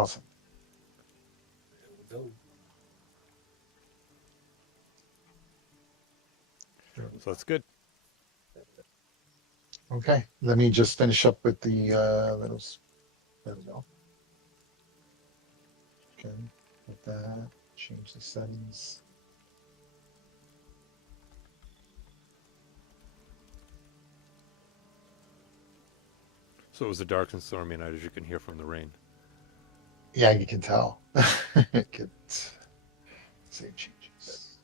Awesome. There we go. So that's good. Okay, let me just finish up with the there we go. Okay, with that, change the settings. So it was a dark and stormy night, as you can hear from the rain. Yeah, you can tell. Get save changes.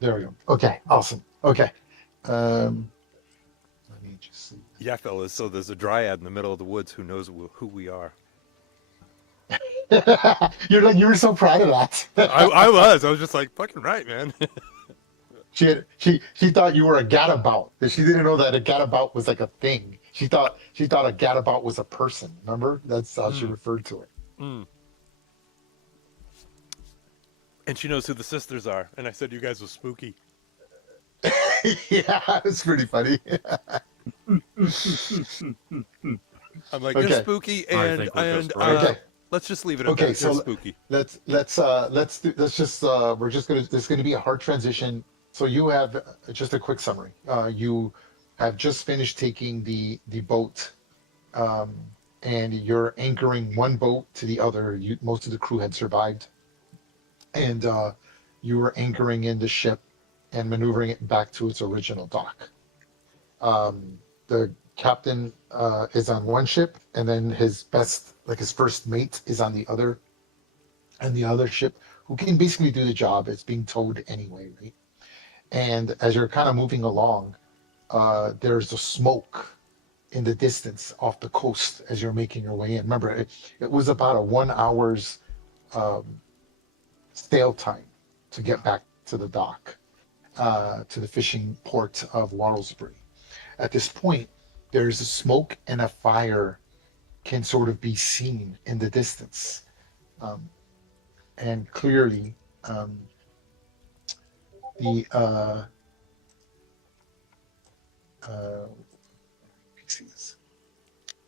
There we go. Okay, awesome. Okay. Let me just see. Yeah, fellas. So there's a dryad in the middle of the woods who knows who we are. You were so proud of that. I was. I was just like, fucking right, man. She thought you were a Gadabout. That she didn't know that a Gadabout was like a thing. She thought a Gadabout was a person. Remember? That's how she referred to it. Mm. And she knows who the sisters are. And I said you guys were spooky. Yeah, it's pretty funny. I'm like, Okay. you're spooky, I think we're and just right. Okay. let's just leave it at Okay, that. so You're spooky. we're just gonna there's gonna be a hard transition. So you have just a quick summary. You have just finished taking the boat, um, and you're anchoring one boat to the other. Most of the crew had survived, and you were anchoring in the ship and maneuvering it back to its original dock. The captain is on one ship, and then his first mate is on the other, and the other ship, who can basically do the job. It's being towed anyway, right? And as you're kind of moving along, there's a smoke in the distance off the coast as you're making your way in. Remember, it was about a 1 hour's um, sail time to get back to the dock, to the fishing port of Warelsby. At this point, there's a smoke and a fire can sort of be seen in the distance. Um, and clearly, the see this.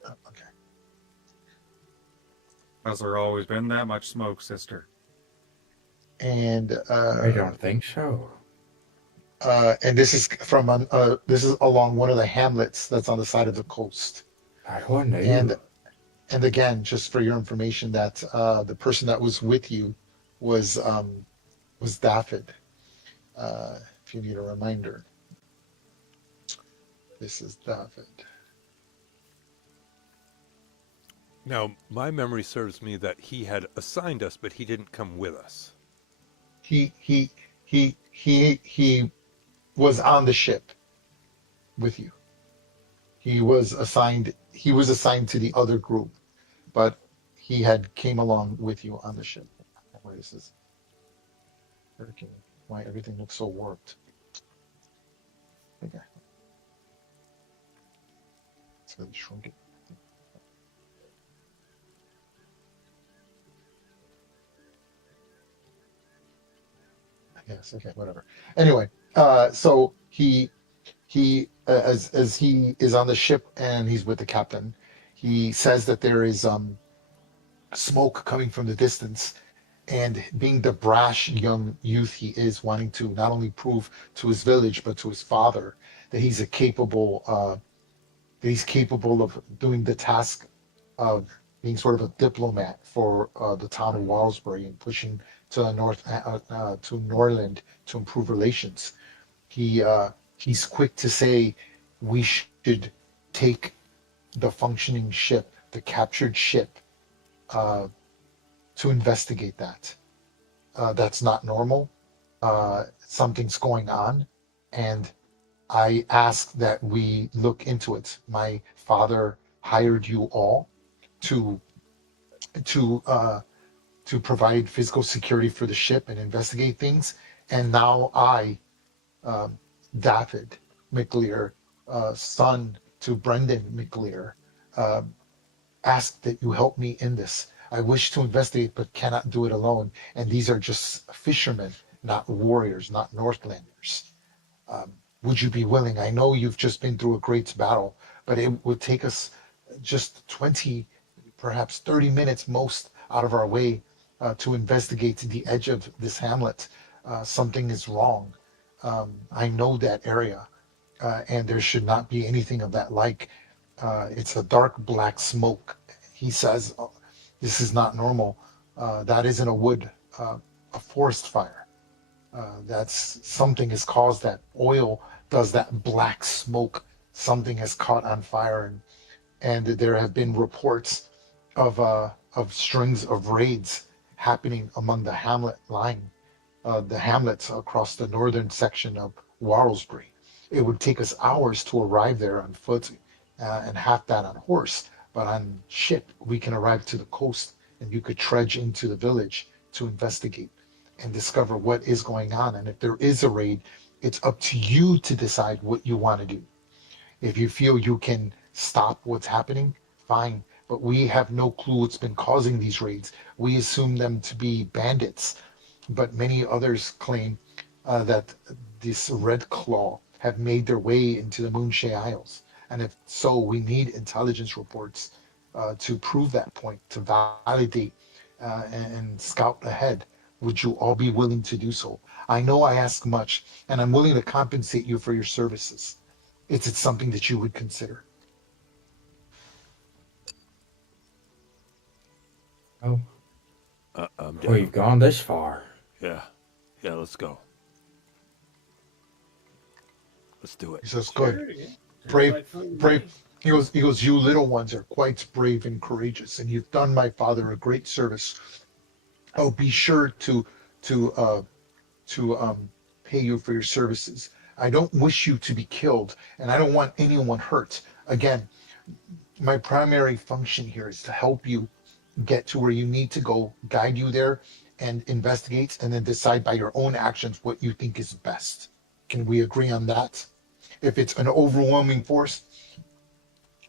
Oh, okay. Has there always been that much smoke, sister? And I don't think so. and this is this is along one of the hamlets that's on the side of the coast. I wonder. And again, just for your information, that the person that was with you was Daffod. If you need a reminder, this is Daffod. Now, my memory serves me that he had assigned us, but he didn't come with us. He was on the ship with you. He was assigned to the other group, but he had came along with you on the ship. Why this is working? Why everything looks so warped? Okay. Let's really shrunk it. Yes, okay, whatever. Anyway, so as he is on the ship and he's with the captain, he says that there is smoke coming from the distance, and being the brash young youth he is, wanting to not only prove to his village but to his father that he's capable of doing the task of being sort of a diplomat for the town of Warelsby and pushing to the north, to Norland, to improve relations. He's quick to say we should take the functioning ship, the captured ship, to investigate that. That's not normal. Something's going on, and I ask that we look into it. My father hired you all to to uh, to provide physical security for the ship and investigate things, and now I, um, David McLear, son to Brendan McLear, um, ask that you help me in this. I wish to investigate, but cannot do it alone. And these are just fishermen, not warriors, not Northlanders. Would you be willing? I know you've just been through a great battle, but it would take us just 20, perhaps 30 minutes most out of our way to investigate the edge of this hamlet. Something is wrong. I know that area, and there should not be anything of that like. It's a dark black smoke. He says, "Oh, this is not normal. That isn't a wood, a forest fire. That's something has caused that. Oil does that black smoke. Something has caught on fire, and there have been reports of strings of raids happening among the hamlet line, the hamlets across the northern section of Warelsby. It would take us hours to arrive there on foot, and half that on horse. But on ship, we can arrive to the coast, and you could trudge into the village to investigate and discover what is going on. And if there is a raid, it's up to you to decide what you want to do. If you feel you can stop what's happening, fine. But we have no clue what's been causing these raids. We assume them to be bandits, but many others claim that this Red Claw have made their way into the Moonshay Isles. And if so, we need intelligence reports to prove that point, to validate and scout ahead. Would you all be willing to do so? I know I ask much, and I'm willing to compensate you for your services. Is it something that you would consider? Oh, I'm we've down. gone this far. Yeah. Yeah, let's go. Let's do He it. says, good. Sure, yeah. Sounds Brave, like fun to brave. me. He goes, you little ones are quite brave and courageous, and you've done my father a great service. I'll be sure to pay you for your services. I don't wish you to be killed, and I don't want anyone hurt. Again, my primary function here is to help you get to where you need to go, guide you there, and investigate, and then decide by your own actions what you think is best. Can we agree on that? If it's an overwhelming force,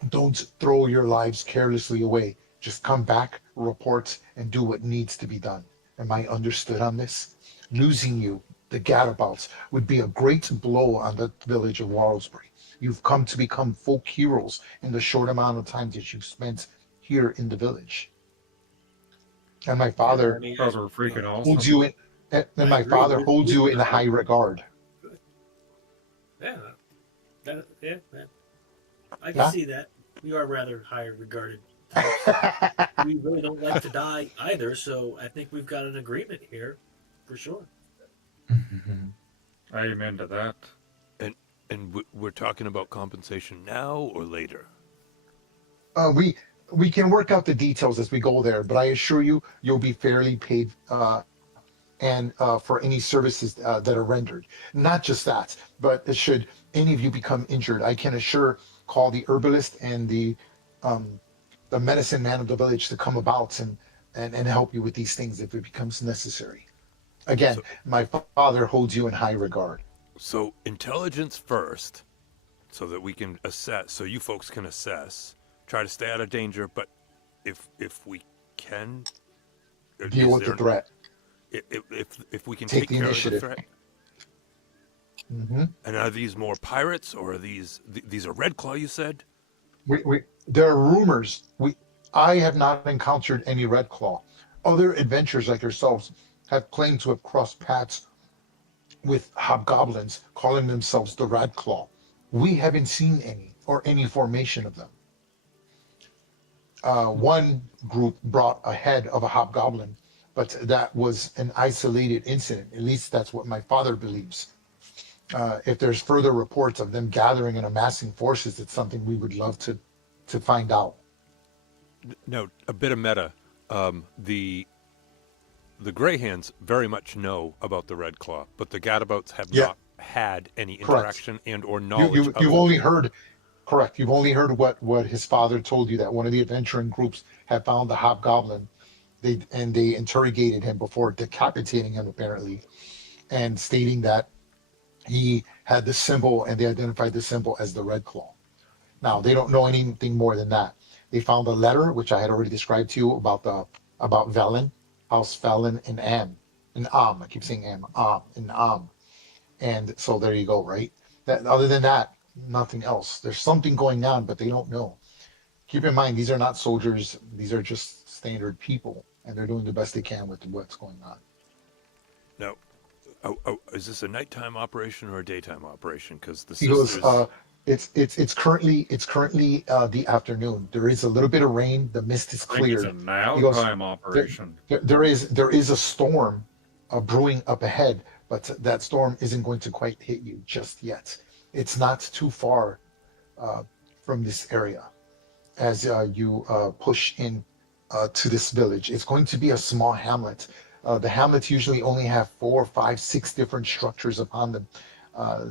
don't throw your lives carelessly away. Just come back, report, and do what needs to be done. Am I understood on this? Losing you, the Gadabouts, would be a great blow on the village of Warelsbury. You've come to become folk heroes in the short amount of time that you've spent here in the village. And my Yeah, I father mean, Those are freaking holds awesome. you in, and I my agree. father holds you in high regard. Yeah, yeah, I can Yeah? see that. We are rather high regarded types. We really don't like to die either, so I think we've got an agreement here, for sure. Amen to that. And we're talking about compensation now or later? We can work out the details as we go there, but I assure you, you'll be fairly paid, and for any services that are rendered. Not just that, but should any of you become injured, I can call the herbalist and the medicine man of the village to come about and help you with these things if it becomes necessary. Again, So, my father holds you in high regard. so intelligence first, so that we can assess, so you folks can assess. Try to stay out of danger, but if we can, Deal is with the there threat. if we can Take take the care of the initiative. threat? Hmm. And are these more pirates or are these are Red Claw? You said. There are rumors. I have not encountered any Red Claw. Other adventurers like yourselves have claimed to have crossed paths with hobgoblins calling themselves the Red Claw. We haven't seen any or any formation of them. One group brought a head of a hobgoblin, but that was an isolated incident. At least that's what my father believes. If there's further reports of them gathering and amassing forces, it's something we would love to find out. No, a bit of meta. The Greyhands very much know about the Red Claw, but the Gadabouts have Yeah, not had any correct. interaction and or You knowledge you of you've them. only heard correct. You've only heard what his father told you, that one of the adventuring groups had found the hobgoblin. They interrogated him before decapitating him apparently, and stating that he had the symbol, and they identified the symbol as the Red Claw. Now, they don't know anything more than that. They found a letter, which I had already described to you about the about Velen, House Velen and Am. I keep saying Am. And so there you go, right? That other than that, nothing else. There's something going on, but they don't know. Keep in mind, these are not soldiers. These are just standard people, and they're doing the best they can with what's going on. Now, is this a nighttime operation or a daytime operation? Because the He goes, sisters. it's currently the afternoon. There is a little bit of rain. The mist is I think it's a cleared. He goes, now-time there, operation. there is a storm brewing up ahead, but that storm isn't going to quite hit you just yet. It's not too far uh, from this area as you push in to this village. It's going to be a small hamlet. The hamlets usually only have four, five, six different structures upon them. Uh,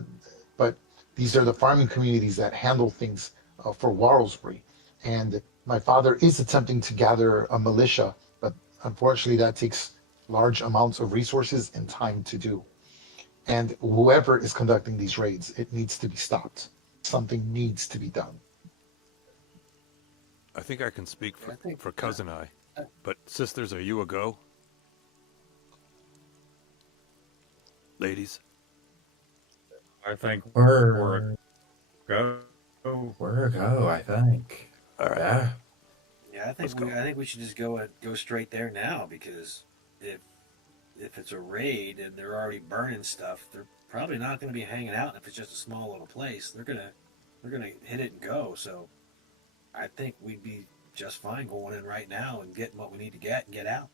but these are the farming communities that handle things for Warelsby. And my father is attempting to gather a militia, but unfortunately, that takes large amounts of resources and time to do. And whoever is conducting these raids, it needs to be stopped. Something needs to be done. I think I can speak I think for cousin I. uh, But sisters, are you a go? Ladies? I think We're a go. we're a go, I think. All right. Yeah. Yeah, Let's go. I think we should just go straight there now because if it's a raid and they're already burning stuff, they're probably not going to be hanging out. And if it's just a small little place, they're gonna hit it and go. So I think we'd be just fine going in right now and getting what we need to get and get out.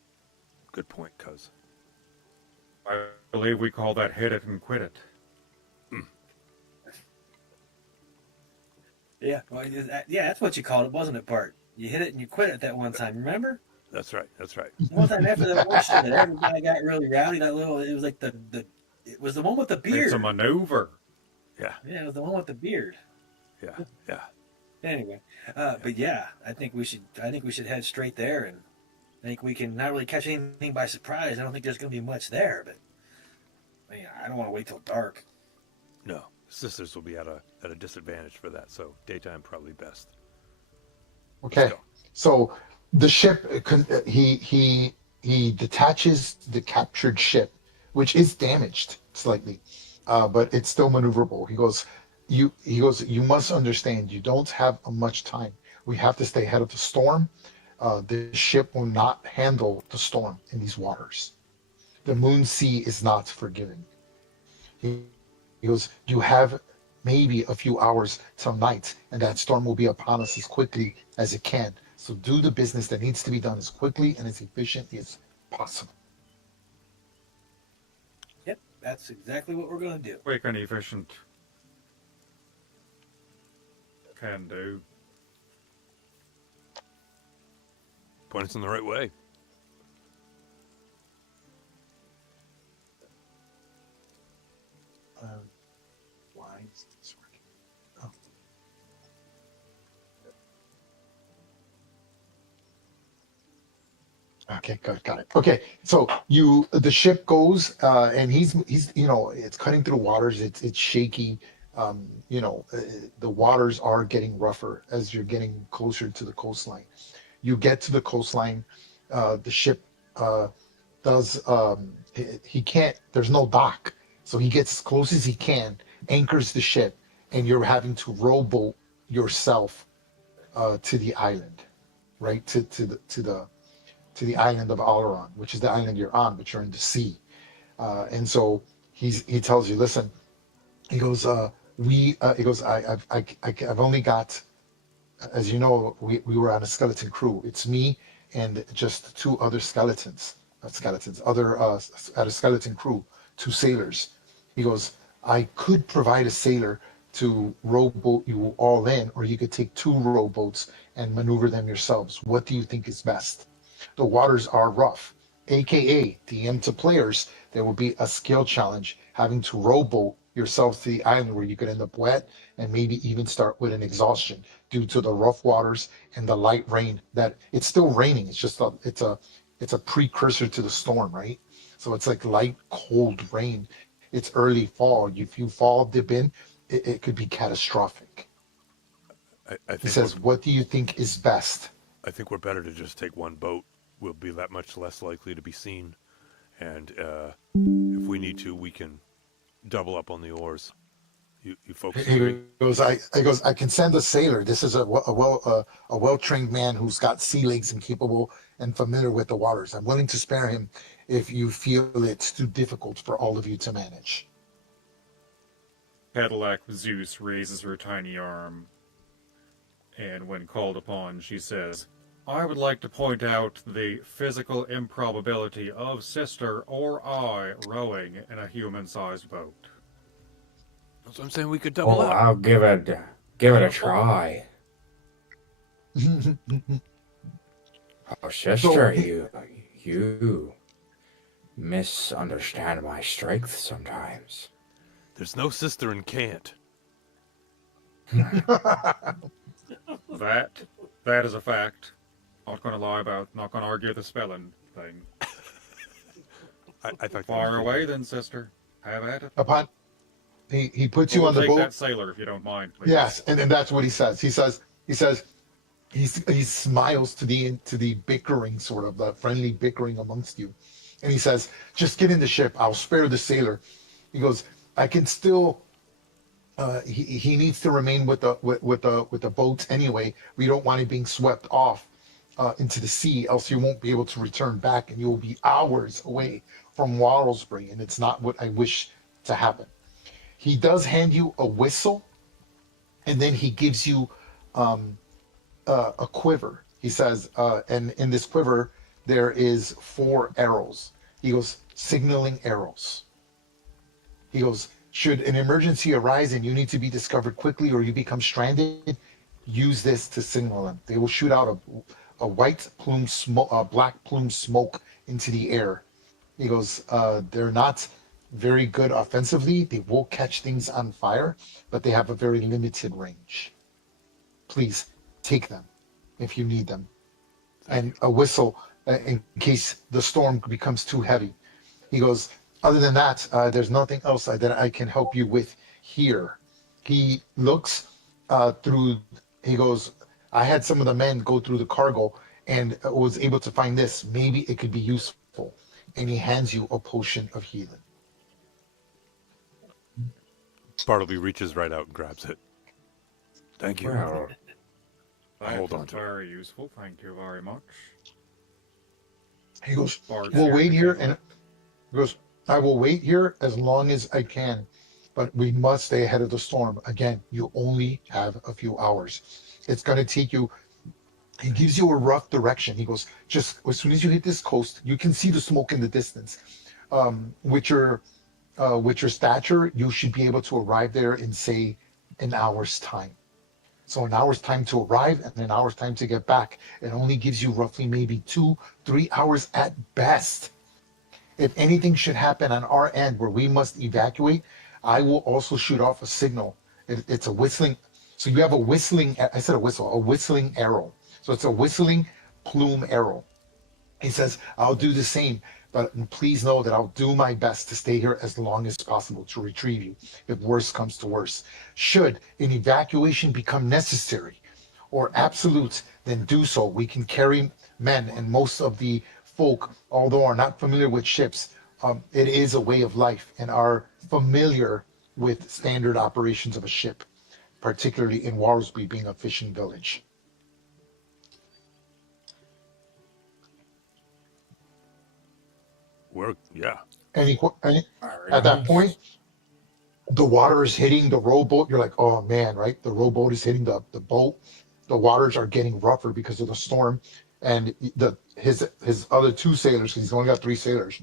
Good point, cuz. I believe we call that hit it and quit it. Yeah, well, yeah, that's what you called it, wasn't it, Bart? You hit it and you quit it that one time. Remember? That's right. That's right. One time after that one shit, everybody got really rowdy. That little, it was like it was the one with the beard. It's a maneuver. Yeah. Yeah, it was the one with the beard. Yeah. Yeah. Anyway, but yeah, I think we should head straight there, and I think we can not really catch anything by surprise. I don't think there's going to be much there, but I mean, I don't want to wait till dark. No. Sisters will be at a disadvantage for that, so daytime probably best. Okay, go. so the ship he detaches the captured ship, which is damaged slightly, but it's still maneuverable. He goes, you must understand, you don't have much time. We have to stay ahead of the storm. The ship will not handle the storm in these waters. The moon sea is not forgiving. He goes, you have maybe a few hours till night, and that storm will be upon us as quickly as it can. So do the business that needs to be done as quickly and as efficiently as possible. Yep, that's exactly what we're going to do. Quick and efficient. Can do. Point us in the right way. Why is this working? Oh. Okay, good, got it. Okay, so the ship goes, and he's it's cutting through waters. It's shaky. The waters are getting rougher as you're getting closer to the coastline. You get to the coastline. The ship does he can't. There's no dock, so he gets as close as he can, anchors the ship, and you're having to rowboat yourself to the island, right to the island of Oleron, which is the island you're on, but you're in the sea. And so he tells you, listen. He goes, he goes, I've only got, as you know, we were on a skeleton crew. It's me and just two other skeletons, not skeletons, at a skeleton crew, two sailors. He goes, I could provide a sailor to rowboat you all in, or you could take two rowboats and maneuver them yourselves. What do you think is best? The waters are rough, aka DM to players. There will be a skill challenge having to rowboat yourselves to the island where you could end up wet and maybe even start with an exhaustion due to the rough waters and the light rain. That it's still raining. It's just it's a precursor to the storm, right? So it's like light, cold rain. It's early fall. If you fall dip in, it could be catastrophic. I He think says, what do you think is best? I think we're better to just take one boat we'll be that much less likely to be seen. And if we need to, we can double up on the oars. You folks agree? He goes, I can send a sailor. This is a well trained man who's got sea legs and capable and familiar with the waters. I'm willing to spare him if you feel it's too difficult for all of you to manage. Cadillac Zeus raises her tiny arm, and when called upon, she says, I would like to point out the physical improbability of Sister or I rowing in a human-sized boat. That's what I'm saying. We could double up. I'll give it a try. Oh, sister, you misunderstand my strength sometimes. There's no sister in can't. That is a fact. Not gonna lie about, not gonna argue the spelling thing. I thought Far away then, sister. Have at it. Upon he puts you We'll on the take boat. that sailor if you don't mind, please. Yes, and then that's what he says. He smiles to the bickering, sort of the friendly bickering amongst you, and he says, "Just get in the ship. I'll spare the sailor." He goes, "I can still." He needs to remain with the boat anyway. We don't want him being swept off into the sea, else you won't be able to return back, and you will be hours away from Warelsby, and it's not what I wish to happen. He does hand you a whistle, and then he gives you a quiver. He says, and in this quiver, there is 4 arrows. He goes, signaling arrows. He goes, should an emergency arise and you need to be discovered quickly or you become stranded, use this to signal them. They will shoot out a white plume smoke, a black plume smoke into the air. He goes, they're not very good offensively. They will catch things on fire, but they have a very limited range. Please take them if you need them. And a whistle in case the storm becomes too heavy. He goes, other than that, there's nothing else that I can help you with here. He looks through, he goes, I had some of the men go through the cargo and was able to find this. Maybe it could be useful. And he hands you a potion of healing. Bartleby reaches right out and grabs it. Thank you. Well, Hold on to it. Very useful. Thank you very much. He goes, Bard's we'll here wait to here. give And up. he goes, I will wait here as long as I can, but we must stay ahead of the storm. Again, you only have a few hours. It's going to take you, he gives you a rough direction. He goes, just as soon as you hit this coast, you can see the smoke in the distance. With your stature, you should be able to arrive there in, say, an hour's time. So an hour's time to arrive and an hour's time to get back. It only gives you roughly maybe 2-3 hours at best. If anything should happen on our end where we must evacuate, I will also shoot off a signal. It's a whistling. So you have a whistling, I said a whistle, a whistling arrow. So it's a whistling plume arrow. He says, I'll do the same, but please know that I'll do my best to stay here as long as possible to retrieve you if worse comes to worse. Should an evacuation become necessary or absolute, then do so. We can carry men, and most of the folk, although are not familiar with ships, it is a way of life and are familiar with standard operations of a ship, particularly in Warelsby being a fishing village. Yeah. At that point, the water is hitting the rowboat. You're like, oh man, right? The rowboat is hitting the boat. The waters are getting rougher because of the storm. And his other 2 sailors, he's only got 3 sailors,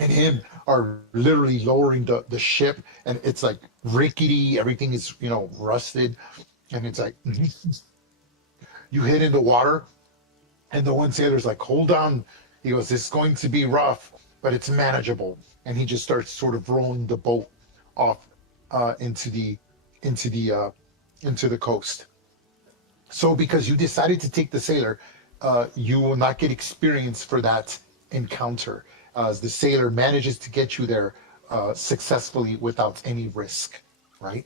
and him are literally lowering the ship, and it's like rickety, everything is rusted, and it's like you hit in the water, and the one sailor's like, hold on. He goes, it's going to be rough, but it's manageable. And he just starts sort of rolling the boat off into the coast. So because you decided to take the sailor, you will not get experience for that encounter, as the sailor manages to get you there successfully without any risk, right?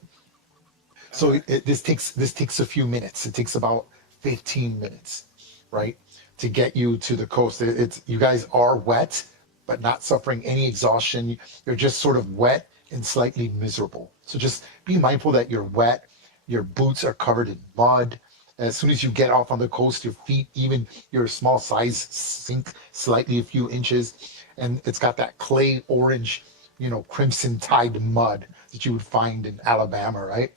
So this takes a few minutes. It takes about 15 minutes, right, to get you to the coast. It's you guys are wet, but not suffering any exhaustion. You're just sort of wet and slightly miserable. So just be mindful that you're wet. Your boots are covered in mud. As soon as you get off on the coast, your feet, even your small size, sink slightly a few inches, and it's got that clay orange, crimson tide mud that you would find in Alabama, right?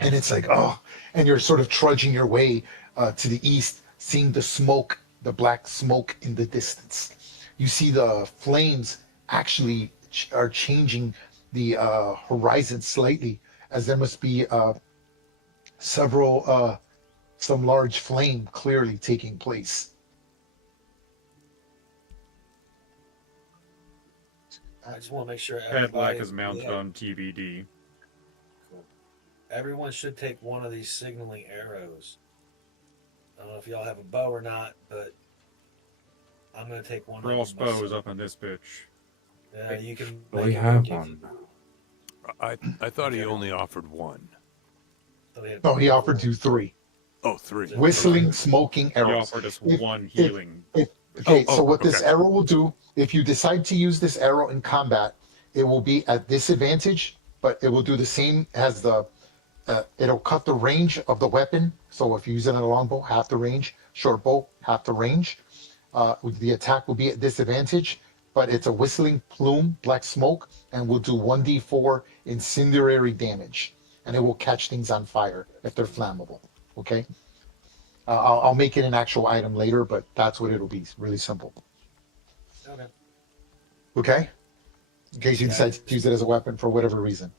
And it's like, oh, and you're sort of trudging your way to the east, seeing the smoke, the black smoke in the distance. You see the flames actually are changing the horizon slightly, as there must be several, some large flame clearly taking place. I just want to make sure Cadillac everybody is mounted on TBD. Cool. Everyone should take one of these signaling arrows. I don't know if y'all have a bow or not, but I'm gonna take one. Crossbow is up in this bitch. Yeah, you can. We have one. I thought he only offered one. No, he offered you three. Oh, three. Whistling, smoking He arrows. offered us If- one if- healing. Okay, Oh, so what this okay. arrow will do, if you decide to use this arrow in combat, it will be at disadvantage, but it will do the same as it'll cut the range of the weapon. So if you use it on a longbow, half the range, short bow, half the range. The attack will be at disadvantage, but it's a whistling plume, black smoke, and will do 1d4 incendiary damage. And it will catch things on fire if they're flammable. Okay? I'll make it an actual item later, but that's what it'll be. It's really simple. Okay. Okay? In case you decide to use it as a weapon for whatever reason.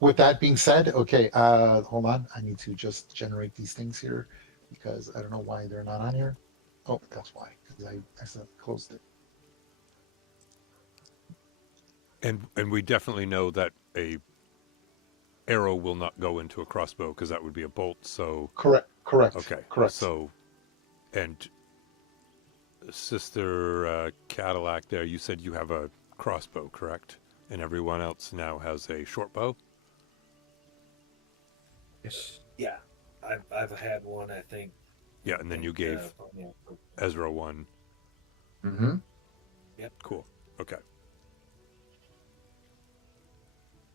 With that being said, okay, hold on. I need to just generate these things here because I don't know why they're not on here. Oh, that's why, because I accidentally closed it. And we definitely know that a arrow will not go into a crossbow because that would be a bolt. So Correct. okay, Correct. So, and Sister Cadillac, there, you said you have a crossbow, correct? And everyone else now has a short bow. Yes. Yeah, I've had one. I think. Yeah, and then you gave Yeah. Ezra one. Mm-hmm. Cool. Okay.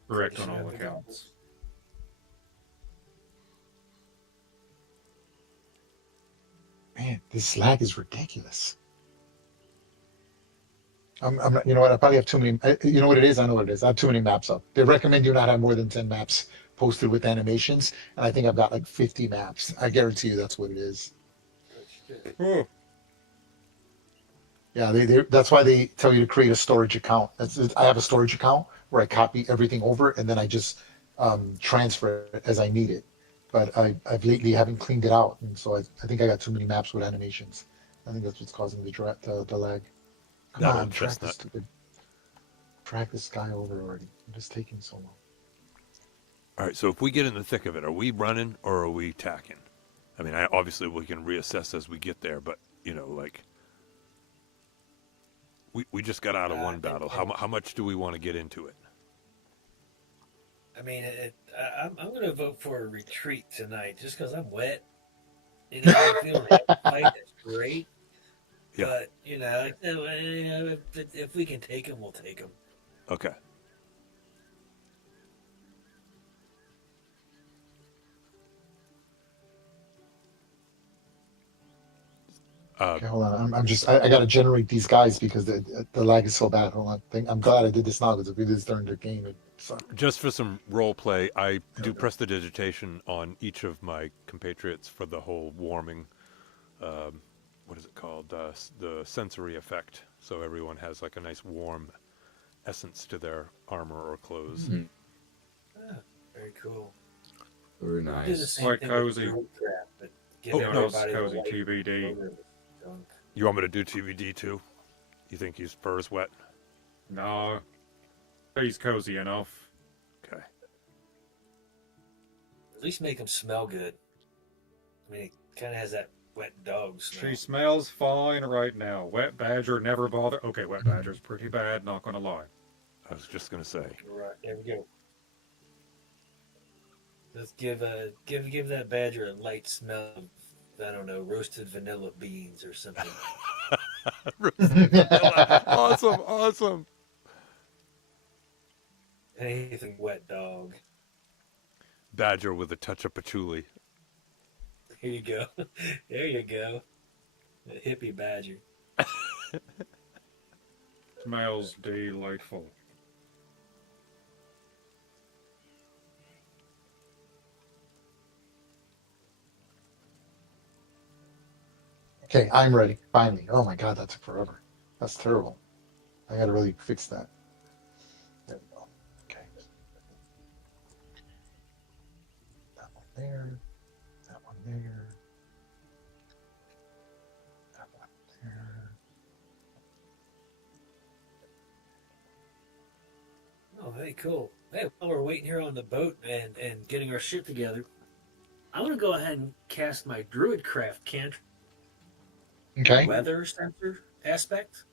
Correct on all accounts. Man, this lag is ridiculous. I'm not, you know what? I probably have too many. You know what it is? I know what it is. I have too many maps up. They recommend you not have more than 10 maps posted with animations, and I think I've got like 50 maps. I guarantee you that's what it is. Oh, Yeah, that's why they tell you to create a storage account. I have a storage account where I copy everything over and then I just transfer it as I need it. But I've lately haven't cleaned it out, and so I think I got too many maps with animations. I think that's what's causing the lag. Come No, on, that's not. drag this guy over already. I'm just taking so long. All right. So if we get in the thick of it, are we running or are we tacking? I mean, obviously we can reassess as we get there, but like we just got out of one battle. How much do we want to get into it? I mean, I'm going to vote for a retreat tonight just because I'm wet. And if I feel like a fight, that's great. Yeah. But, if we can take them, we'll take them. Okay. Okay, hold on. I got to generate these guys because the lag is so bad. Hold on. I'm glad I did this now because if we did this during the game, it'd suck. Just for some role play, I do prestidigitation on each of my compatriots for the whole warming. What is it called? The sensory effect. So everyone has like a nice warm essence to their armor or clothes. Mm-hmm. Very cool. Very Do the nice. same Quite thing with cozy. Drone Trap, but give Oh, no, it's everybody cozy the white TBD. color junk. You want me to do TVD too? You think his fur's wet? No, he's cozy enough. Okay. At least make them smell good. I mean, it kind of has that wet dog smell. She smells fine right now. Wet badger never bother. Okay, wet badger's pretty bad. Not gonna lie. I was just gonna say. Right, there we go. Let's give that badger a light smell of I don't know, roasted vanilla beans or something. Roasted vanilla. Awesome, awesome. Anything wet, dog. Badger with a touch of patchouli. Here you go. There you go. A hippie badger. Smells delightful. Okay, I'm ready. Finally. Oh my God, that took forever. That's terrible. I gotta really fix that. There we go. Okay. That one there. That one there. That one there. Oh, hey, cool. Hey, while we're waiting here on the boat and getting our shit together, I'm going to go ahead and cast my Druidcraft cantrip Okay. weather sensor aspect.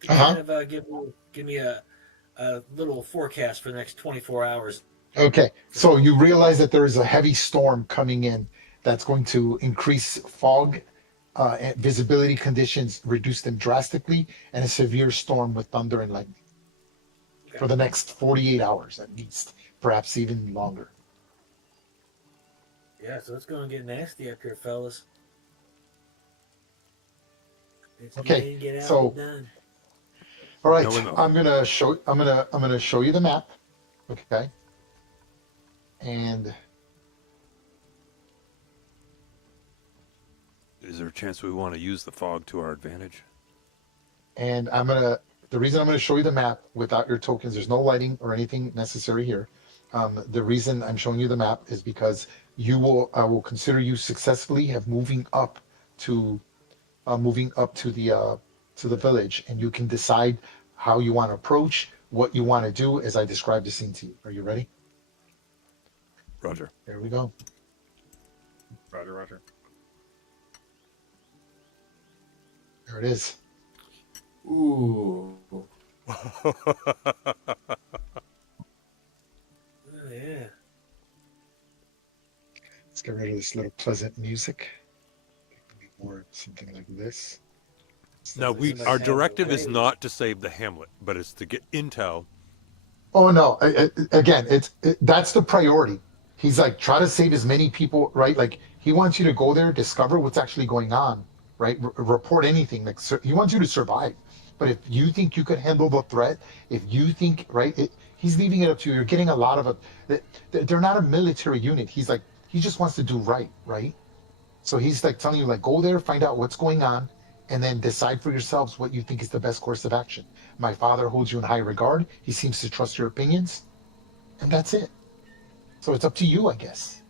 To Uh-huh. kind of give me a little forecast for the next 24 hours. Okay. So you realize that there is a heavy storm coming in that's going to increase fog and visibility conditions, reduce them drastically, and a severe storm with thunder and lightning for the next 48 hours at least, perhaps even longer. Yeah, so it's going to get nasty up here, fellas. It's Okay, getting get out so and done. all right, No enough. I'm gonna show you the map. Okay. And Is there a chance we want to use the fog to our advantage? the reason I'm gonna show you the map without your tokens, there's no lighting or anything necessary here. The reason I'm showing you the map is because I will consider you successfully have moving up to the village, and you can decide how you want to approach, what you want to do as I describe the scene to you. Are you ready? Roger. Here we go. Roger, roger. There it is. Ooh. Oh, yeah. Let's get rid of this little pleasant music. Or something like this. Now, Somebody our have a directive is way. not to save the hamlet, but it's to get intel. Oh no! Again, that's the priority. He's like try to save as many people, right? Like he wants you to go there, discover what's actually going on, right? Report anything. Like he wants you to survive. But if you think you could handle the threat, if you think right, he's leaving it up to you. You're getting a lot of it. They're not a military unit. He's like he just wants to do right, right? So he's like telling you, like, go there, find out what's going on, and then decide for yourselves what you think is the best course of action. My father holds you in high regard. He seems to trust your opinions, and that's it. So it's up to you, I guess.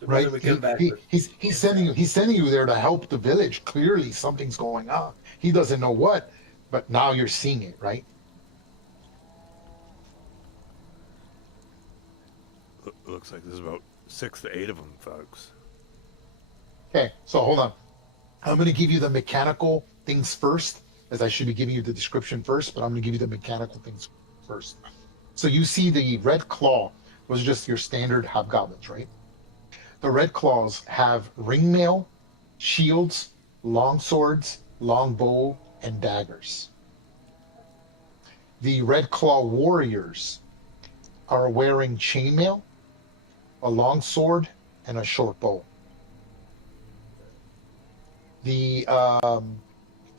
So Right? whether we come back with He's sending you there to help the village. Clearly, something's going on. He doesn't know what, but now you're seeing it, right? Looks like there's about 6 to 8 of them, folks. Okay, so hold on. I'm going to give you the mechanical things first, as I should be giving you the description first, but I'm going to give you the mechanical things first. So you see the red claw was just your standard hobgoblins, right? The red claws have ring mail, shields, long swords, long bow, and daggers. The red claw warriors are wearing chainmail, a long sword, and a short bow. The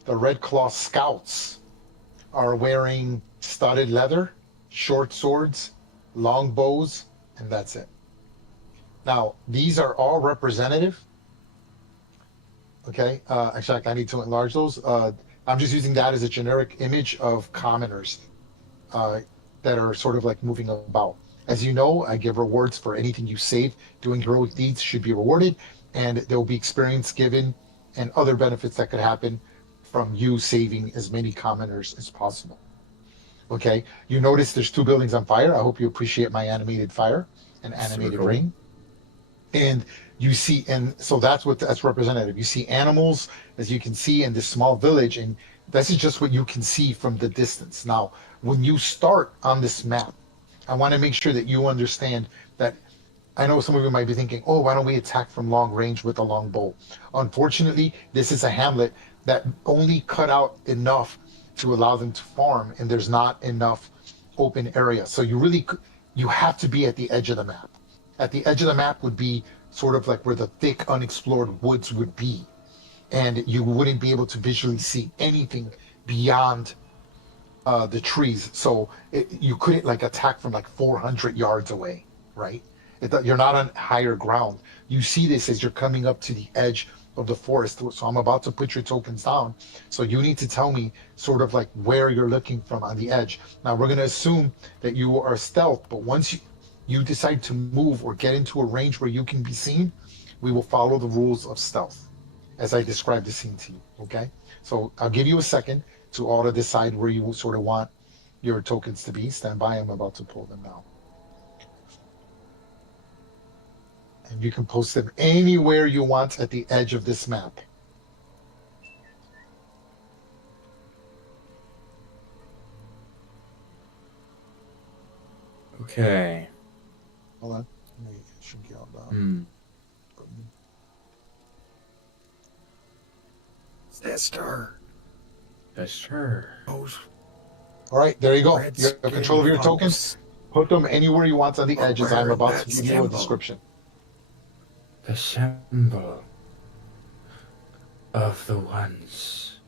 Red Claw Scouts are wearing studded leather, short swords, long bows, and that's it. Now, these are all representative. Okay, actually, I need to enlarge those. I'm just using that as a generic image of commoners that are sort of like moving about. As you know, I give rewards for anything you save. Doing heroic deeds should be rewarded, and there will be experience given and other benefits that could happen from you saving as many commoners as possible. Okay, you notice there's 2 buildings on fire. I hope you appreciate my animated fire and animated Super cool. rain. And you see, and so that's representative. You see animals, as you can see in this small village, and this is just what you can see from the distance. Now, when you start on this map, I want to make sure that you understand that I know some of you might be thinking, oh, why don't we attack from long range with a long bow? Unfortunately, this is a hamlet that only cut out enough to allow them to farm, and there's not enough open area. So you have to be at the edge of the map. At the edge of the map would be sort of like where the thick unexplored woods would be, and you wouldn't be able to visually see anything beyond the trees. So you couldn't like attack from like 400 yards away, right? You're not on higher ground. You see this as you're coming up to the edge of the forest. So I'm about to put your tokens down. So you need to tell me sort of like where you're looking from on the edge. Now we're going to assume that you are stealth, but once you decide to move or get into a range where you can be seen, we will follow the rules of stealth as I described the scene to you. Okay? So I'll give you a second to auto decide where you sort of want your tokens to be. Stand by. I'm about to pull them now. And you can post them anywhere you want at the edge of this map. Okay. Hold on. Let me shrink you out down. Sister. Sure. Those All right, there you go. red You have control of your skin tokens. Put them anywhere you want on the Are edges. I'm wearing about that to give you a symbol. description. The symbol of the ones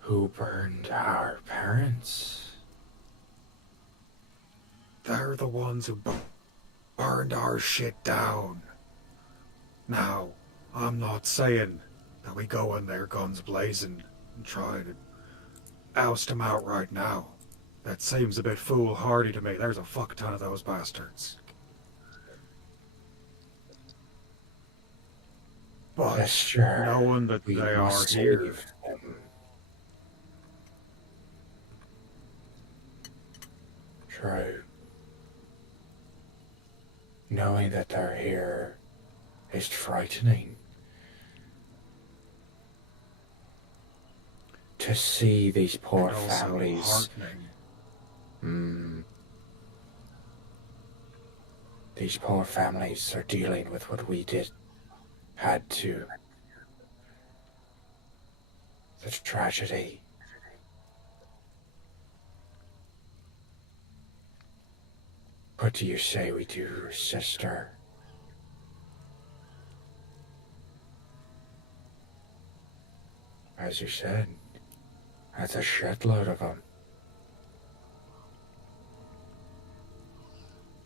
who burned our parents. They're the ones who burned our shit down. Now, I'm not saying that we go in there guns blazing and try to oust them out right now. That seems a bit foolhardy to me. There's a fuck ton of those bastards. But Sure. knowing that We they are must here, save them. True. Knowing that they're here is frightening. To see these poor and also families, heartening. these poor families are dealing with what we had to. The tragedy. What do you say we do, sister? As you said, that's a shitload of them.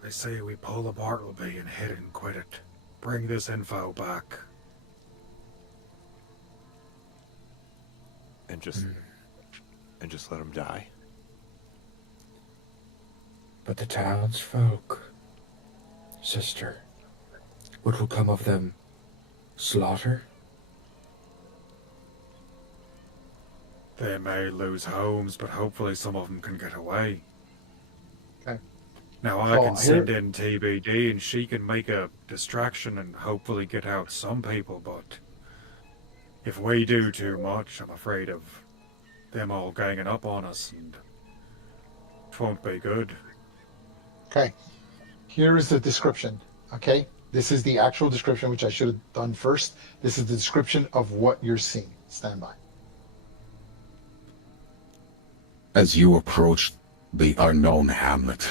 They say we pull the Bartleby and hit it and quit it. Bring this info back. And just let them die. But the townsfolk, sister, what will come of them? Slaughter? They may lose homes, but hopefully some of them can get away. Okay. Now I can send in TBD and she can make a distraction and hopefully get out some people, but if we do too much, I'm afraid of them all ganging up on us and it won't be good. Okay. Here is the description. Okay. This is the actual description, which I should have done first. This is the description of what you're seeing. Stand by. As you approach the unknown hamlet,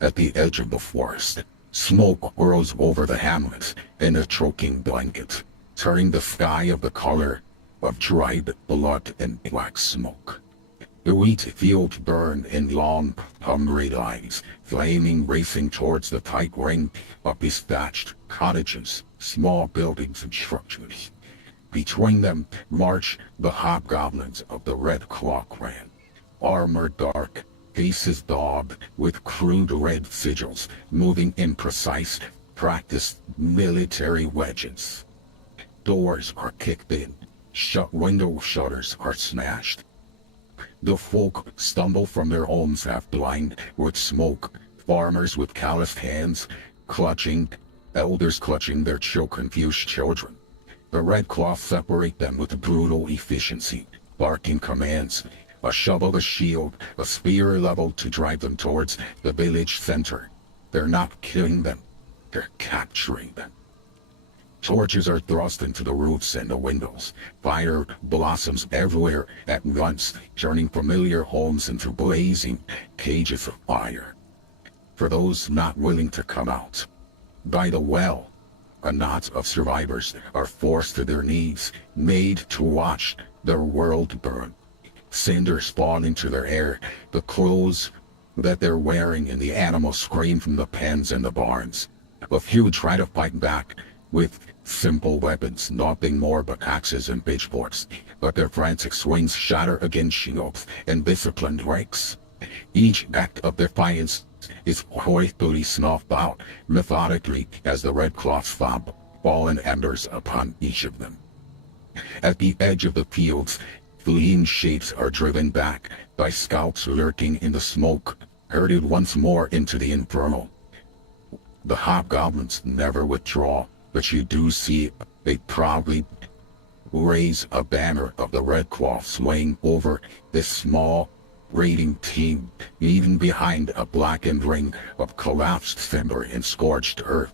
at the edge of the forest, smoke whirls over the hamlet in a choking blanket, turning the sky of the color of dried blood and black smoke. The wheat fields burn in long, hungry lines, flaming racing towards the tight ring of thatched cottages, small buildings and structures. Between them march the hobgoblins of the Red Claw clan, armored dark, faces daubed with crude red sigils, moving in precise, practiced military wedges. Doors are kicked in, window shutters are smashed. The folk stumble from their homes half blind with smoke, farmers with calloused hands, elders clutching their confused children. The Red Cloth separate them with brutal efficiency, barking commands, a shovel, a shield, a spear leveled to drive them towards the village center. They're not killing them. They're capturing them. Torches are thrust into the roofs and the windows. Fire blossoms everywhere at once, turning familiar homes into blazing cages of fire. For those not willing to come out, by the well, a knot of survivors are forced to their knees, made to watch their world burn. Cinders fall into their hair, the clothes that they're wearing, and the animals scream from the pens and the barns. A few try to fight back with simple weapons, nothing more but axes and pitchforks, but their frantic swings shatter against shields and disciplined ranks. Each act of defiance is hurriedly snuffed out methodically as the red cloths thump fallen embers upon each of them. At the edge of the fields, fleeing shapes are driven back by scouts lurking in the smoke, herded once more into the inferno. The hobgoblins never withdraw, but you do see they proudly raise a banner of the red cloth swaying over this small raiding team, even behind a blackened ring of collapsed timber and scorched earth.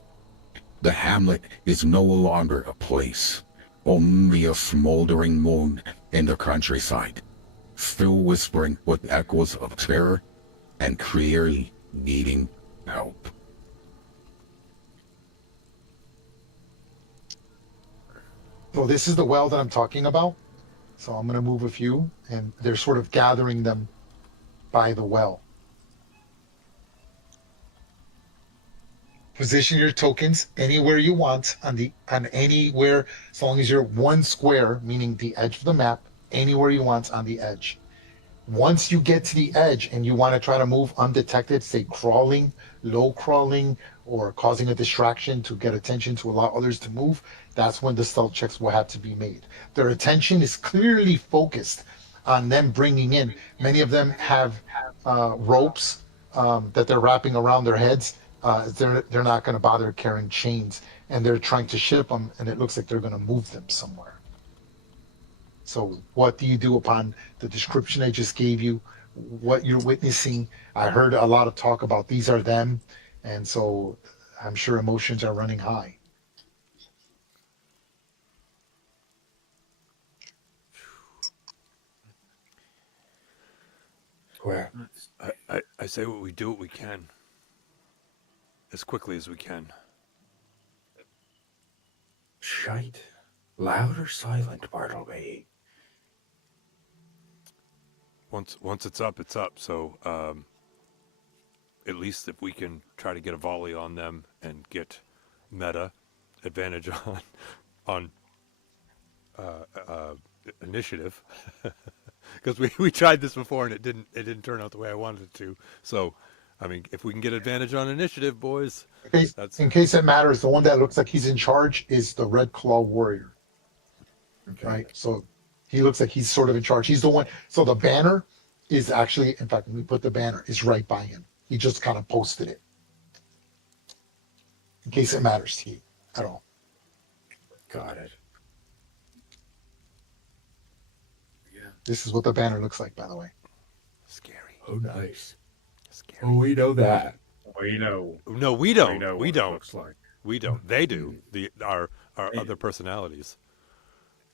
The hamlet is no longer a place, only a smoldering moon in the countryside, still whispering with echoes of terror and clearly needing help. So this is the well that I'm talking about. So I'm going to move a few, and they're sort of gathering them by the well. Position your tokens anywhere you want on anywhere, as long as you're 1 square, meaning the edge of the map, anywhere you want on the edge. Once you get to the edge and you want to try to move undetected, say crawling, low crawling, or causing a distraction to get attention to allow others to move, that's when the stealth checks will have to be made. Their attention is clearly focused on them bringing in. Many of them have ropes that they're wrapping around their heads. They're not going to bother carrying chains, and they're trying to ship them, and it looks like they're going to move them somewhere. So what do you do upon the description I just gave you, what you're witnessing? I heard a lot of talk about these are them, and so I'm sure emotions are running high. Where? I say we do what we can. As quickly as we can. Shite. Loud or silent, Bartleby? Once it's up, it's up. So at least if we can try to get a volley on them and get meta advantage on initiative, because we tried this before and it didn't turn out the way I wanted it to. So I mean, if we can get advantage on initiative, boys. In case it matters, the one that looks like he's in charge is the Red Claw Warrior. Okay. Right? So he looks like he's sort of in charge. He's the one. So the banner is actually, in fact, when we put the banner, is right by him. He just kind of posted it. In case it matters to you at all. Got it. Yeah. This is what the banner looks like, by the way. Scary. Oh, nice. Scary. Oh, we know that. We know. No, we We don't. know We what it don't. looks like. We don't. They do. Our other personalities.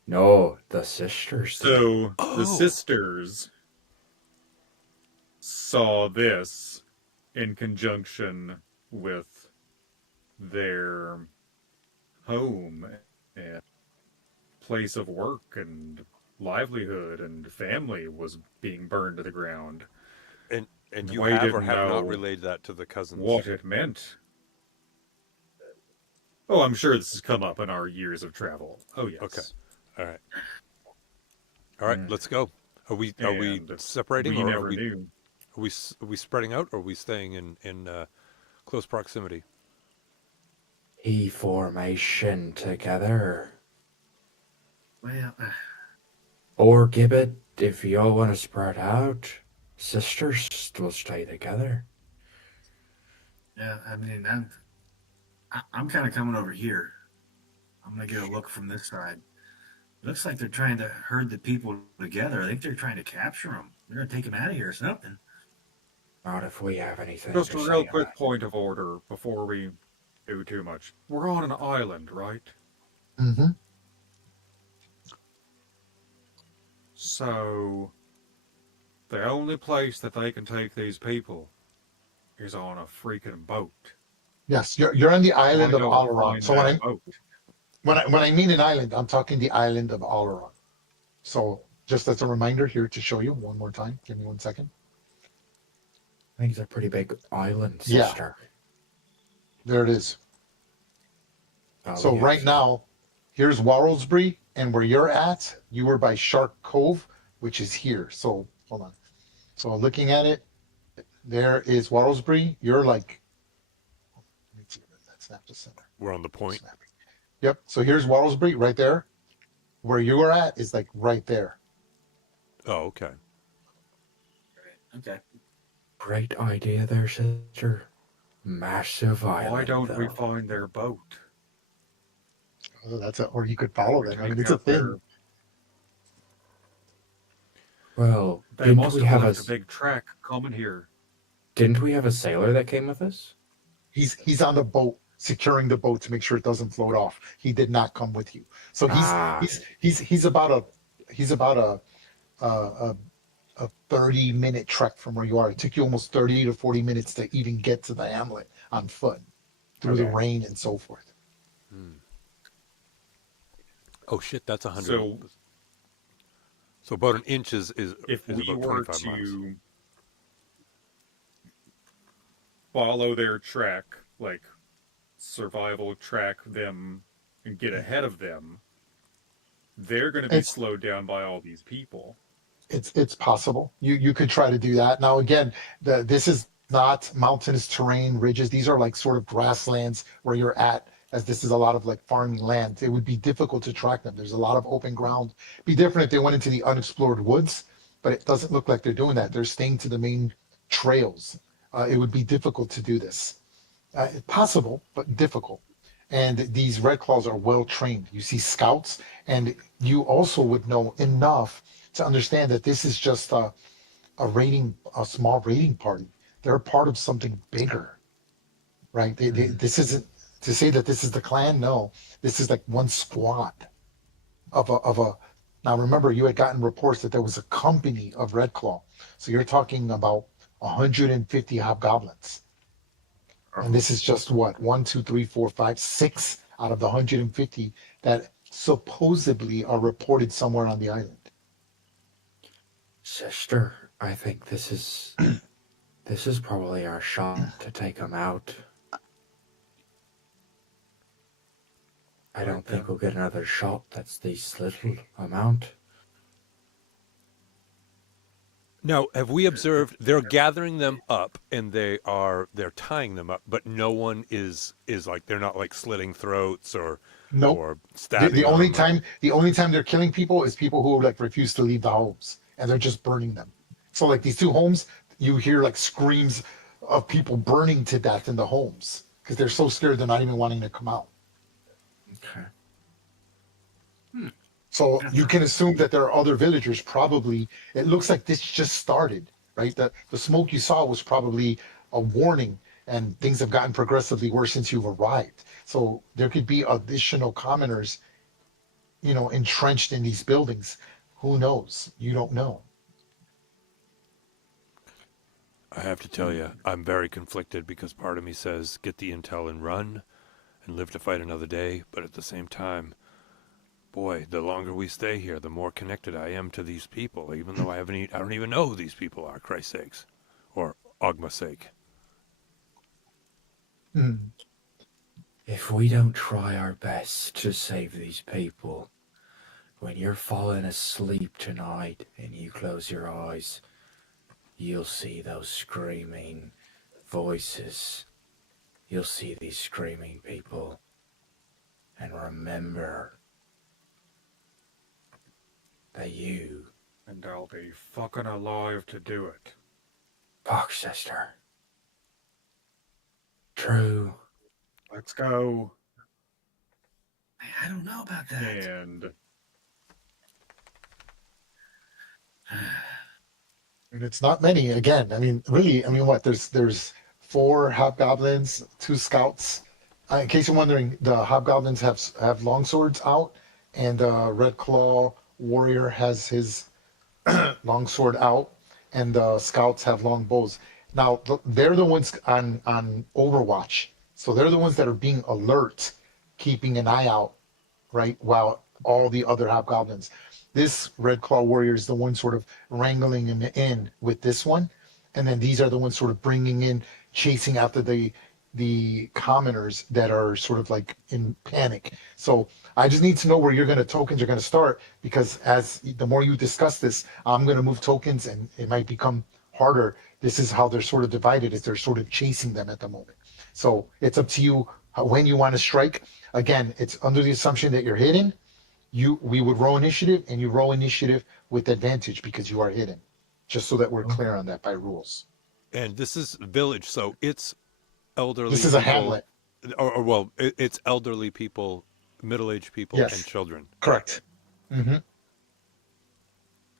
No, the sisters. So Oh. the sisters saw this in conjunction with their home and place of work and livelihood and family was being burned to the ground. And you We have or didn't have not know relayed that to the cousins. What it meant. Oh, I'm sure this has come up in our years of travel. Oh yes. Okay. All right. All right. Let's go. Are we And separating we or never are knew. we spreading out or are we staying in close proximity? E formation together. Well, Or Gibbet, if y'all want to spread out, sisters will stay together. yeah, I mean, I'm kind of coming over here. I'm gonna get a look from this side. Looks like they're trying to herd the people together. I think they're trying to capture them. They're gonna take them out of here or something. Not if we have anything Just to a say real about quick it. point of order before we do too much. We're on an island, right? Mm-hmm. So the only place that they can take these people is on a freaking boat. Yes, you're on the island Why of don't Oleron. find So that boat? when I mean an island, I'm talking the island of Oleron. So just as a reminder here to show you one more time. Give me 1 second. I think it's a pretty big island, Yeah. sister. There it is. Oh, So yes. right now, here's Warelsby, and where you're at, you were by Shark Cove, which is here. So hold on. So looking at it, there is Warelsby. You're like, let me see, that snap to center. We're on the point. Snapping. Yep. So here's Warelsby right there. Where you are at is like right there. Oh, okay. Okay. Great idea there, sister. Massive island. Why don't we though. find their boat? Oh, or you could follow We them. I take mean, it's a out their- thing. Well, They didn't must we have have left a big track coming here. Didn't we have a sailor that came with us? He's on the boat, securing the boat to make sure it doesn't float off. He did not come with you. So he's about a 30-minute trek from where you are. It took you almost 30 to 40 minutes to even get to the hamlet on foot through the Okay. rain and so forth. Oh shit, that's 100. So So about an inch is if is we about were 25 miles. to follow their track, like survival track them and get ahead of them, they're going to be It's- slowed down by all these people. It's possible. You could try to do that. Now again, this is not mountainous terrain, ridges. These are like sort of grasslands where you're at, as this is a lot of like farming land. It would be difficult to track them. There's a lot of open ground. Be different if they went into the unexplored woods, but it doesn't look like they're doing that. They're staying to the main trails. It would be difficult to do this. Possible, but difficult. And these Red Claws are well trained. You see scouts, and you also would know enough to understand that this is just a small raiding party. They're part of something bigger, right? This isn't to say that this is the clan. No, this is like one squad of a. Now remember, you had gotten reports that there was a company of Red Claw, so you're talking about 150 hobgoblins, and this is just what 1, 2, 3, 4, 5, 6 out of the 150 that supposedly are reported somewhere on the island. Sister, I think this is probably our shot to take them out. I don't think we'll get another shot that's this little amount. Now, have we observed they're gathering them up and they're tying them up, but no one is like they're not like slitting throats or Nope. or The, stabbing the only them. time they're killing people is people who like refuse to leave the homes, and they're just burning them. So like these two homes, you hear like screams of people burning to death in the homes because they're so scared they're not even wanting to come out. Okay. So you can assume that there are other villagers probably. It looks like this just started, right? The smoke you saw was probably a warning, and things have gotten progressively worse since you've arrived. So there could be additional commoners, entrenched in these buildings. Who knows? You don't know. I have to tell you, I'm very conflicted because part of me says get the intel and run and live to fight another day, but at the same time, boy, the longer we stay here, the more connected I am to these people, even though I don't even know who these people are, Christ's sakes, or Ogma's sake. If we don't try our best to save these people, when you're falling asleep tonight and you close your eyes, you'll see those screaming voices. You'll see these screaming people. And remember that you, And I'll be fucking alive to do it. fuck sister. True. Let's go. I don't know about that. And And it's not many. Again, I mean, really, I mean, what? There's 4 hobgoblins, 2 scouts, In case you're wondering, the hobgoblins have long swords out, and Red Claw warrior has his longsword out, and the scouts have long bows. Now they're the ones on Overwatch, so they're the ones that are being alert, keeping an eye out, right? While all the other hobgoblins, this Red Claw warrior is the one sort of wrangling him in with this one, and then these are the ones sort of bringing in, chasing after the commoners that are sort of like in panic. So I just need to know where tokens are going to start, because as the more you discuss this, I'm going to move tokens and it might become harder. This is how they're sort of divided, is they're sort of chasing them at the moment. So it's up to you when you want to strike. Again, it's under the assumption that you're hidden. We would roll initiative, and you roll initiative with advantage because you are hidden, just so that we're clear on that by rules. And this is village, so it's elderly. This is a people, hamlet. Well, it's elderly people, middle-aged people, Yes. and children. Correct. Mm-hmm.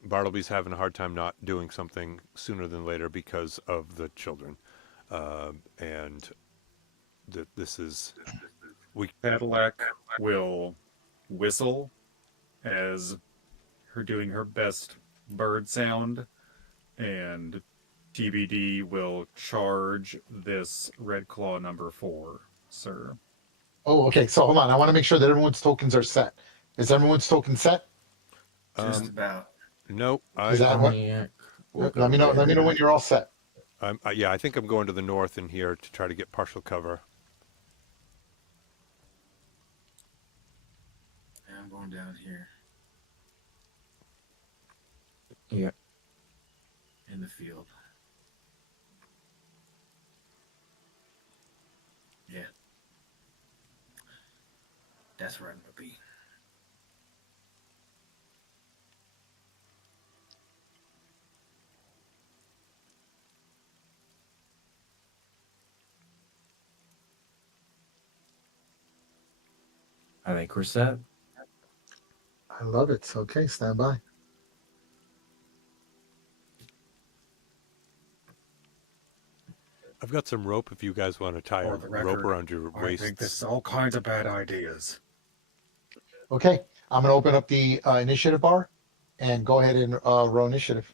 Bartleby's having a hard time not doing something sooner than later because of the children, and this is Cadillac will whistle as her doing her best bird sound, and TBD will charge this Red Claw number 4, sir. Oh, okay. So hold on. I want to make sure that everyone's tokens are set. Is everyone's token set? Just about. No, Is that what? Pontiac. Let me know. Let me know when you're all set. yeah, I think I'm going to the north in here to try to get partial cover. And I'm going down here Yeah. in the field. Yeah. That's where I'm going to be. I think we're set. I love it. Okay, stand by. I've got some rope if you guys want to tie a For the rope record, around your I think this waists. is all kinds of bad ideas. Okay, I'm gonna open up the initiative bar and go ahead and roll initiative.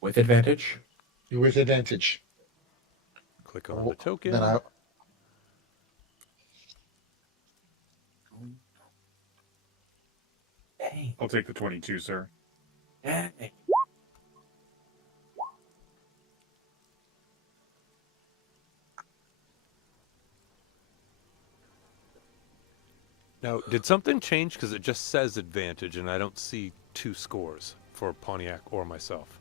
With advantage. You with advantage. Click on Oh, the token. Then I Hey. I'll take the 22, sir. Hey. Now, did something change? Because it just says advantage, and I don't see 2 scores for Pontiac or myself.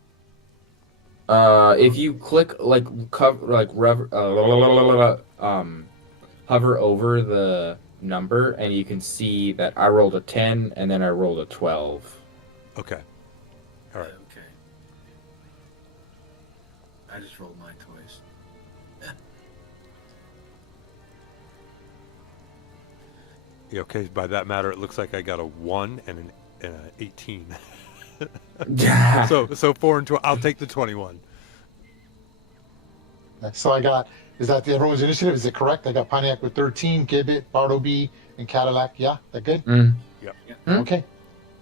If you click hover over the number, and you can see that I rolled a 10 and then I rolled a 12. Okay. All right. Okay. I just rolled mine twice. Yeah, okay. By that matter, it looks like I got a 1 and an 18. so 4 and 12. I'll take the 21. so I got. Is that everyone's initiative? Is it correct? I got Pontiac with 13, Gibbet, Bartleby, and Cadillac. Yeah, that good? Mm. Okay.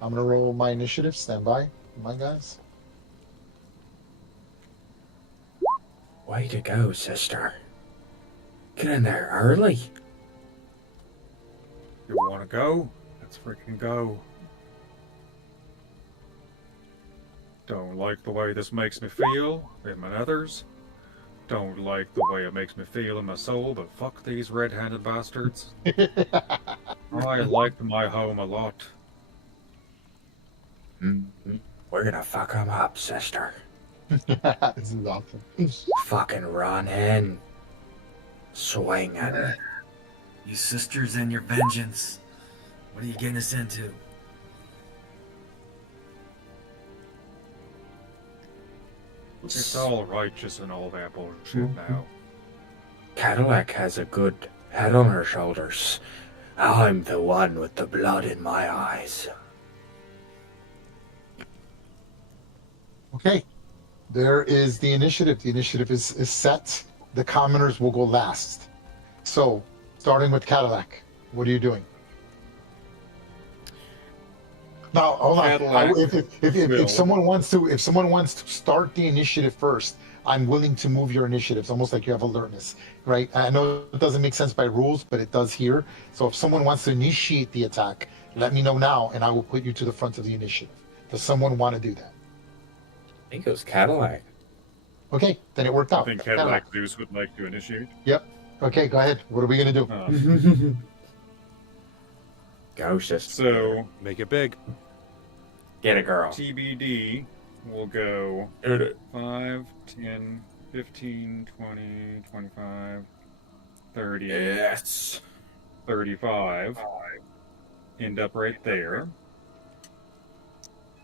I'm gonna roll my initiative. Stand by, my guys. Way to go, sister. Get in there early. You want to go? Let's freaking go. Don't like the way this makes me feel, him and others. Don't like the way it makes me feel in my soul, but fuck these red-handed bastards. I liked my home a lot. We're gonna fuck him up, sister. This is awesome. Fucking run in. Swinging. You sisters and your vengeance. What are you getting us into? It's all righteous and all that bullshit now. Cadillac has a good head on her shoulders. I'm the one with the blood in my eyes. Okay. There is the initiative. The initiative is set. the commoners will go last. So, starting with Cadillac, what are you doing? Now, hold on. Cadillac If will. someone wants to start the initiative first, I'm willing to move your initiatives, almost like you have alertness, right? I know it doesn't make sense by rules, but it does here. So if someone wants to initiate the attack, let me know now, and I will put you to the front of the initiative. Does someone want to do that? I think it was Cadillac. Okay, then it worked I out. think Cadillac Zeus would like to initiate. Yep. Okay, go ahead. What are we gonna do? Go, sister. So Make it big. Get a girl. TBD will go 5, 10, 15, 20, 25, 30, Yes. 35. End up right there.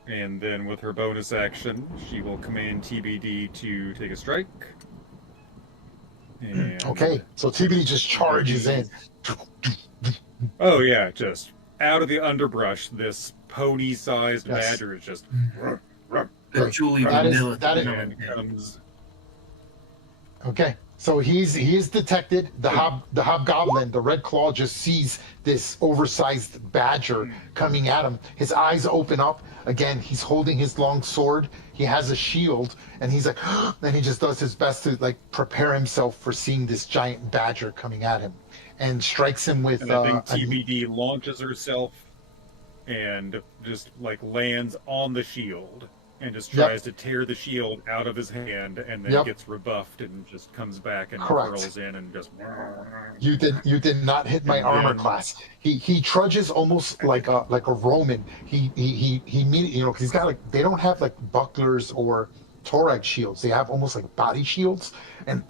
And then with her bonus action, she will command TBD to take a strike. And Okay, so TBD just charges in. oh yeah, just out of the underbrush, this pony-sized Yes. badger is just Julie That is- Vanilla. that is- and comes. Okay, so he is detected. The hobgoblin, the red claw, just sees this oversized badger coming at him. His eyes open up. Again, he's holding his long sword. He has a shield, and he's like, then he just does his best to like prepare himself for seeing this giant badger coming at him, and strikes him with. And I think TBD launches herself and just like lands on the shield and just Yep. tries to tear the shield out of his hand, and then Yep. gets rebuffed and just comes back and Correct. curls in and just. You did not hit my And armor then- class. He trudges almost like a Roman. He you know, 'cause he's got like, they don't have like bucklers or thorax shields. They have almost like body shields, and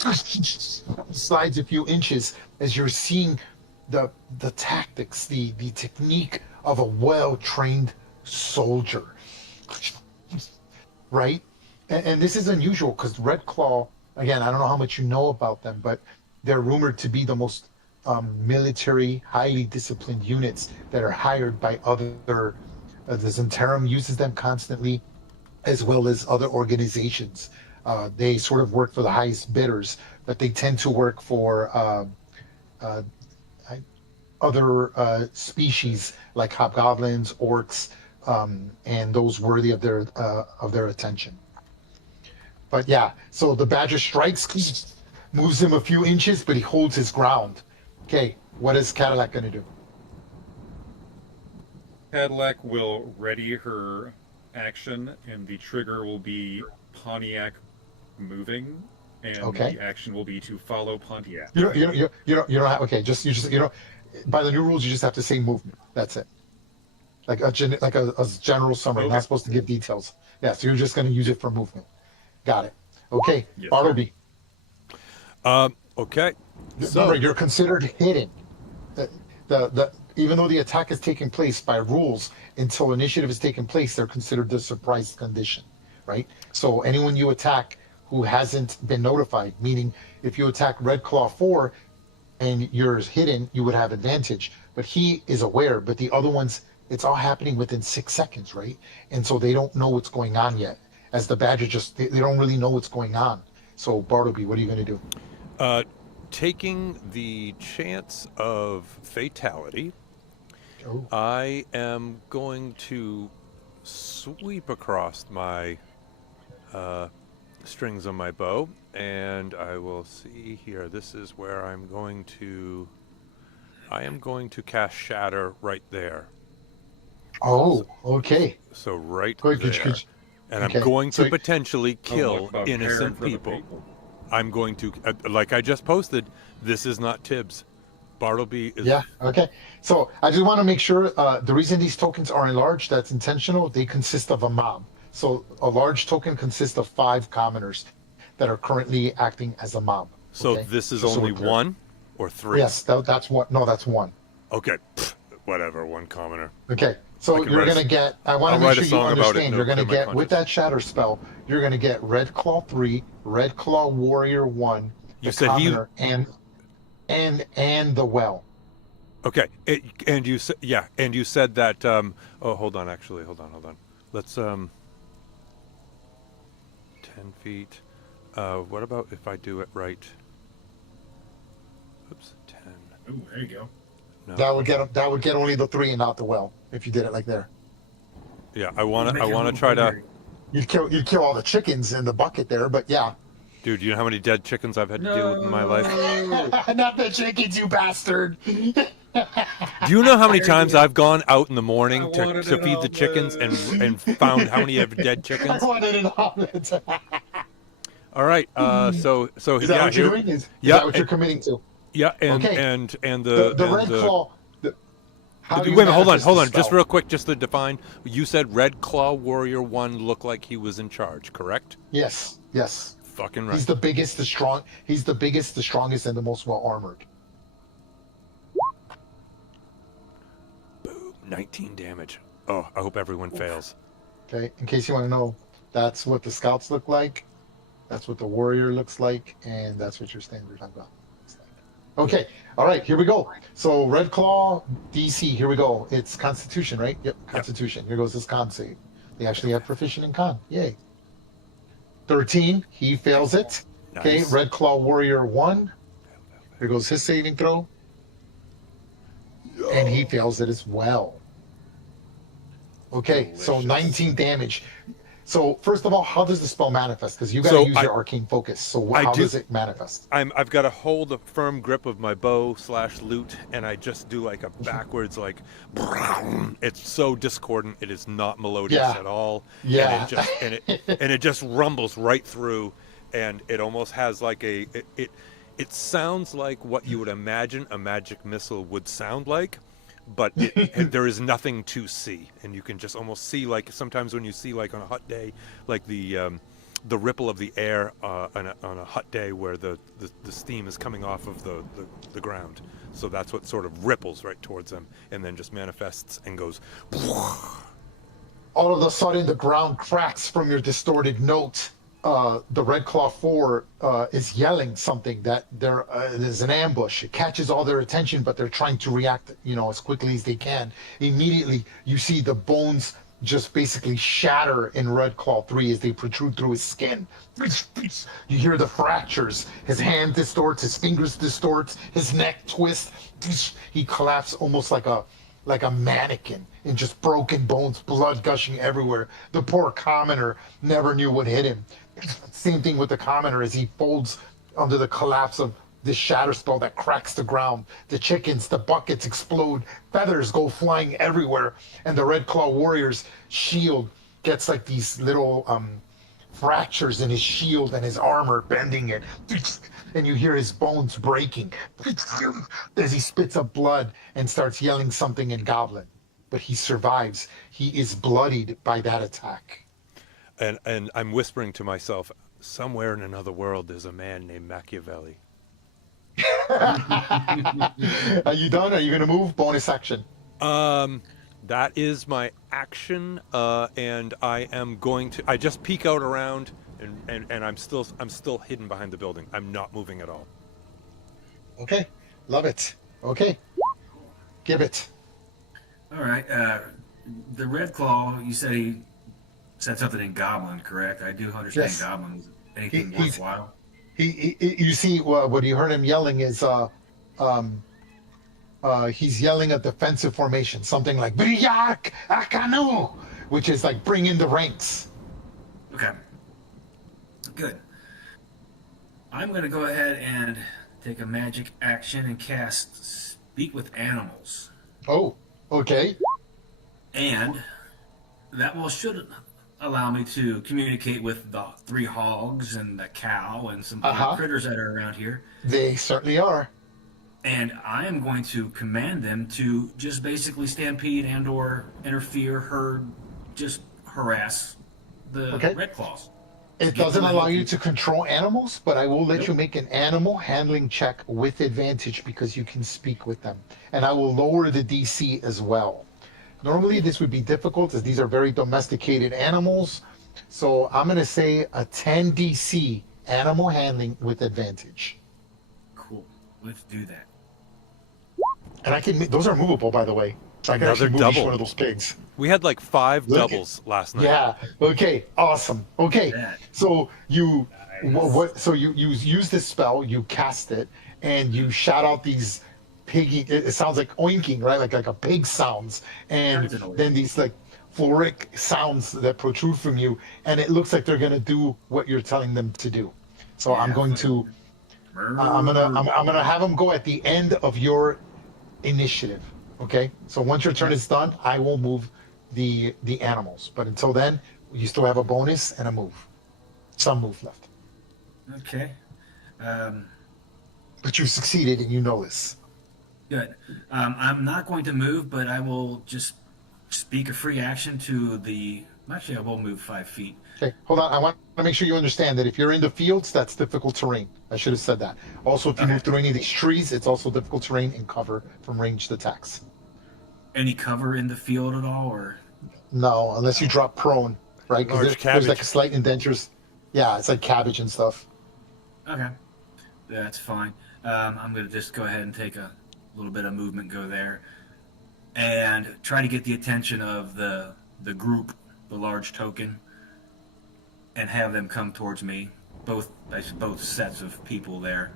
slides a few inches as you're seeing the tactics, the technique of a well-trained soldier. Right? And this is unusual because Red Claw, again, I don't know how much you know about them, but they're rumored to be the most military, highly disciplined units that are hired by other. The Zentarum uses them constantly, as well as other organizations. They sort of work for the highest bidders, but they tend to work for other species like hobgoblins, orcs, and those worthy of their attention. But yeah, so the badger strikes, moves him a few inches, but he holds his ground. Okay, what is Cadillac going to do? Cadillac will ready her action, and the trigger will be Pontiac moving, and Okay. the action will be to follow Pontiac. You don't have, okay, you don't, by the new rules, you just have to say movement. That's it. Like a general summary, Okay. not supposed to give details. Yeah, so you're just going to use it for movement. Got it. Okay, Yes, Bartleby. Okay. Remember, you're considered hidden. The even though the attack is taking place by rules, until initiative is taking place, they're considered the surprise condition, right? So anyone you attack who hasn't been notified, meaning if you attack Red Claw 4 and you're hidden, you would have advantage. But he is aware, but the other ones, it's all happening within 6 seconds, right? And so they don't know what's going on yet. As the badger they don't really know what's going on. So Bartleby, what are you going to do? Taking the chance of fatality, Oh. I am going to sweep across my strings on my bow, and I will see here. This is where I am going to cast Shatter right there. Oh, okay. So right Good, there. good. And Okay, I'm going so- to potentially Oh, kill what about caring innocent for the people. I'm going to, like I just posted, this is not Tibbs. Bartleby is. Yeah, okay. So I just want to make sure the reason these tokens are enlarged, that's intentional. They consist of a mob. So a large token consists of 5 commoners that are currently acting as a mob. So okay? this is Just so only we're clear. 1 or 3? Yes, that's one. No, that's 1. Okay. Pfft, whatever, 1 commoner. Okay. So I can you're write a going to s- get, I want I'll to make write sure a you song about it understand, and you're going to it'll clear get, my with that shatter spell, you're going to get Red Claw 3, Red Claw Warrior 1, You the said he- commoner, and the well. Okay. And you said, yeah, and you said that, oh, hold on, actually, hold on. Let's, 10 feet. What about if I do it right Oops, 10. Ooh, there you go. No. That would get only the 3 and not the well if you did it like there. Yeah, I want Make it a to little try to. bigger. You'd kill all the chickens in the bucket there, but yeah. Dude, you know how many dead chickens I've had to deal with in my life? Not the chickens, you bastard. Do you know how many times I've gone out in the morning I to wanted feed an the omelet. chickens and found how many have dead I chickens? wanted an omelet. All right, so Is that yeah, what you're here, doing? Is yeah, that what you're committing to? yeah, and Okay. and The the red claw. How do you Wait a minute, hold on, manifest the just spell? real quick, just to define. You said Red Claw Warrior 1 looked like he was in charge, correct? Yes, yes. Fucking right. He's the biggest, the strong. He's the biggest, the strongest, and the most well armored. Boom, 19 damage. Oh, I hope everyone fails. Okay. In case you want to know, that's what the scouts look like. That's what the warrior looks like, and that's what your standard hunter looks like. Okay. All right. Here we go. So Red Claw DC. Here we go. It's Constitution, right? Yep. Constitution. Here goes this con save. They actually have proficient in con. Yay. 13. He fails it. Okay. Nice. Red Claw Warrior 1. Here goes his saving throw. And he fails it as well. Okay, so Delicious. 19 damage. So first of all, how does the spell manifest? Because you got to So use your arcane focus. So how does it manifest? I've got to hold a firm grip of my bow / lute, and I just do like a backwards, like, it's so discordant. It is not melodious Yeah. at all. Yeah. And it just rumbles right through, and it almost has like it sounds like what you would imagine a magic missile would sound like, but there is nothing to see, and you can just almost see, like sometimes when you see, like on a hot day, like the ripple of the air on a hot day where the steam is coming off of the ground. So that's what sort of ripples right towards them, and then just manifests and goes. All of a sudden, the ground cracks from your distorted note. The Red Claw 4 is yelling something that there's an ambush. It catches all their attention, but they're trying to react, as quickly as they can. Immediately, you see the bones just basically shatter in Red Claw 3 as they protrude through his skin. You hear the fractures. His hand distorts, his fingers distort, his neck twists. He collapses almost like a mannequin in just broken bones, blood gushing everywhere. The poor commoner never knew what hit him. Same thing with the commoner as he folds under the collapse of this shatter spell that cracks the ground. The chickens, the buckets explode, feathers go flying everywhere, and the Red Claw Warrior's shield gets like these little fractures in his shield and his armor, bending it. And you hear his bones breaking as he spits up blood and starts yelling something in Goblin. But he survives. He is bloodied by that attack. And I'm whispering to myself, somewhere in another world there's a man named Machiavelli. Are you done? Are you going to move? Bonus action. That is my action, and I am going to. I just peek out around, and I'm still hidden behind the building. I'm not moving at all. Okay. Love it. Okay. Give it. All right. The Red Claw, you said he said something in Goblin, correct? I do understand Yes. Goblin. Anything He's- worthwhile? You see, what you heard him yelling is, he's yelling a defensive formation, something like "Briyak Akanu," which is like bring in the ranks. Okay. Good. I'm going to go ahead and take a magic action and cast Speak with Animals. Oh, okay. And that should allow me to communicate with the 3 hogs and the cow and some other critters that are around here. They certainly are. And I am going to command them to just basically stampede and or interfere, herd, just harass the Red Claws. It doesn't allow you to control animals, but I will let you make an animal handling check with advantage because you can speak with them. And I will lower the DC as well. Normally this would be difficult as these are very domesticated animals. So I'm going to say a 10 DC animal handling with advantage. Cool. Let's do that. And I can, those are movable, by the way. So I can Another actually move each double. one of those pigs. We had like 5 Look. doubles last night. Yeah. Okay. Awesome. Okay. That. So you So you use this spell, you cast it, and you shout out these piggy. It sounds like oinking, right? Like a pig sounds, and That's annoying. then these like floric sounds that protrude from you, and it looks like they're gonna do what you're telling them to do. So I'm Yeah, going to. I'm gonna have them go at the end of your initiative. Okay. So once your turn is done, I will move the animals. But until then, you still have a bonus and a move. Some move left. Okay. But you've succeeded and you know this. Good. I'm not going to move, but I will just speak a free action to the. Actually, I will move 5 feet. Okay, hold on. I want to make sure you understand that if you're in the fields, that's difficult terrain. I should have said that. Also, if you move through any of these trees, it's also difficult terrain and cover from ranged attacks. Any cover in the field at all, or? No, unless you drop prone, right? Large Because there's like cabbage. slight indentures. Yeah, it's like cabbage and stuff. Okay, that's fine. I'm going to just go ahead and take a little bit of movement, go there, and try to get the attention of the group, the large token, and have them come towards me. Both sets of people there.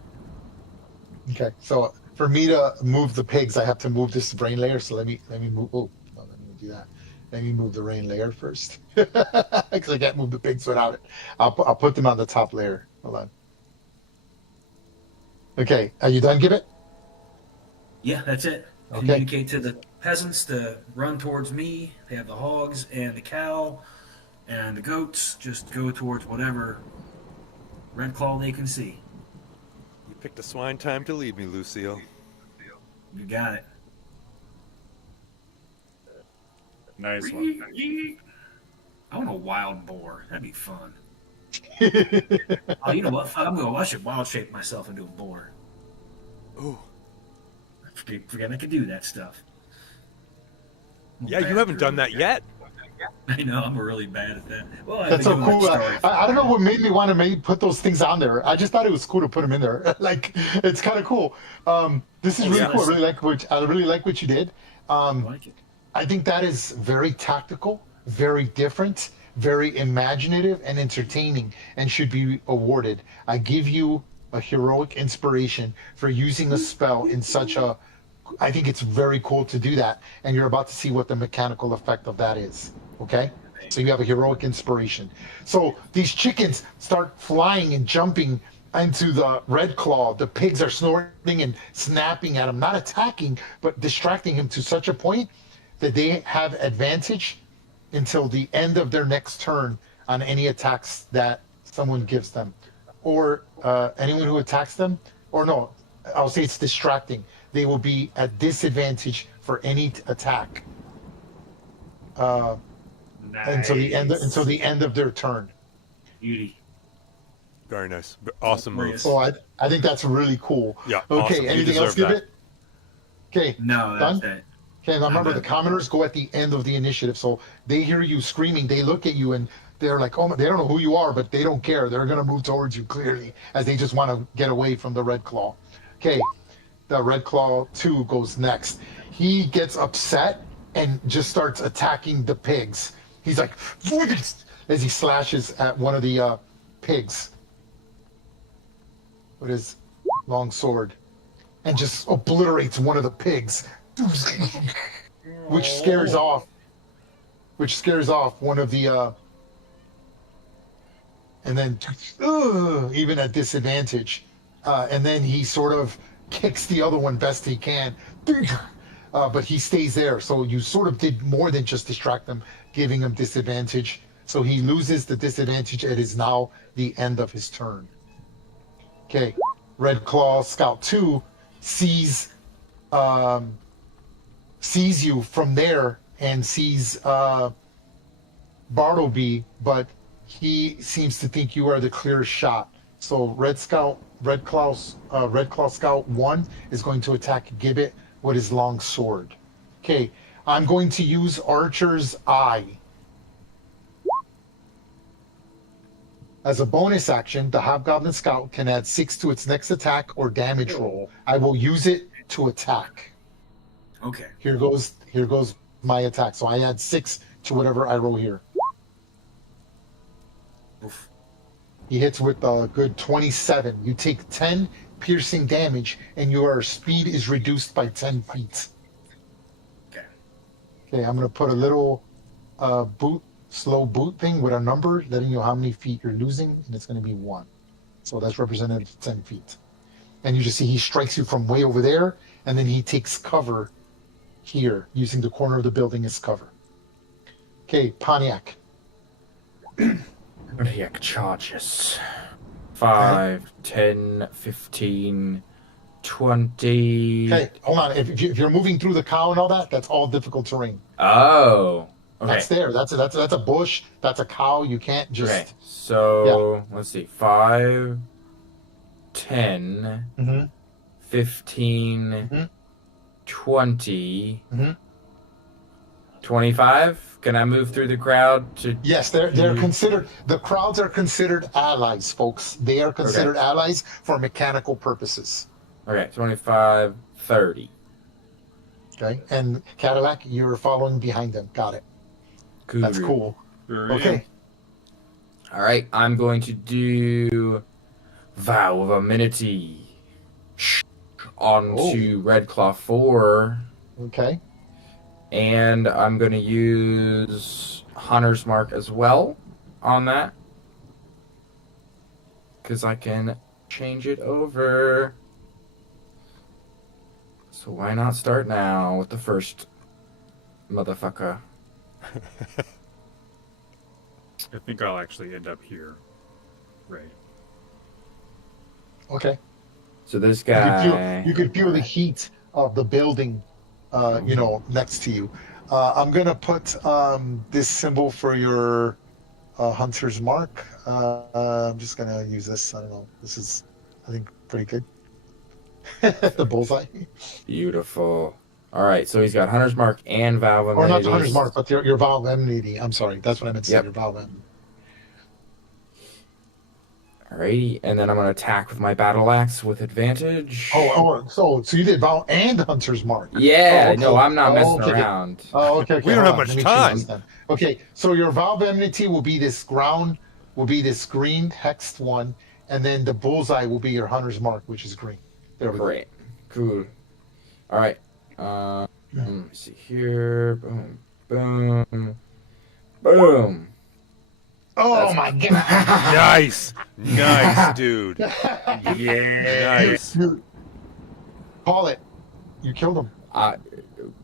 Okay, so for me to move the pigs, I have to move this brain layer. So let me move. Oh, no, let me do that. Let me move the rain layer first, because I can't move the pigs without it. I'll put them on the top layer. Hold on. Okay, are you done, Gibbet? Yeah, that's it. Okay. Communicate to the peasants to run towards me. They have the hogs and the cow and the goats. Just go towards whatever red claw they can see. You picked a swine time to lead me, Lucille. You got it. Nice one. I want a wild boar. That'd be fun. Oh, you know what? Fuck, I should wild shape myself into a boar. Ooh. Forget I could do that stuff. I'm a Yeah, you bad haven't done druid. that yet. I know, I'm really bad at that. Well, I've That's been so doing cool. that story. I don't know what made me want to put those things on there. I just thought it was cool to put them in there. Like it's kind of cool. This is really yeah, cool. I really like what you did. I like it. I think that is very tactical, very different, very imaginative and entertaining, and should be awarded. I give you a heroic inspiration for using a spell in such a. I think it's very cool to do that, and you're about to see what the mechanical effect of that is. Okay, so you have a heroic inspiration. So these chickens start flying and jumping into the red claw. The pigs are snorting and snapping at him, not attacking, but distracting him to such a point that they have advantage until the end of their next turn on any attacks that someone gives them, or anyone who attacks them. Or no, I'll say it's distracting. They will be at disadvantage for any attack until the end of their turn. Beauty. Very nice. Awesome move. So I think that's really cool. Yeah, Okay. awesome. You Anything else, deserve give it? Okay. No, Done? that's it. Okay, now remember, I'm the done. commoners go at the end of the initiative, so they hear you screaming, they look at you, and they're like, oh, they don't know who you are, but they don't care. They're going to move towards you clearly, as they just want to get away from the Red Claw. Okay, the Red Claw 2 goes next. He gets upset and just starts attacking the pigs. He's like, as he slashes at one of the pigs with his long sword, and just obliterates one of the pigs. which scares off one of the and then even at disadvantage, and then he sort of kicks the other one best he can, but he stays there, so you sort of did more than just distract him, giving him disadvantage, so he loses the disadvantage. It is now the end of his turn. Okay, Red Claw Scout 2 sees you from there and sees Bartleby, but he seems to think you are the clearest shot. So Red Claw Scout 1 is going to attack Gibbet with his long sword. Okay, I'm going to use Archer's Eye. As a bonus action, the Hobgoblin Scout can add 6 to its next attack or damage roll. I will use it to attack. Okay. Here goes my attack. So I add 6 to whatever I roll here. Oof. He hits with a good 27. You take 10 piercing damage, and your speed is reduced by 10 feet. Okay. Okay, I'm gonna put a little slow boot thing with a number, letting you know how many feet you're losing, and it's gonna be 1. So that's representative of 10 feet. And you just see he strikes you from way over there, and then he takes cover here, using the corner of the building as cover. Okay, Pontiac. Cardiac charges. 5, 10, 15, 20. Okay, hold on. If you're moving through the cow and all that, that's all difficult terrain. Oh. Okay. That's there. That's a bush. That's a cow. You can't just. Okay. So let's see. 5, 10, Mhm. 15, Mhm. 20, Mhm. 25. Can I move through the crowd to? Yes, they're considered. The crowds are considered allies, folks. They are considered allies for mechanical purposes. Okay, 25, 30. Okay, and Cadillac, you're following behind them. Got it. That's cool. Okay. All right, I'm going to do Vow of Amenity onto Red Claw 4, Okay. and I'm going to use Hunter's Mark as well on that, because I can change it over. So why not start now with the first motherfucker? I think I'll actually end up here. Right. Okay. So this You guy. could feel the heat of the building, next to you. I'm gonna put this symbol for your hunter's mark. I'm just gonna use this. I don't know. This is, I think, pretty good. The bullseye. Beautiful. All right, so he's got Hunter's Mark and Vow of Or not Amenity. the hunter's mark, but your vow of enmity. I'm sorry, that's what I meant to say. Yep. Your vow of enmity. Alrighty, and then I'm going to attack with my battle axe with advantage. So you did vow and hunter's mark. Yeah, okay. no, I'm not messing Okay. around. Okay. We don't hold have on. much Let me time. change this then. Okay, so your vow of enmity will be this green hexed one, and then the bullseye will be your hunter's mark, which is green. There we go. Great. Cool. All right. Let me see here. Boom. Boom. Boom. Oh my god! Nice, nice, dude. Yeah. Nice. Dude, call it. You killed him.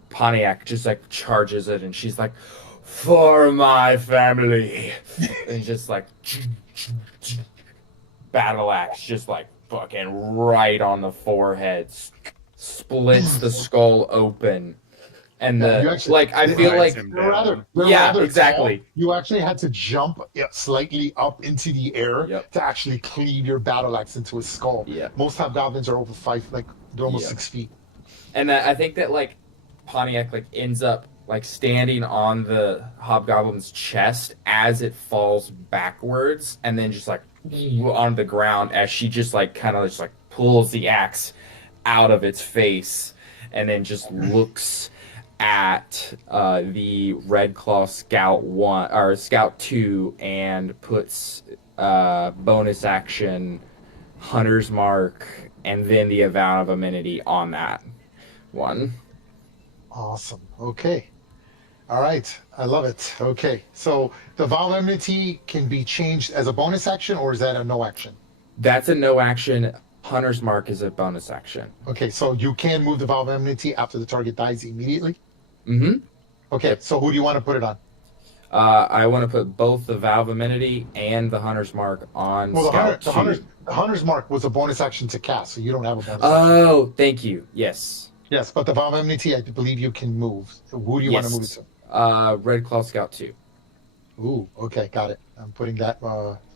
Pontiac just like charges it, and she's like, "For my family," and just like battle axe, just like fucking right on the forehead, splits the skull open, and Yeah, you actually- I feel like They're Yeah, rather exactly. tall. You actually had to jump slightly up into the air Yep. to actually cleave your battle axe into his skull. Yep. Most hobgoblins are over 5, like they're almost Yep. 6 feet. And I think that like Pontiac like ends up like standing on the hobgoblin's chest as it falls backwards, and then just like on the ground as she just like kind of just like pulls the axe out of its face, and then just looks at the Red Claw Scout 1 or Scout 2 and puts bonus action Hunter's Mark and then the Vow of Amenity on that one. Awesome. Okay. All right. I love it. Okay. So the vow of enmity can be changed as a bonus action, or is that a no action? That's a no action. Hunter's Mark is a bonus action. Okay. So you can move the vow of enmity after the target dies immediately. Mm-hmm. Okay. So who do you want to put it on? I want to put both the Vow of Amenity and the Hunter's Mark on Well, Scout 2. the hunter's mark was a bonus action to cast, so you don't have a bonus action. Oh, thank you. Yes. Yes, but the vow of enmity, I believe you can move. Who do you want to move it to? Red Claw Scout 2. Ooh, okay, got it. I'm putting that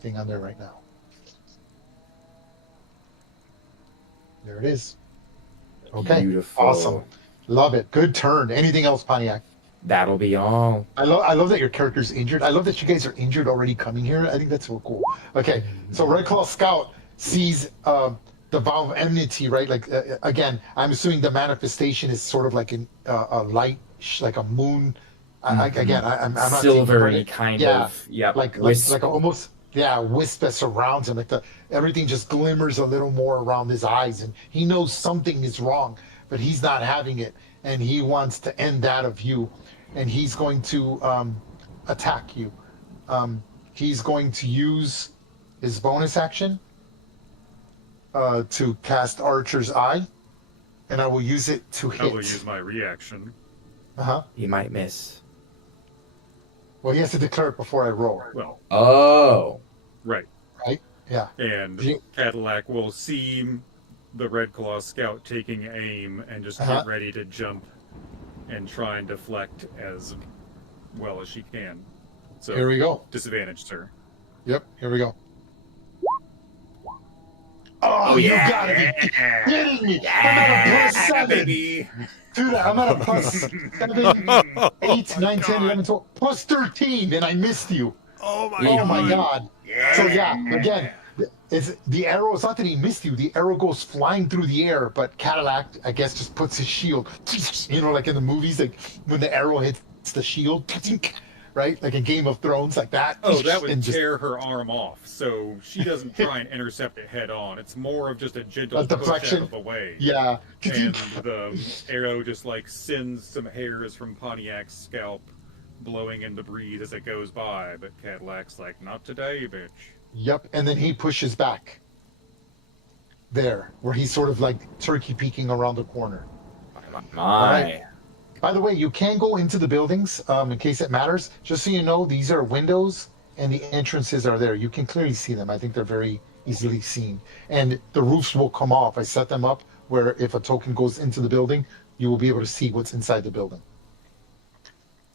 thing on there right now. There it is. Okay, Beautiful. awesome. Love it. Good turn. Anything else, Pontiac? That'll be all. I love that your character's injured. I love that you guys are injured already coming here. I think that's so cool. Okay, so Red Claw Scout sees the vow of enmity, right? Like again, I'm assuming the manifestation is sort of like a light, like a moon. I'm not taking Silvery credit. kind Yeah, of. Yep. like wisp. like almost yeah, wisp that surrounds him. Like everything just glimmers a little more around his eyes, and he knows something is wrong, but he's not having it, and he wants to end that of you, and he's going to attack you. He's going to use his bonus action to cast Archer's Eye, and I will use it to I will hit. use my reaction. Uh-huh. You might miss. Well, he has to declare it before I roll, Well, Oh. right. right? Yeah. And You- Cadillac will see the Red Claw scout taking aim and just Uh-huh. get ready to jump and try and deflect as well as she can. So Here we go. disadvantage, sir. Yep, here we go. Oh, you gotta be kidding me! I'm at a plus 7! baby. Dude, I'm at a plus 7, 8, 9, 10, 11, 12, plus 13, and I missed you. Oh my Oh god. my god. So yeah, again, it's the arrow. It's not that he missed you. The arrow goes flying through the air, but Cadillac, I guess, just puts his shield. You know, like in the movies, like when the arrow hits the shield, right? Like in Game of Thrones, like that. Oh, that would and just tear her arm off. So she doesn't try and intercept it head on. It's more of just a gentle A push out deflection. of the way. yeah. And the arrow just like sends some hairs from Pontiac's scalp blowing in the breeze as it goes by. But Cadillac's like, not today, bitch. Yep, and then he pushes back. There, where he's sort of like turkey peeking around the corner. My. By the way, you can go into the buildings in case it matters. Just so you know, these are windows and the entrances are there. You can clearly see them. I think they're very easily seen. And the roofs will come off. I set them up where if a token goes into the building, you will be able to see what's inside the building.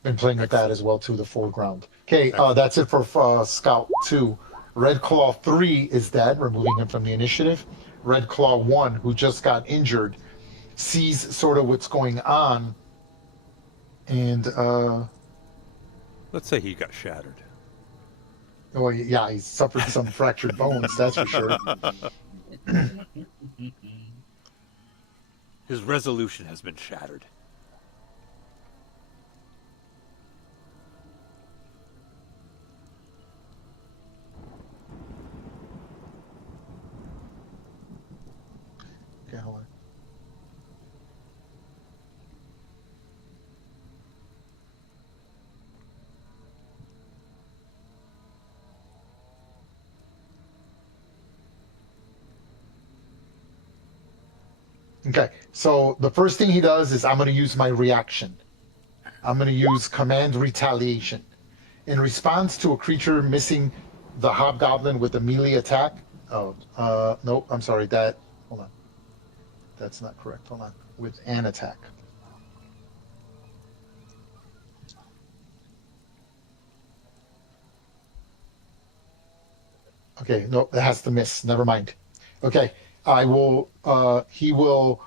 Been playing with that as well too, the foreground. Okay, that's it for Scout 2. Red Claw 3 is dead, removing him from the initiative. Red Claw 1, who just got injured, sees sort of what's going on. And, Let's say he got shattered. oh, yeah, he suffered some fractured bones, that's for sure. His resolution has been shattered. Okay, hold on. Okay, so the first thing he does is I'm going to use my reaction. I'm going to use command retaliation. In response to a creature missing the hobgoblin with a melee attack. Oh, nope, I'm sorry, hold on. That's not correct, hold on. With an attack. Okay, no, it has to miss, never mind. Okay, he will.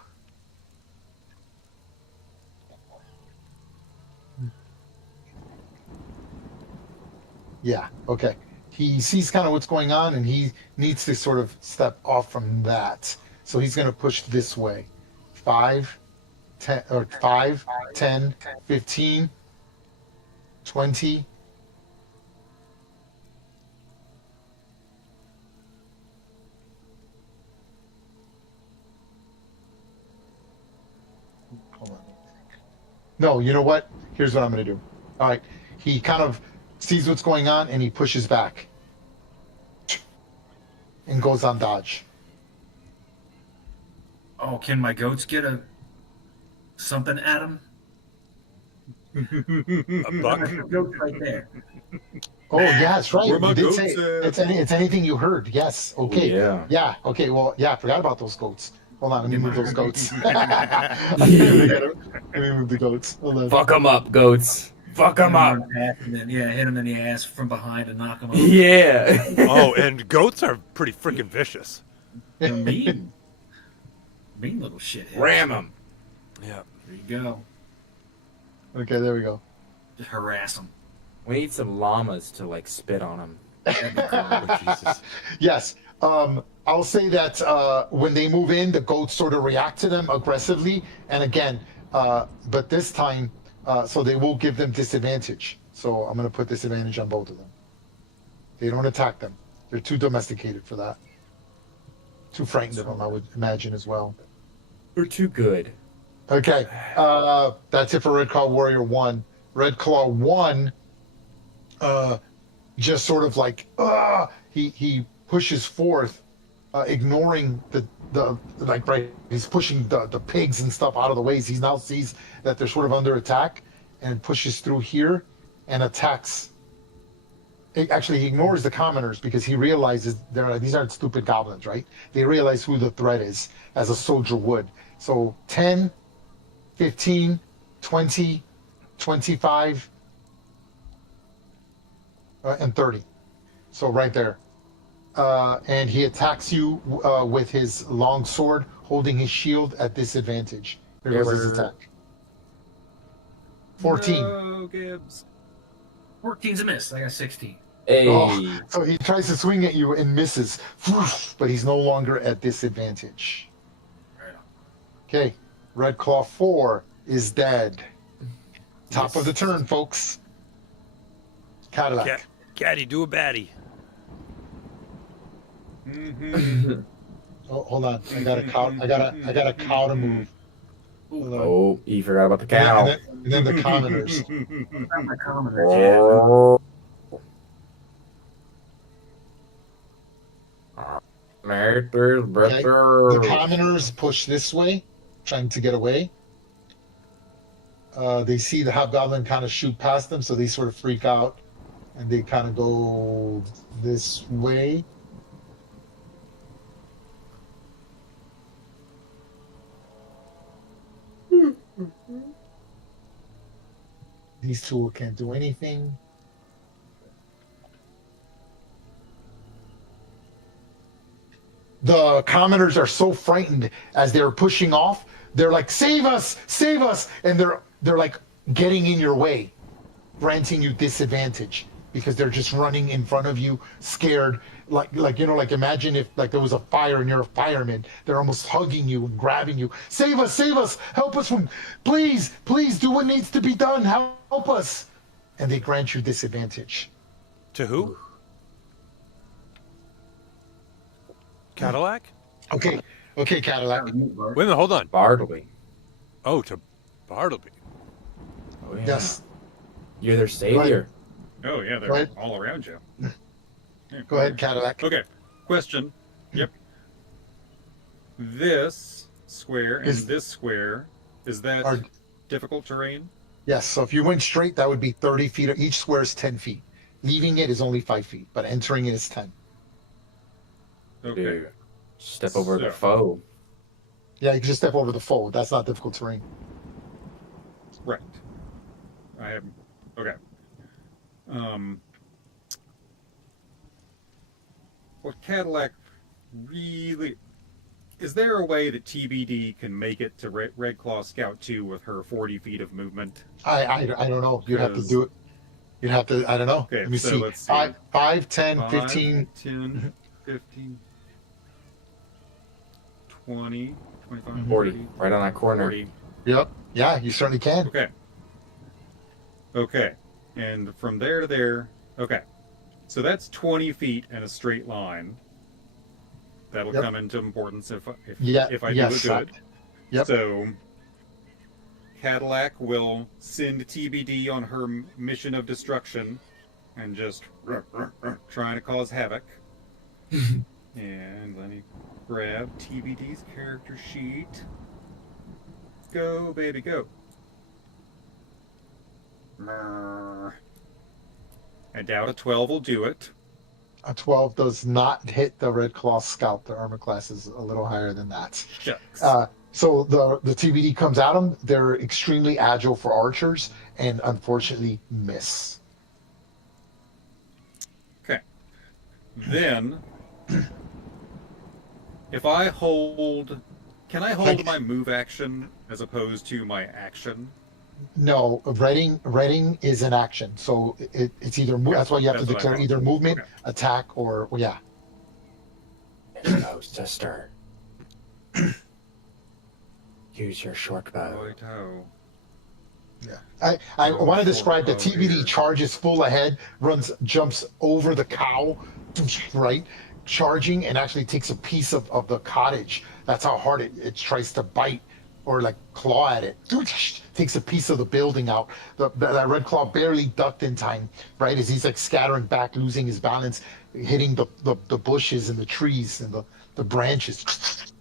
Yeah, okay. He sees kind of what's going on and he needs to sort of step off from that. So he's going to push this way. 5, 10, or 5, 10, 15, 20. Hold on. No, you know what? Here's what I'm going to do. All right. He kind of sees what's going on and he pushes back and goes on dodge. Oh, can my goats get something at him? A buck? Goats right there. Oh, yeah, that's right. Where my You did goats say at? it's anything you heard. Yes. Okay. Yeah. Yeah. Okay. Well, yeah, I forgot about those goats. Hold on. Let me move those goats. Let me move the goats. Hold on. Fuck them up, goats. Fuck them up. And then, yeah, hit him in the ass from behind and knock him over. Yeah. Oh, and goats are pretty freaking vicious. They're mean. Mean little shithead. Ram them. Yeah. There you go. Okay. There we go. Just harass him. We need some llamas to like spit on them. Oh, Jesus. Yes. I'll say that when they move in, the goats sort of react to them aggressively. And again, but this time, so they will give them disadvantage. So I'm going to put disadvantage on both of them. They don't attack them. They're too domesticated for that. Too frightened of them, I would imagine as well. We're too good. Okay, that's it for Red Claw Warrior 1. Red Claw 1, just sort of like, he pushes forth, ignoring the like, right, he's pushing the pigs and stuff out of the ways. He now sees that they're sort of under attack and pushes through here and attacks. Actually, he ignores the commoners because he realizes these aren't stupid goblins, right? They realize who the threat is, as a soldier would. So 10, 15, 20, 25, and 30. So right there. And he attacks you with his long sword, holding his shield at disadvantage. Here goes his attack. 14. No, Gibbs. 14's a miss. I got 16. Hey. Oh, so he tries to swing at you and misses, but he's no longer at disadvantage. Right on. Okay, Red Claw 4 is dead. Top Yes. of the turn, folks. Cadillac. Caddy, do a baddie. Oh, hold on. I got a cow. I got a cow to move. Hold on. Oh, you forgot about the And cow. then the commoners. Not my commoners, yeah. The commoners push this way, trying to get away. They see the hobgoblin kind of shoot past them, so they sort of freak out, and they kind of go this way. These two can't do anything. The commoners are so frightened as they're pushing off. They're like, "Save us! Save us!" And they're like getting in your way, granting you disadvantage because they're just running in front of you, scared. Like imagine if like there was a fire and you're a fireman. They're almost hugging you and grabbing you. "Save us! Save us! Help us from! Please, please do what needs to be done. Help us!" And they grant you disadvantage. To who? Cadillac? Okay, Cadillac. Wait a minute, hold on. Bartleby. Oh, to Bartleby. Oh, yeah. Yes. You're their savior. Oh, yeah, they're Right. all around you. Yeah, Go ahead, Cadillac. Okay, question. Yep. This square and Is- this square, is that Are- difficult terrain? Yes, so if you went straight, that would be 30 feet. Each square is 10 feet. Leaving it is only 5 feet, but entering it is 10. Okay. Dude, step over the So- foe. Yeah, you can just step over the fold. That's not difficult terrain. Right. I have. Okay. What Cadillac really. Is there a way that TBD can make it to Red Claw Scout 2 with her 40 feet of movement? I don't know. You'd have to Because- do it. You'd have to, I don't know. Okay, Let me so see. let's see. 5, 10, 5, 15. 10, 15, 20, 25, 40. 30, Right on that corner. 40. Yep. Yeah, you certainly can. Okay. Okay. And from there to there. Okay. So that's 20 feet in a straight line. That'll Yep. come into importance if Yeah, I yes, do it good. Yep. So Cadillac will send TBD on her mission of destruction and just trying to cause havoc. And let me grab TBD's character sheet. Go, baby, go. I doubt a 12 will do it. A 12 does not hit the Red Claw Scout. The armor class is a little higher than that. Shucks. So the TBD comes at them. They're extremely agile for archers and unfortunately miss. Okay. Then, if I hold... Can I hold Like- my move action as opposed to my action? No, reading is an action. So it's either that's why you have to That's what I declare thought. either movement, Okay. attack, or yeah. There goes sister. Use your short bow. Righto. I Oh, want to sure. describe the Oh, TBD dear. charges full ahead, jumps over the cow, right, charging and actually takes a piece of the cottage. That's how hard it tries to bite or like claw at it. Takes a piece of the building out. That red claw barely ducked in time, right? As he's like scattering back, losing his balance, hitting the bushes and the trees and the branches.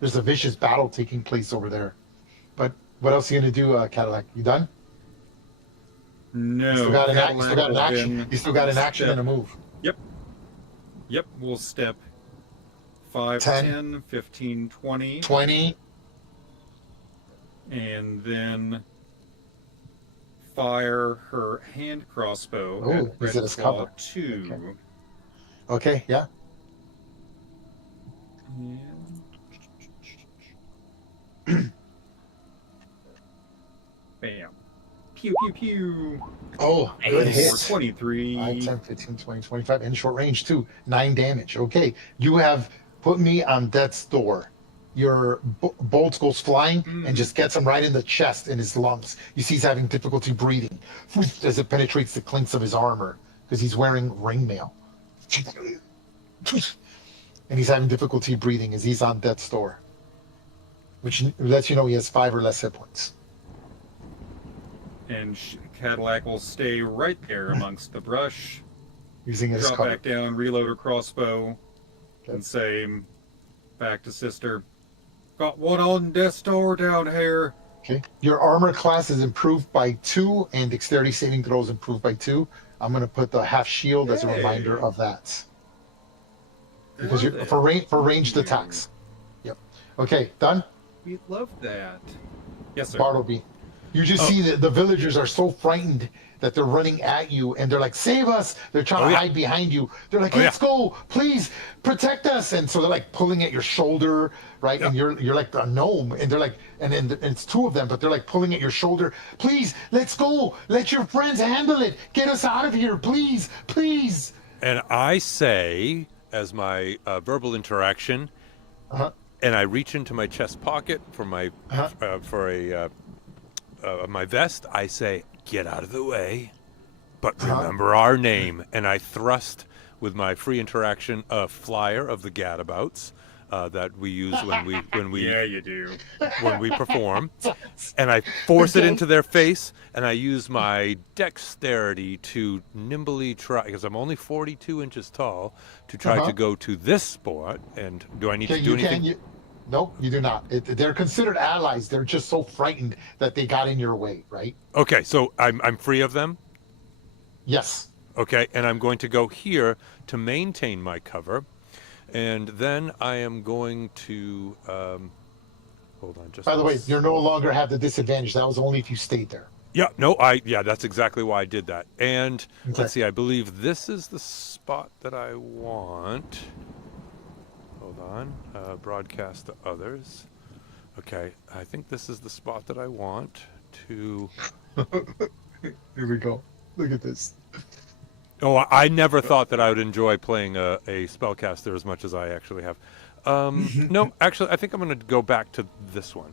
There's a vicious battle taking place over there. But what else are you gonna do, Cadillac? You done? No. You still got an, Cadillac you still got an will action. then You still got an action step- and a move. Yep, we'll step 5, 10, 10, 15, 20, 20. and then fire her hand crossbow Oh, at use Red it as Claw cover. 2. Okay, yeah. And... Bam. Pew, pew, pew. Oh, good For hit. 23. 5, 10, 15, 20, 25, and short range too. 9 damage. Okay, you have put me on death's door. Your bolt goes flying and just gets him right in the chest, in his lungs. You see he's having difficulty breathing as it penetrates the clinks of his armor because he's wearing ring mail. And he's having difficulty breathing as he's on death's door, which lets you know he has 5 or less hit points. And Cadillac will stay right there amongst the brush. Using it as Drop cover. back down, reload her crossbow, Okay. and say back to Sister, got one on death's door down here. Okay. Your armor class is improved by 2, and dexterity saving throws improved by 2. I'm gonna put the half shield as a Yay. reminder of that because Love you're it. for ranged Thank you. attacks. Yep. Okay, done. We love that. Yes, sir. Bartleby. You just see that the villagers are so frightened that they're running at you and they're like, "Save us!" They're trying to hide behind you. They're like, "Let's go, please protect us!" And so they're like pulling at your shoulder, right? And you're like a gnome, and they're like, and it's 2 of them, but they're like pulling at your shoulder. "Please, let's go! Let your friends handle it! Get us out of here, please, please!" And I say, as my verbal interaction, Uh-huh. and I reach into my chest pocket for my my vest. I say, "Get out of the way, but remember our name." And I thrust with my free interaction a flyer of the Gadabouts that we use when we Yeah, you do. when we perform, and I force it into their face, and I use my dexterity to nimbly try, because I'm only 42 inches tall, to try to go to this spot. And do I need to do anything? Nope, you do not. They're considered allies. They're just so frightened that they got in your way, right? Okay, so I'm free of them. Yes. Okay, and I'm going to go here to maintain my cover, and then I am going to hold on just. By the way, one you no longer have the disadvantage. That was only if you stayed there. Yeah, no, that's exactly why I did that. And let's see, I believe this is the spot that I want. Hold on, broadcast to others. Okay, I think this is the spot that I want to. Here we go. Look at this. Oh, I never thought that I would enjoy playing a spellcaster as much as I actually have. No, actually, I think I'm going to go back to this one,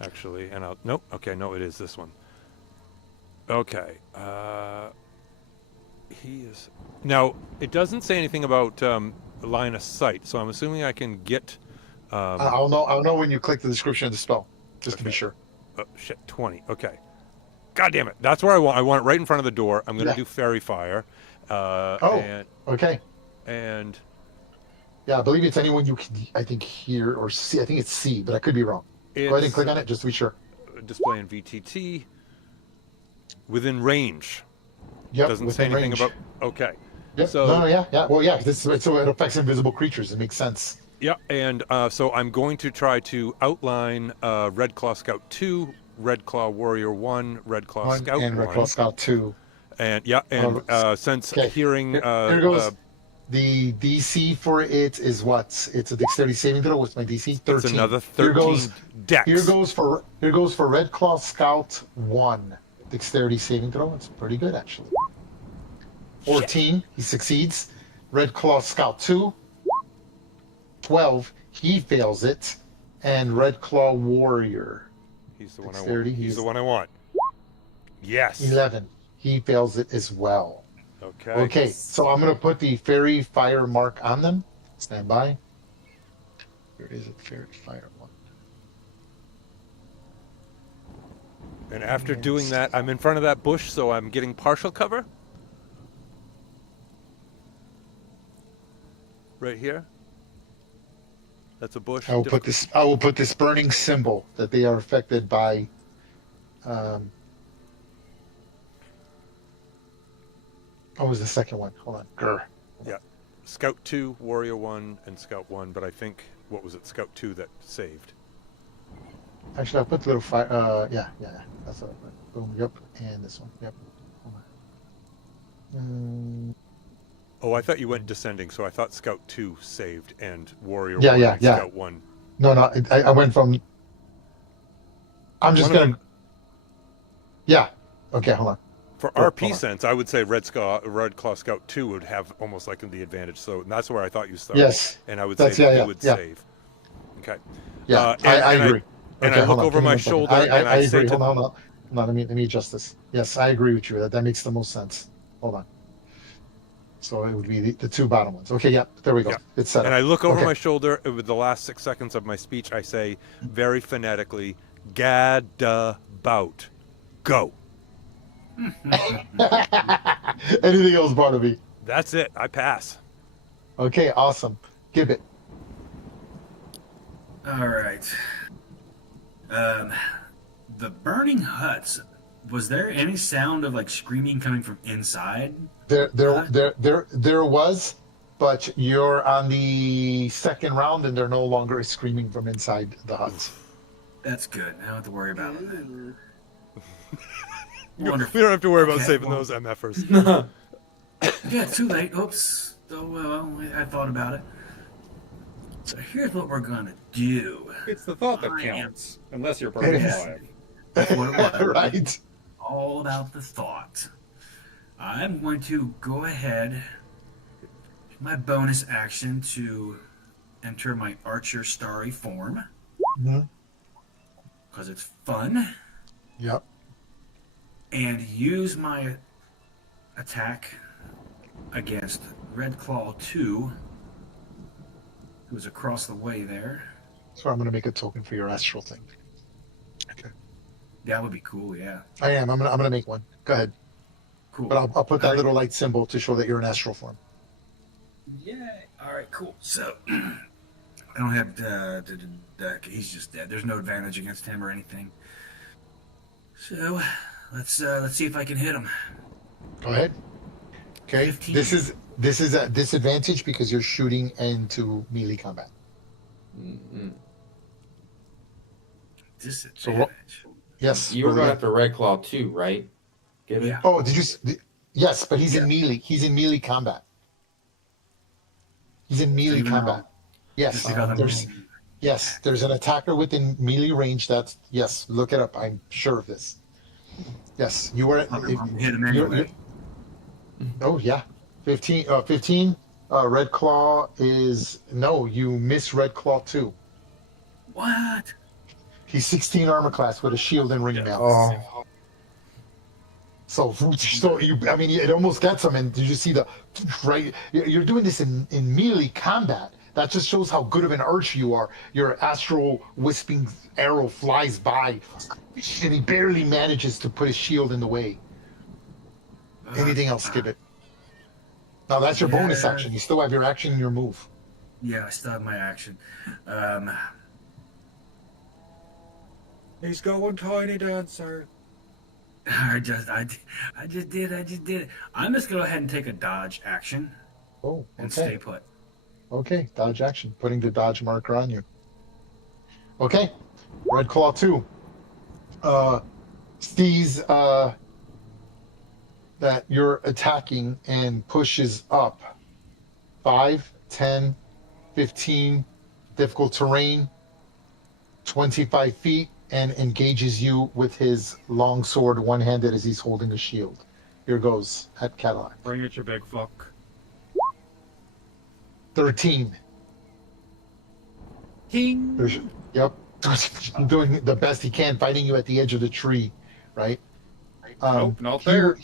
actually. And nope, okay, no, it is this one. Okay, he is... Now, it doesn't say anything about line of sight, so I'm assuming I can get... I'll know when you click the description of the spell, just to be sure. Oh, shit, 20, okay. God damn it, that's where I want. I want it right in front of the door. I'm going to do Fairy Fire. Okay. And... Yeah, I believe it's anyone you can, I think, hear or see. I think it's C, but I could be wrong. Go ahead and click on it just to be sure. Display in VTT. Within range. Yep. Doesn't say anything range. about... Okay. Yep. So, yeah. Well, yeah, so it affects invisible creatures. It makes sense. Yeah, and so I'm going to try to outline Red Claw Scout 2, Red Claw Warrior 1, Red Claw Scout 1. And Red Claw Scout 2. And, since hearing... Here goes. The DC for it is what? It's a dexterity saving throw. What's my DC? 13. It's another 13 dex. Here goes for Red Claw Scout 1. Dexterity saving throw. It's pretty good, actually. 14. He succeeds. Red Claw Scout 2. 12. He fails it. And Red Claw Warrior. He's the one dexterity, I want. He's the one I want. Yes. 11. He fails it as well. Okay. Okay, so I'm gonna put the fairy fire mark on them. Stand by. There is a fairy fire one. And after doing that, I'm in front of that bush, so I'm getting partial cover. Right here. That's a bush. I will put this. I will put this burning symbol that they are affected by. Um, what was the second one? Hold on. Grr. Yeah. Scout 2, Warrior 1, and Scout 1, but I think, what was it, Scout 2 that saved? Actually, I put the little fire. Yeah. That's what I put. Boom. Yep. And this one. Yep. Hold on. Oh, I thought you went descending, so I thought Scout 2 saved and Warrior Yeah, 1 yeah, and yeah. Scout 1. No. I went from. I'm just One of gonna. them- Yeah. Okay. Hold on. For Hold RP on. sense, I would say Red Claw Scout 2 would have almost like the advantage, so that's where I thought you started. Yes. And I would That's say that yeah. it would Yeah. save. Okay. Yeah. And I agree. And Okay, I hold look on. over Give me my 1 second. shoulder I and I say agree. to Hold on. Let me adjust this. Yes, I agree with you. That makes the most sense. Hold on. So it would be the two bottom ones. Okay, yeah, there we go. Yeah. It's set up. And I look over Okay. my shoulder, and with the last 6 seconds of my speech, I say very phonetically, Gadabout. Go. Anything else, Barnaby? That's it. I pass. Okay, awesome. Gibbet. All right. The burning huts. Was there any sound of like screaming coming from inside? There was, but you're on the second round, and they're no longer screaming from inside the huts. That's good. I don't have to worry about it then. We Wonderful. don't have to worry about Okay, saving well- those MFers. Yeah, too late. Oops. Oh well, I thought about it. So here's what we're gonna do. It's the thought that I am- counts, unless you're It perfect is. alive. That's what it was. Right. All about the thought. I'm going to go ahead, my bonus action to enter my Archer Starry form, Mhm. because it's fun, Yep. and use my attack against Red Claw 2, who's across the way there. So I'm gonna make a token for your astral thing. Okay. That would be cool, yeah. I am. I'm gonna make one. Go ahead. Cool. But I'll put that little light symbol to show that you're in astral form. Yeah. All right. Cool. So I don't have he's just dead. There's no advantage against him or anything. So let's see if I can hit him. Go ahead. Okay. 15. This is a disadvantage because you're shooting into melee combat. Mm-mm. Disadvantage. Yes. You were roll going again. after Red Claw too, right? Give it. Yeah. Oh, did you? Yes, but he's in melee. He's in melee combat. He's in melee even combat. Yes. Just because I'm There's an attacker within melee range. That's yes. Look it up. I'm sure of this. Yes, you were. I'm hit him you're- anyway. Oh yeah, 15. 15. Red Claw is no. You miss Red Claw too. What? He's 16 armor class with a shield and ring mail. Oh, So you, I mean, it almost gets him. And did you see the right? You're doing this in melee combat. That just shows how good of an archer you are. Your astral wisping arrow flies by, and he barely manages to put his shield in the way. Anything else, Skip it. Now that's your bonus Yeah. action. You still have your action and your move. Yeah, I still have my action. He's going tiny dancer. I just did it. I'm just gonna go ahead and take a dodge action Oh, and okay. stay put. Okay, dodge action. Putting the dodge marker on you. Okay, Red Claw 2. Sees that you're attacking and pushes up 5, 10, 15, difficult terrain, 25 feet, and engages you with his long sword one-handed as he's holding a shield. Here goes at Cadillac. Bring it, you big fuck. 13. There's- Yep. Doing the best he can, fighting you at the edge of the tree, right? Nope, not he- there.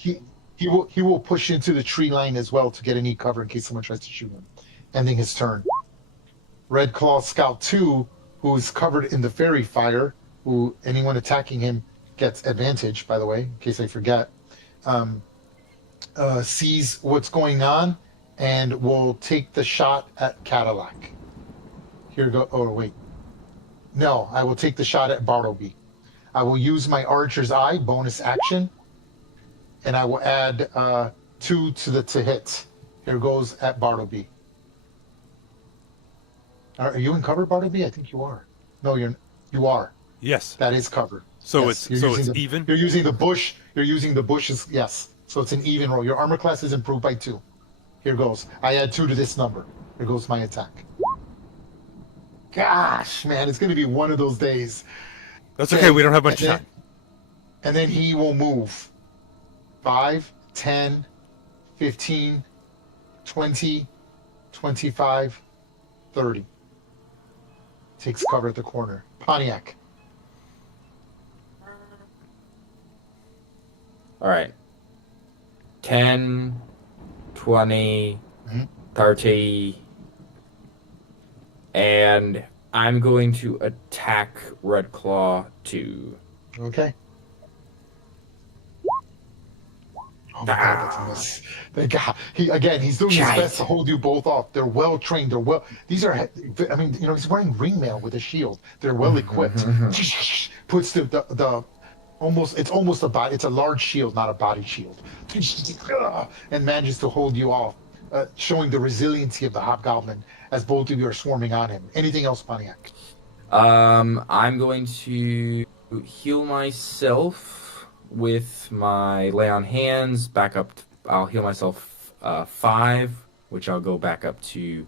he will push into the tree line as well to get any cover in case someone tries to shoot him, ending his turn. Red Claw Scout 2, who's covered in the fairy fire, who anyone attacking him gets advantage, by the way, in case I forget, sees what's going on and will take the shot at Cadillac. Here go. Oh, wait. No, I will take the shot at Bartleby. I will use my Archer's Eye bonus action, and I will add 2 to hit. Here goes at Bartleby. Are you in cover, Bartleby? I think you are. No, you are. Yes. That is cover. So Yes, it's even. You're using the bush. You're using the bushes. Yes. So it's an even roll. Your armor class is improved by 2. Here goes. I add 2 to this number. Here goes my attack. Gosh, man, it's gonna be one of those days. That's okay. We don't have much time. And then he will move 5, 10, 15, 20, 25, 30. Takes cover at the corner. Pontiac. All right. 10, 20, Mhm. 30, and I'm going to attack Red Claw 2. Okay. Oh my God, that's a miss. Thank God. He's doing his Giant. best to hold you both off. They're well trained. These are, I mean, he's wearing ringmail with a shield. They're well equipped. Puts the almost, it's almost it's a large shield, not a body shield. And manages to hold you off, showing the resiliency of the hobgoblin as both of you are swarming on him. Anything else, Pontiac? I'm going to heal myself with my lay on hands back up. I'll heal myself 5, which I'll go back up to.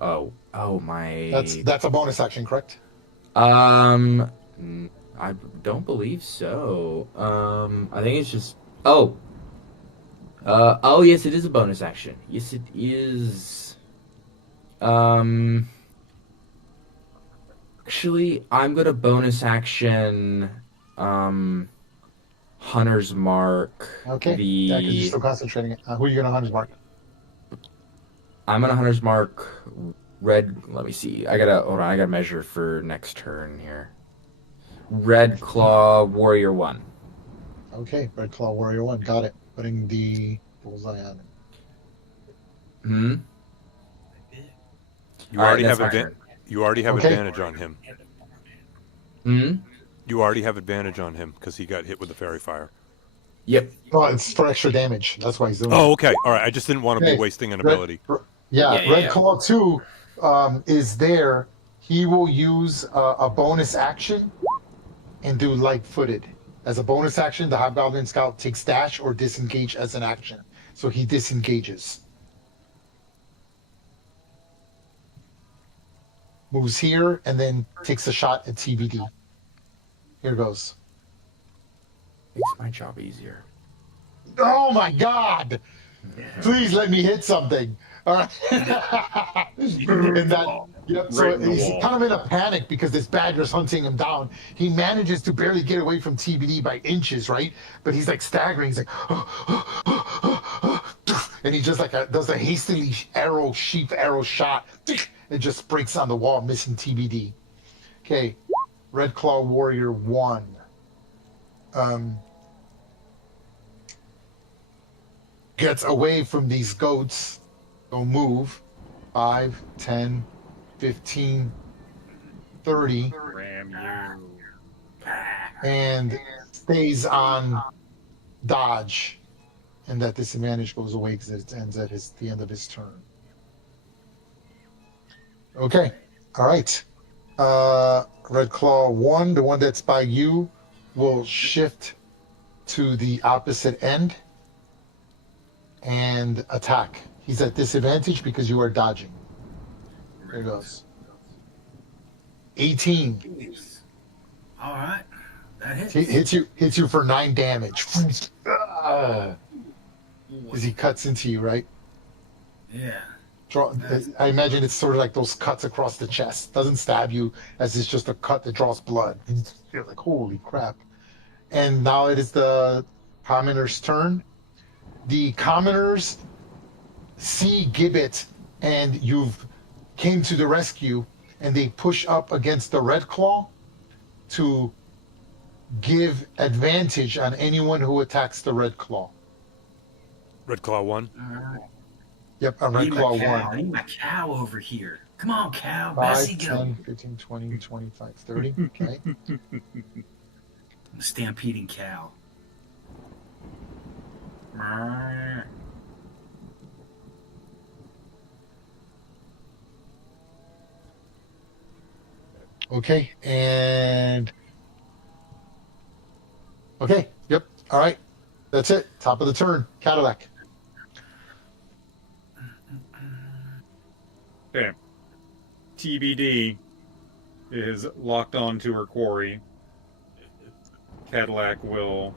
My. That's a bonus action, correct? I don't believe so. I think it's just. Oh, yes, it is a bonus action. Yes, it is. Actually, I'm gonna bonus action. Hunter's Mark. Okay. Yeah, because you're still concentrating. Who are you gonna Hunter's Mark? I'm gonna Hunter's Mark Red. Let me see. Hold on. I gotta measure for next turn here. Red Claw Warrior 1. Okay, Red Claw Warrior 1. Got it. Putting the bullseye on it. Hmm. You All right, already that's have my turn. You already have Okay. advantage on him. Hmm. You already have advantage on him because he got hit with the fairy fire. Yep. Oh, it's for extra damage. That's why he's doing Oh, it. okay. All right. I just didn't want to Okay. be wasting an ability. Yeah, Red yeah. Claw 2 is there. He will use a bonus action and do light-footed. As a bonus action, the Hobgoblin Scout takes dash or disengage as an action. So he disengages. Moves here and then takes a shot at TBD. Here goes. Makes my job easier. Oh my God! Please let me hit something. All right. And that, yep, so Right in the he's wall. kind of in a panic because this badger's hunting him down. He manages to barely get away from TBD by inches, right? But he's like staggering. He's like, and he just like does a hastily sheep arrow shot. It just breaks on the wall, missing TBD. Okay, Red Claw Warrior 1. Gets away from these goats. Go move. 5, 10, 15, 30. Ram you. And stays on dodge. And that disadvantage goes away because it ends at the end of his turn. Okay. All right. Red Claw 1, the one that's by you, will shift to the opposite end and attack. He's at disadvantage because you are dodging. There goes. 18. All right, that hits. Hits you for 9 damage. As he cuts into you, right? Yeah. I imagine it's sort of like those cuts across the chest. Doesn't stab you, as it's just a cut that draws blood. You're like, holy crap. And now it is the commoner's turn. the commoners see Gibbet, and you've came to the rescue, and they push up against the Red Claw to give advantage on anyone who attacks the Red Claw. Red Claw 1. All right. Yep, a I Red need Claw my cow. 1. I need my cow over here. Come on, cow. 5, Bessie, go. 10, 15, 20, 25, 30. Okay. I'm a stampeding cow. Okay, and okay, yep, all right, that's it. Top of the turn, Cadillac. Okay. TBD is locked onto her quarry. Cadillac will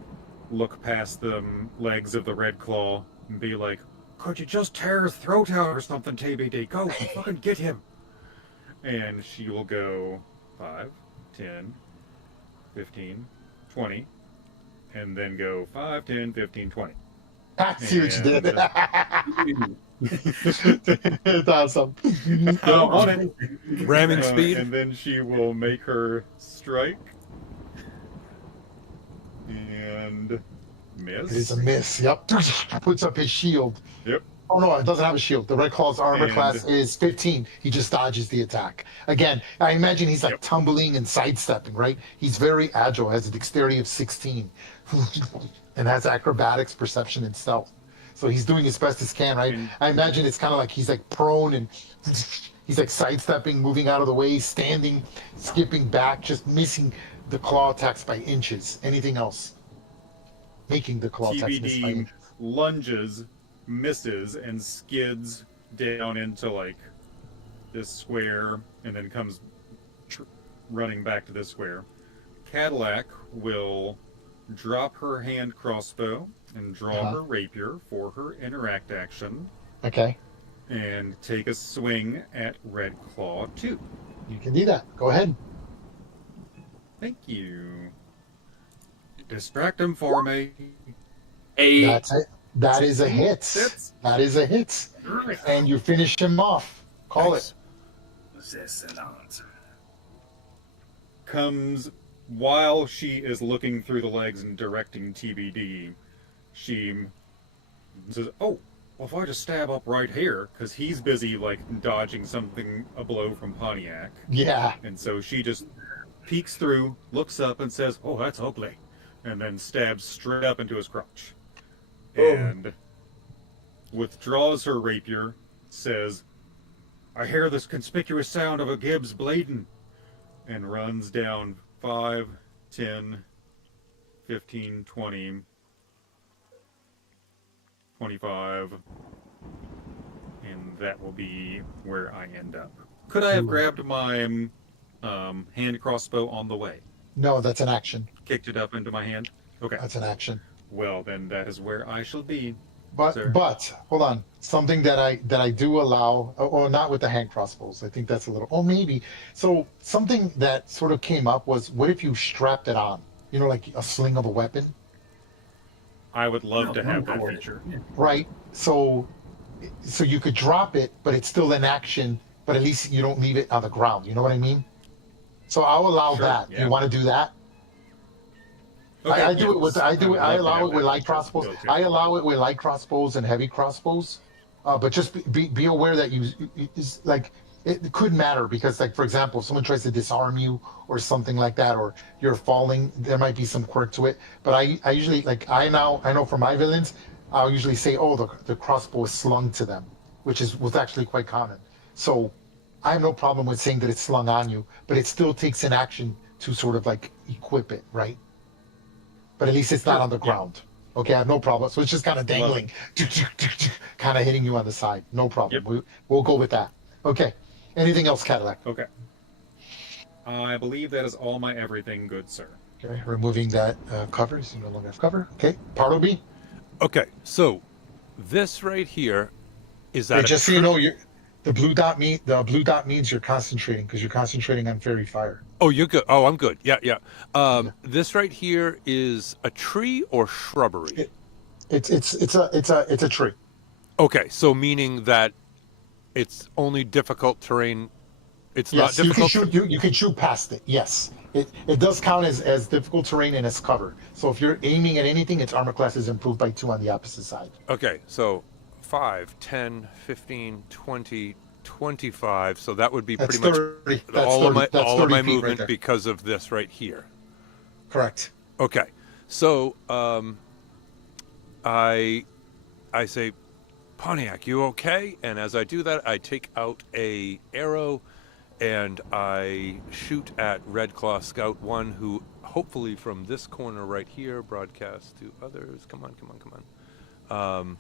look past the legs of the Red Claw and be like, "Could you just tear his throat out or something, TBD? Go, fucking get him!" And she will go 5, 10, 15, 20, and then go 5, 10, 15, 20. I see what you did. And- It's awesome. I don't want it. Ramming speed. And then she will make her strike. And miss. It is a miss. Yep. Puts up his shield. Yep. Oh no, it doesn't have a shield. The Red Claw's armor And- class is 15. He just dodges the attack. Again, I imagine he's like Yep. tumbling and sidestepping, right? He's very agile, has a dexterity of 16, and has acrobatics, perception, and stealth. So he's doing as best as can, right? And- I imagine it's kind of like he's like prone and he's like sidestepping, moving out of the way, standing, skipping back, just missing the claw attacks by inches. Anything else? Making the claw attacks miss by TBD inches. lunges, misses, and skids down into like this square, and then comes running back to this square. Cadillac will drop her hand crossbow and draw her rapier for her interact action, Okay, and take a swing at Red Claw 2. you can do that. Go ahead. Thank you. Distract him for me. Hey, That's it. That is a hit. Hits. That is a hit. And you finish him off. Call Nice. This an answer. Comes while she is looking through the legs and directing TBD. She says, "Oh, well, if I just stab up right here," because he's busy like dodging something, a blow from Pontiac, it. Yeah. and so she just peeks through, looks up, and says, "Oh, that's ugly," and then stabs straight up into his crotch, and withdraws her rapier. Says, "I hear this conspicuous sound of a Gibbs bleeding," and runs down 5, 10, 15, 20, 25, and that will be where I end up. Could I have grabbed my hand crossbow on the way? No, that's an action. Kicked it up into my hand? Okay. That's an action. Well, then that is where I shall be. But Sir. but hold on. Something that I do allow, or not with the hand crossbows. I think that's a little. Oh, maybe. So something that sort of came up was, what if you strapped it on? You know, like a sling of a weapon, I would love to have that Cord. feature. right? So you could drop it, but it's still an action. But at least you don't leave it on the ground. You know what I mean? So I'll allow Sure, that. yeah. You want to do that? I do it with I allow it with light crossbows. I allow it with light crossbows and heavy crossbows, but just be aware that it's like it could matter, because, like, for example, if someone tries to disarm you or something like that, or you're falling, there might be some quirk to it. But I usually, like, I know for my villains, I'll usually say, oh, the crossbow is slung to them, which was actually quite common. So I have no problem with saying that it's slung on you, but it still takes an action to sort of like equip it, right? But at least it's not on the ground. Okay, I have no problem. So it's just kind of dangling, kind of hitting you on the side. No problem. Yep. We'll go with that. Okay. Anything else, Cadillac? Okay. I believe that is all my everything, good sir. Okay, removing that cover. So you no longer have cover. Okay, Partleby. Okay, so this right here is that. Just so you know, the blue dot means you're concentrating, because you're concentrating on fairy fire. Oh, you're good. Oh, I'm good. Yeah, yeah. This right here is a tree or shrubbery. It's a tree. Okay, so meaning that it's only difficult terrain. It's not Yes, you can difficult. shoot. You can shoot past it. Yes, it does count as difficult terrain and as cover. So if you're aiming at anything, its armor class is improved by 2 on the opposite side. Okay, so 5, 10, 15, 20, 25. So that would be That's pretty 30. much That's all 30. of That's my 30 feet movement right there. because of this right here. Correct. Okay, so I say, Pontiac, you okay? And as I do that, I take out a arrow and I shoot at Red Claw Scout 1, who hopefully from this corner right here broadcasts to others. Come on.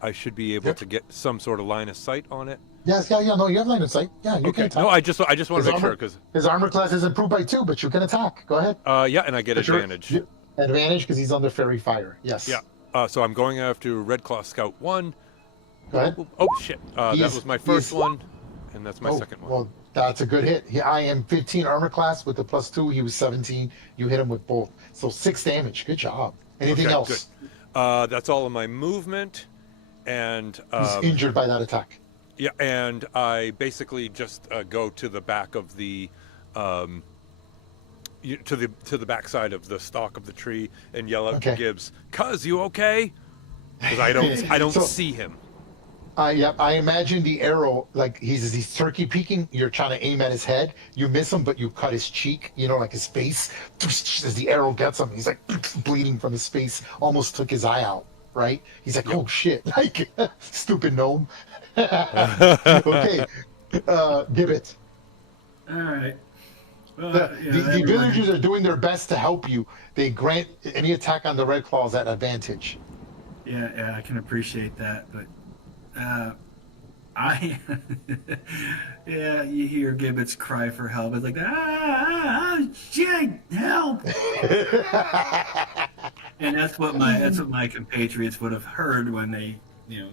I should be able to get some sort of line of sight on it. Yes, yeah. No, you have line of sight. Yeah, you can Okay. attack. No, I just want to make sure because his armor class is improved by 2, but you can attack. Go ahead. yeah, and I get advantage. Advantage because he's under fairy fire. Yes. Yeah. So I'm going after Red Claw Scout 1. Go ahead. Oh shit! That was my first one, and that's my second one. Well, that's a good hit. I am 15 armor class with the +2. He was 17. You hit him with both. So 6 damage. Good job. Anything Okay, else? Good. That's all of my movement, and He's injured by that attack. yeah, and I basically just go to the back of the to the backside of the stalk of the tree and yell out to Gibbs, "Cuz, you okay?" Because I don't see him. I imagine the arrow, like he's turkey peeking. You're trying to aim at his head. You miss him, but you cut his cheek. You know, like his face. As the arrow gets him, he's like bleeding from his face. Almost took his eye out. Right? He's like, oh shit! Like stupid gnome. Okay, Gibbet. All right. The villagers are doing their best to help you. They grant any attack on the Red Claws at advantage. Yeah, I can appreciate that, but yeah, you hear Gibbets cry for help. It's like, shit, help! And that's what my compatriots would have heard when they,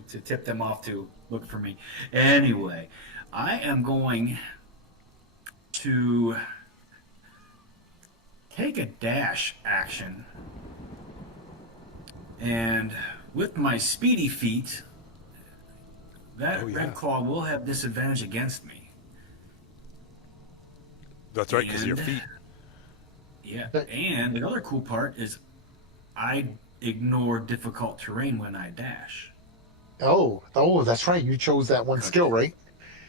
to tip them off to look for me. Anyway, I am going to take a dash action, and with my speedy feet, that Red Claw will have disadvantage against me. That's right, because your feet. Yeah, and the other cool part is I ignore difficult terrain when I dash. Oh, that's right. You chose that one skill, right?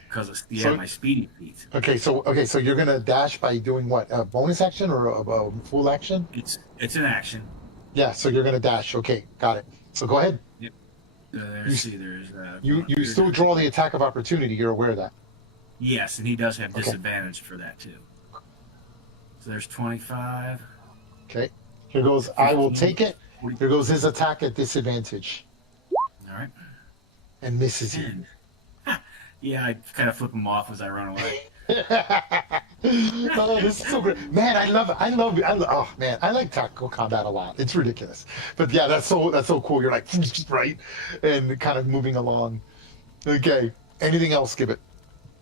Because of my speedy feet. Okay, so you're gonna dash by doing what? A bonus action or a full action? It's an action. Yeah, so you're gonna dash. Okay, got it. So go ahead. Yep. You still draw the attack of opportunity. You're aware of that. Yes, and he does have disadvantage for that too. So there's 25. Okay. Here goes. 15, I will take it. Here goes his attack at disadvantage. All right. And misses you. Yeah, I kind of flip him off as I run away. Oh, this is so great, man! I love. Oh man, I like tactical combat a lot. It's ridiculous, but yeah, that's so cool. You're like right, and kind of moving along. Okay. Anything else, Gibbet?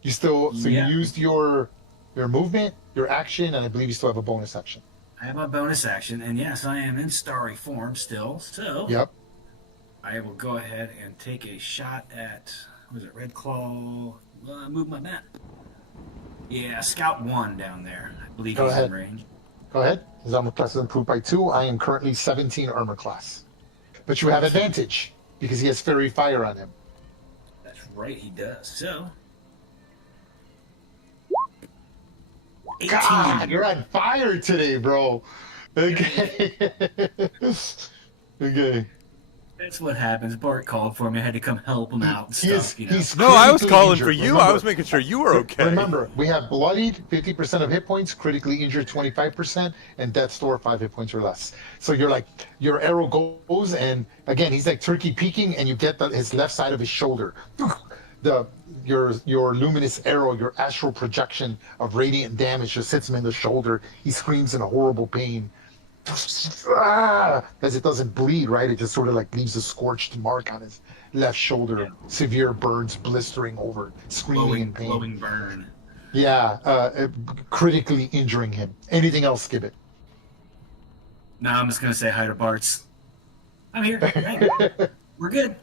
You still you used your movement, your action, and I believe you still have a bonus action. I have a bonus action, and yes, I am in starry form still. So yep. I will go ahead and take a shot at Red Claw. Move my map. Yeah, Scout 1 down there. I believe he's in range. Go ahead. His armor class is improved by 2. I am currently 17 armor class. But you have advantage because he has fairy fire on him. That's right, he does. So 18. God, you're on fire today, bro. Okay. Okay. That's what happens. Bart called for me. I had to come help him out and stuff. No, I was calling for you. Remember, I was making sure you were okay. Remember, we have bloodied, 50% of hit points, critically injured 25%, and death store 5 hit points or less. So you're like, your arrow goes, and again, he's like turkey peeking, and you get his left side of his shoulder. Your luminous arrow, your astral projection of radiant damage just hits him in the shoulder. He screams in a horrible pain. As it doesn't bleed, right? It just sort of like leaves a scorched mark on his left shoulder. Yeah. Severe burns blistering over, screaming in pain. Glowing burn. Yeah, critically injuring him. Anything else, Gibbet? No, I'm just gonna say hi to Bart's. I'm here. Hey, we're good.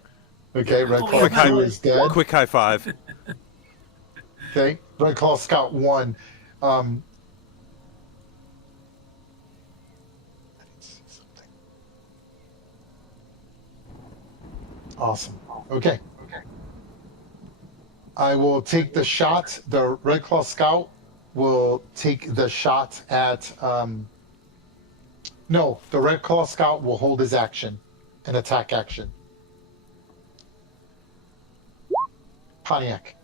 Okay, Red Oh, Claw quick high- 2 is dead. Quick high five. Okay, Red Claw Scout 1. I need to see something. Awesome. Okay. I will take the shot. The Red Claw Scout will take the shot at. No, the Red Claw Scout will hold his action, an attack action. Pontiac.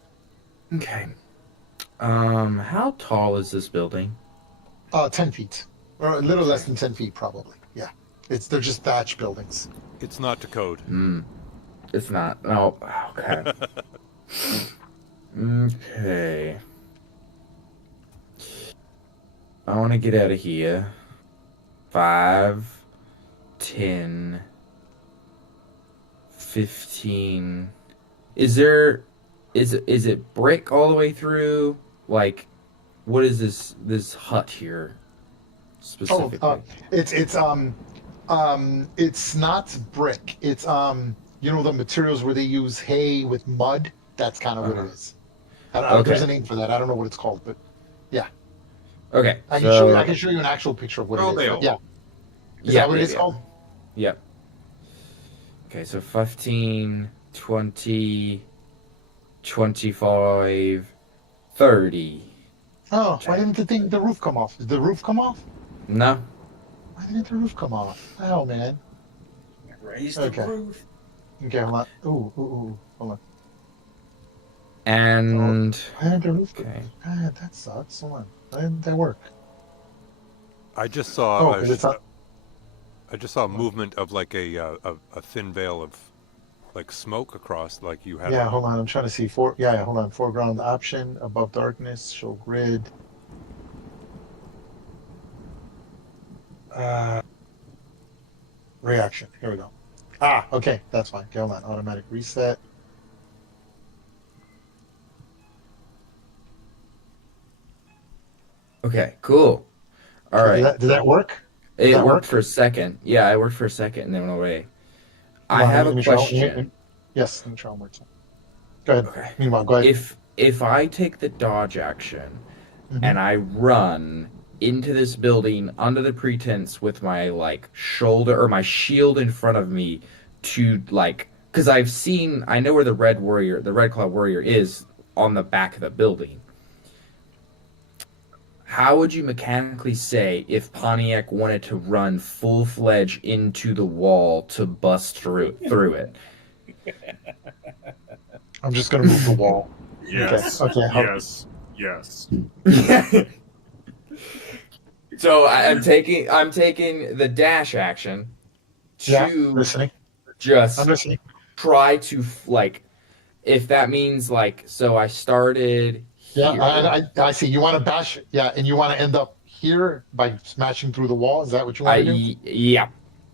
Okay. How tall is this building? 10 feet. Or a little less than 10 feet, probably. Yeah. They're just thatch buildings. It's not to code. It's not. Oh, okay. Okay. I want to get out of here. 5, 10, 15. Is it brick all the way through? Like, what is this hut here specifically? It's not brick. It's the materials where they use hay with mud. That's kind of what it is. There's a name for that. I don't know what it's called, but yeah. Okay. I can show you an actual picture of what it is. But yeah. Is that what it is called? Yep. Okay, so 15, 20, 25, 30. Oh, why didn't the roof come off? Did the roof come off? No. Why didn't the roof come off? Oh, man. Raise the roof. Okay, hold on. Ooh, hold on. And Why didn't the roof? okay. God, that sucks. Hold on. Why didn't that work? I just saw. 'Cause it's not. I just saw a movement of like a thin veil of like smoke across, like you had. Yeah, hold on. I'm trying to see. Hold on. Foreground option, above darkness, show grid. Reaction. Here we go. Okay. That's fine. Okay, hold on. Automatic reset. Okay, cool. All right. Did that work? It that worked work? for a second. Yeah, it worked for a second and then went away. I Hold on, have let a me try- question. Yes, let me try one more time. Go ahead. Okay. Meanwhile, go ahead. If I take the dodge action Mhm. and I run into this building under the pretense with my like shoulder or my shield in front of me to like, because I know where the Red Claw Warrior is on the back of the building. How would you mechanically say if Pontiac wanted to run full-fledged into the wall to bust through it? I'm just gonna move the wall. Yes. Okay. Yes. So I'm taking the dash action Yeah, to listening. just I'm listening. try to like, if that means like, so I started here. Yeah, I see. You want to bash, and you want to end up here by smashing through the wall. Is that what you want to do? Yeah.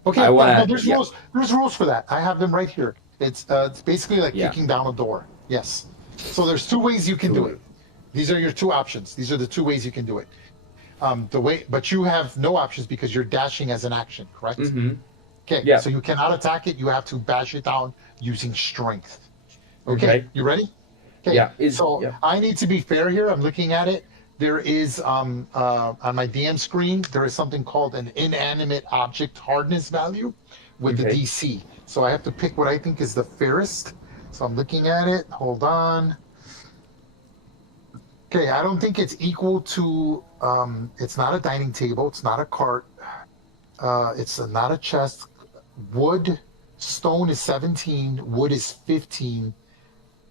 Okay, I wanna- there's yeah. rules. There's rules for that. I have them right here. It's basically like Yeah. kicking down a door. Yes. So there's two ways you can do it. These are your two options. These are the two ways you can do it. But you have no options because you're dashing as an action, correct? Mm-hmm. Okay. Yeah. So you cannot attack it. You have to bash it down using strength. Okay. You ready? Okay. Yeah. I need to be fair here. I'm looking at it. There is on my DM screen, there is something called an inanimate object hardness value with the DC. So I have to pick what I think is the fairest. So I'm looking at it. Hold on. Okay, I don't think it's equal to. It's not a dining table. It's not a cart. It's not a chest. Wood, stone is 17. Wood is 15.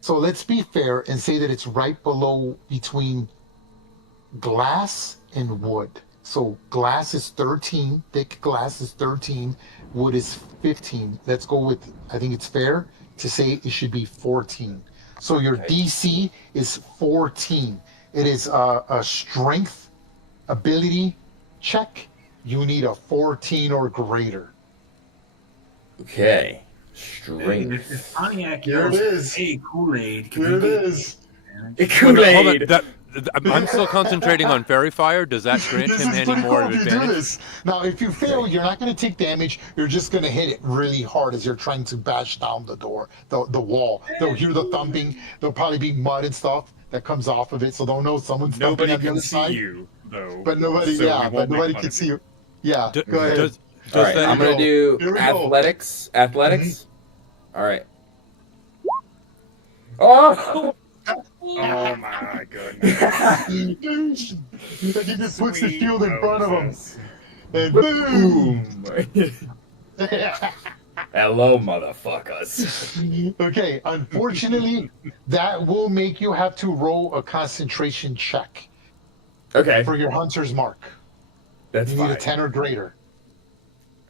So let's be fair and say that it's right below between glass and wood. So glass is 13, thick glass is 13, wood is 15. Let's go with, I think it's fair to say it should be 14. So your DC is 14. It is a strength ability check. You need a 14 or greater. Okay. Hey, if Pontiac Here it yells, is. "Hey, Kool-Aid!" Here it is. Hold on, Kool-Aid. I'm still concentrating on Fairy Fire. Does that grant This him is any pretty more cool if you do advantage? this. Now, if you fail, you're not going to take damage. You're just going to hit it really hard as you're trying to bash down the door, the wall. They'll hear the thumping. There'll probably be mud and stuff that comes off of it, so they'll know someone's thumping Nobody on the can other see side. you, though. But nobody, so we yeah, won't but make nobody fun can of see you. Yeah, Do- go ahead. Does All right, that I'm gonna Here do we go. athletics. Athletics. All right. Oh! Oh my goodness. He just puts the Sweet shield in front of him. Moses. And boom! Hello, motherfuckers. Okay, unfortunately, that will make you have to roll a concentration check Okay, for your hunter's mark. that's You need a fine. 10 or greater.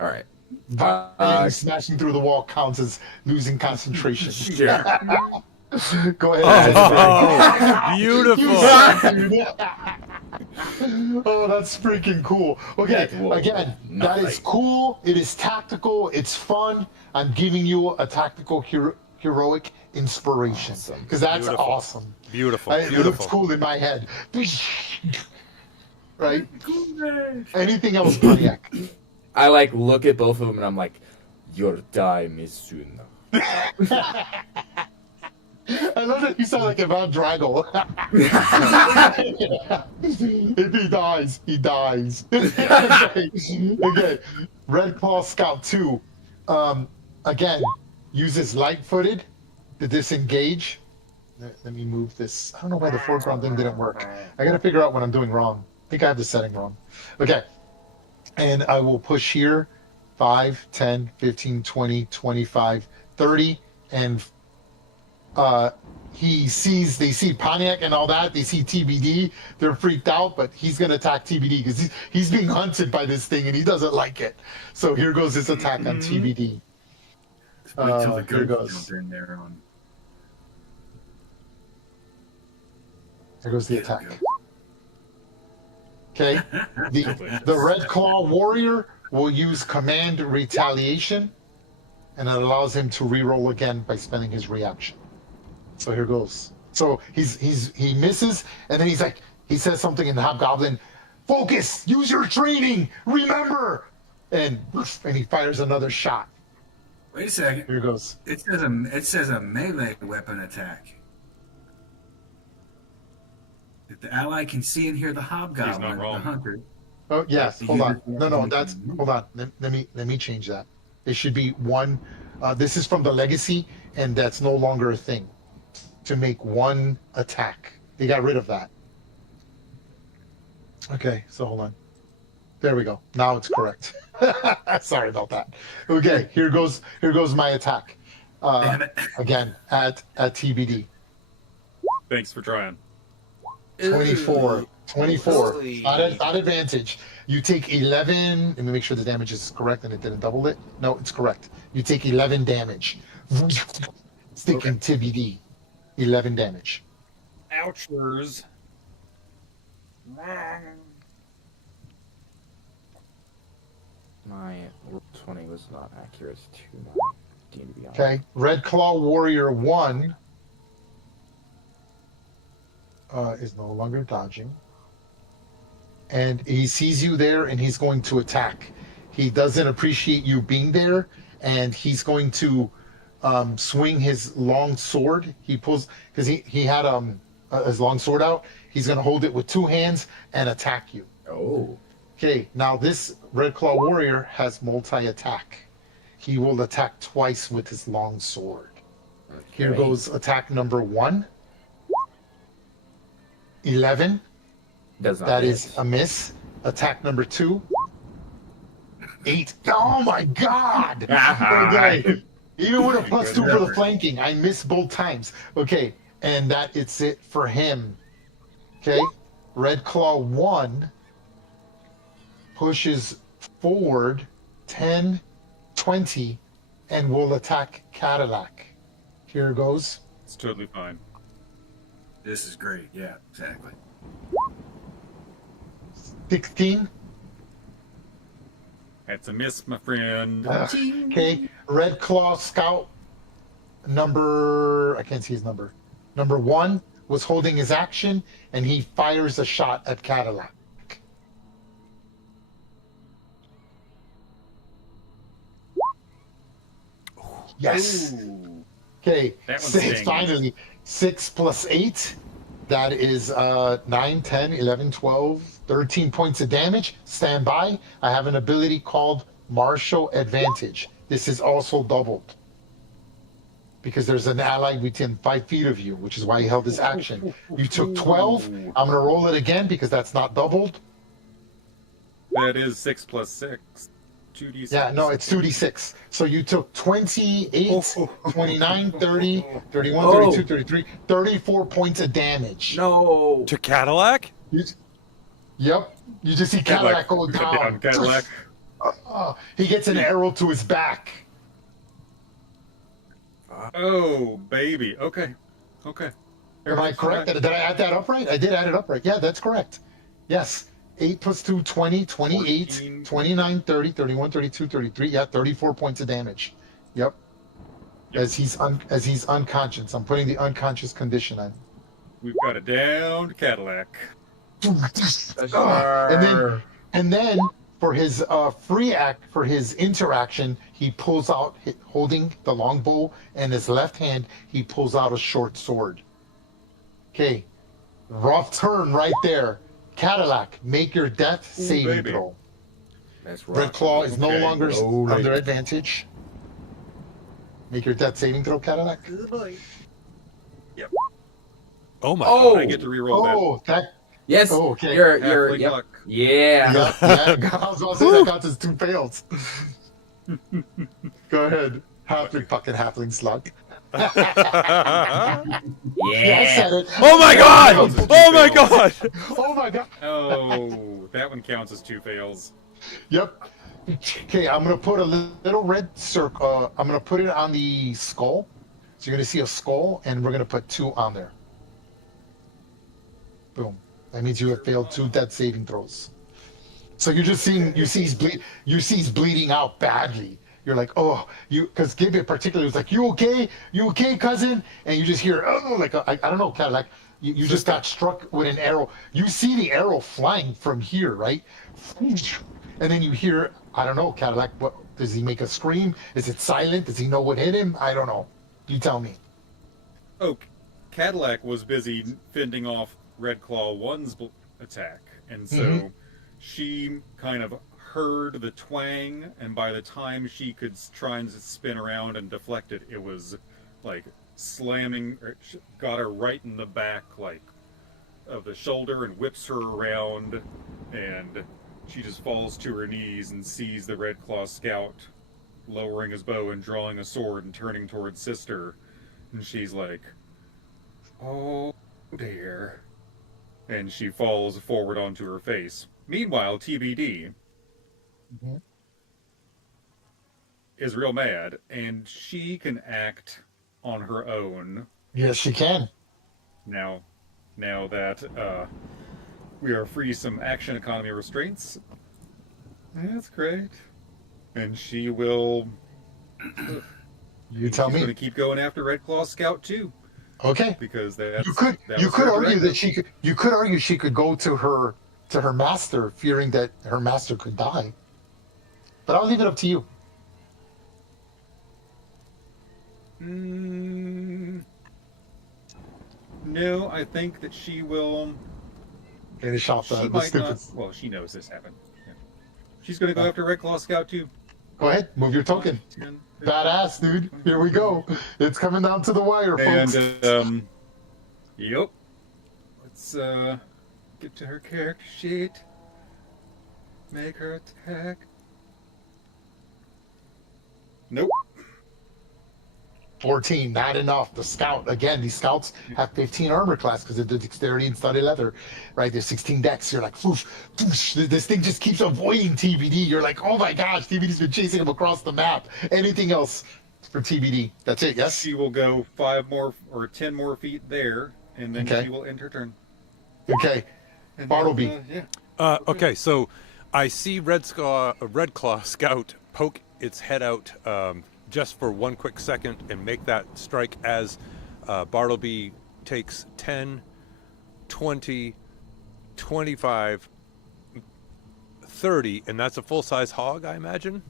All right. Violently smashing through the wall counts as losing concentration. Sure. Go ahead. Oh, beautiful. Oh, that's freaking cool. Okay, Whoa, again, that is nice. cool. It is tactical. It's fun. I'm giving you a tactical heroic inspiration Awesome. because that's Beautiful. awesome. Beautiful. It looks Beautiful. cool in my head. Right? Anything else, Pontiac? I like look at both of them and I'm like, your time is soon. I love that you sound like Ivan Drago. If he dies, he dies. Okay. Red Claw Scout 2. Again, uses light-footed to disengage. Let me move this. I don't know why the foreground thing didn't work. I gotta figure out what I'm doing wrong. I think I have the setting wrong. Okay. And I will push here 5, 10, 15, 20, 25, 30, and they see Pontiac and all that. They see TBD. They're freaked out, but he's going to attack TBD because he's being hunted by this thing and he doesn't like it. So here goes his attack on TBD. Just wait till the Here goat goes. jump in there on. There goes the attack. Okay. The Red Claw Warrior will use Command Retaliation, and it allows him to reroll again by spending his reaction. So here goes. So he misses, and then he says something in Hobgoblin, focus, use your training, remember, and he fires another shot. Wait a second. Here goes. It says a melee weapon attack. If the ally can see and hear the He's hobgoblin, not the wrong. hunter. Oh yes, hold on. No, that's hold on. Let me change that. It should be one. This is from the legacy, and that's no longer a thing. To make one attack, they got rid of that. Okay, so hold on. There we go. Now it's correct. Sorry about that. Okay, here goes my attack. Damn it. Again at TBD. Thanks for trying. 24. Holy. Not advantage. You take 11. Let me make sure the damage is correct and it didn't double it. No, it's correct. You take 11 damage. Sticking TBD. 11 damage. Ouchers. My roll 20 was not accurate to my team, to be honest. Okay. Red Claw Warrior 1 is no longer dodging. And he sees you there and he's going to attack. He doesn't appreciate you being there, and he's going to swing his long sword. He pulls, because he had his long sword out. He's going to hold it with two hands and attack you. Oh. Okay, now this Red Claw Warrior has multi-attack. He will attack twice with his long sword. Here Okay. goes attack number 1. 11. Does not That hit. is a miss. Attack number 2. 8. Oh my god! Okay. Even with a +2 for the flanking, I missed both times. Okay, and it's it for him. Okay, Red Claw 1 pushes forward 10, 20, and will attack Cadillac. Here goes. It's totally fine. This is great. Yeah, exactly. 16. That's a miss, my friend. Okay, Red Claw Scout number, I can't see his number. Number 1 was holding his action, and he fires a shot at Cadillac. Yes. Ooh, Okay. that one Six, stings. finally. 6 plus 8. That is 9, 10, 11, 12, 13 points of damage. Stand by. I have an ability called Martial Advantage. This is also doubled. Because there's an ally within 5 feet of you, which is why he held this action. You took 12. I'm going to roll it again because that's not doubled. That is 6 plus 6. 2d6. Yeah, no, it's 2d6. So you took 28, 29, 30, 31, 32, 33, 34 points of damage. No. To Cadillac? Yep. You just see Cadillac go down. Cadillac. He gets an arrow to his back. Oh, baby. Okay. Okay. Am I correct? Did I add that up right? I did add it up right. Yeah, that's correct. Yes. 8 plus 2, 20, 28, 14. 29, 30, 31, 32, 33. Yeah, 34 points of damage. Yep. As he's unconscious. I'm putting the unconscious condition on. We've got a downed Cadillac. And then for his for his interaction, he pulls out, holding the longbow in his left hand, he pulls out a short sword. Okay, rough turn right there. Cadillac, make your death saving baby. throw. That's Red Claw is no Okay. longer Oh, under right. advantage. Make your death saving throw, Cadillac. Oh my Oh. god. I get to reroll that. Oh, that. Yes. Oh, okay. You're Halfling yep. luck. Yeah. Yeah, I was going to say that counts as 2 fails. Go ahead. Fucking halfling slug. Yeah, I Yeah. said it. Oh my god! Oh my god! Oh my god. Oh, that one counts as 2 fails. Yep. Okay, I'm gonna put a little red circle. I'm gonna put it on the skull. So you're gonna see a skull, and we're gonna put 2 on there. Boom. That means you have failed 2 death saving throws. So you're just seeing you see he's bleeding out badly. You're like, oh, because Gibby particularly was like, you okay, cousin? And you just hear, oh, like I don't know, kind of like you just got struck with an arrow. You see the arrow flying from here, right? And then you hear, I don't know, Cadillac, what does he make a scream? Is it silent? Does he know what hit him? I don't know. You tell me. Oh, Cadillac was busy fending off Red Claw 1's attack, and so she kind of heard the twang, and by the time she could try and spin around and deflect it, it was like slamming, got her right in the back, like of the shoulder, and whips her around, and she just falls to her knees and sees the Red Claw scout lowering his bow and drawing a sword and turning towards Sister, and she's like, oh dear, and she falls forward onto her face. Meanwhile, TBD is real mad, and she can act on her own Yes, she can. now that we are free some action economy restraints. That's great. And she will... You tell she's going me. to keep going after Red Claw Scout too, Okay. because that's... You could that you was could her argue that directive. she could go to her master, fearing that her master could die. But I'll leave it up to you. No, I think that she will... Finish off She the might stupid. not... Well, she knows this happened. Yeah. She's going to go after Red Claw Scout too. Go ahead, move your token. 10, Badass, dude. Here we go. It's coming down to the wire, folks. And, yep. Let's, get to her character sheet. Make her attack. Nope. 14, not enough. The scout, again, these scouts have 15 armor class because of the dexterity and studded leather, right? There's 16 dex. You're like, foosh, foosh. This thing just keeps avoiding TBD. You're like, oh my gosh, TBD's been chasing him across the map. Anything else for TBD? That's it, yes? She will go 5 more or 10 more feet there, and then Okay. she will end her turn. Okay. And Bartleby. then, yeah. Okay, so I see Red Claw Scout poke its head out just for one quick second and make that strike as Bartleby takes 10, 20, 25, 30, and that's a full-size hog, I imagine?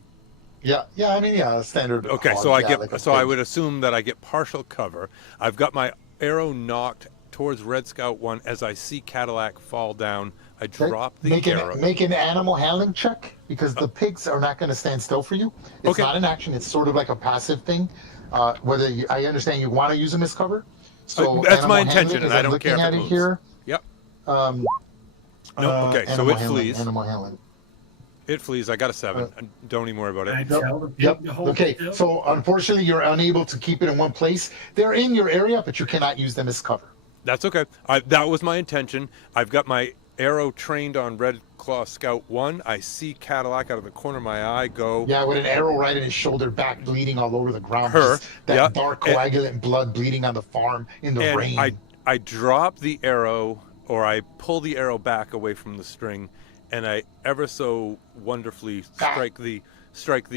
Yeah, I mean, yeah, standard. Okay, hog, so I yeah, get, like a so I pig. would assume that I get partial cover. I've got my arrow knocked towards Red Scout 1 as I see Cadillac fall down. I Okay. drop the arrow. Make an animal handling check because the pigs are not going to stand still for you. It's Okay. not an action. It's sort of like a passive thing. I understand you want to use them as cover. So That's my animal intention, handling, and as I I'm don't looking care if at it it moves. here. Yep. Um, No, okay, so animal it handling, flees. Animal handling. It flees. I got a 7. Don't even worry about Can I it. tell the pig Yep. to hold Okay. still? So unfortunately, you're unable to keep it in one place. They're in your area, but you cannot use them as cover. That's okay. That was my intention. I've got my arrow trained on Red Claw Scout 1. I see Cadillac out of the corner of my eye go. Yeah, with an arrow right in his shoulder, back bleeding all over the ground. Her, Just that yeah. dark coagulant blood bleeding on the farm in the And rain. I drop the arrow, or I pull the arrow back away from the string, and I ever so wonderfully strike the strings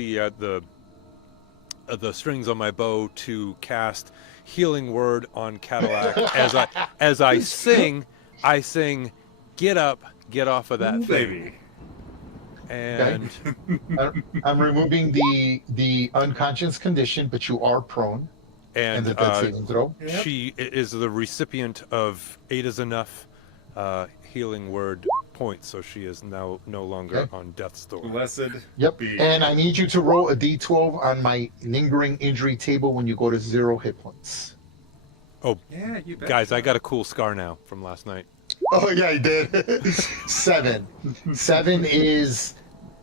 on my bow to cast Healing Word on Cadillac. as I sing, get up, get off of that Ooh, thing. baby. And I'm removing the unconscious condition, but you are prone. And the dead saving throw. she is the recipient of 8 is enough Healing Word points, so she is now no longer on death's door. Blessed Yep. be. And I need you to roll a d12 on my lingering injury table when you go to 0 hit points. Yeah, you bet. Guys, I got a cool scar now from last night. Oh yeah, you did. 7. 7 is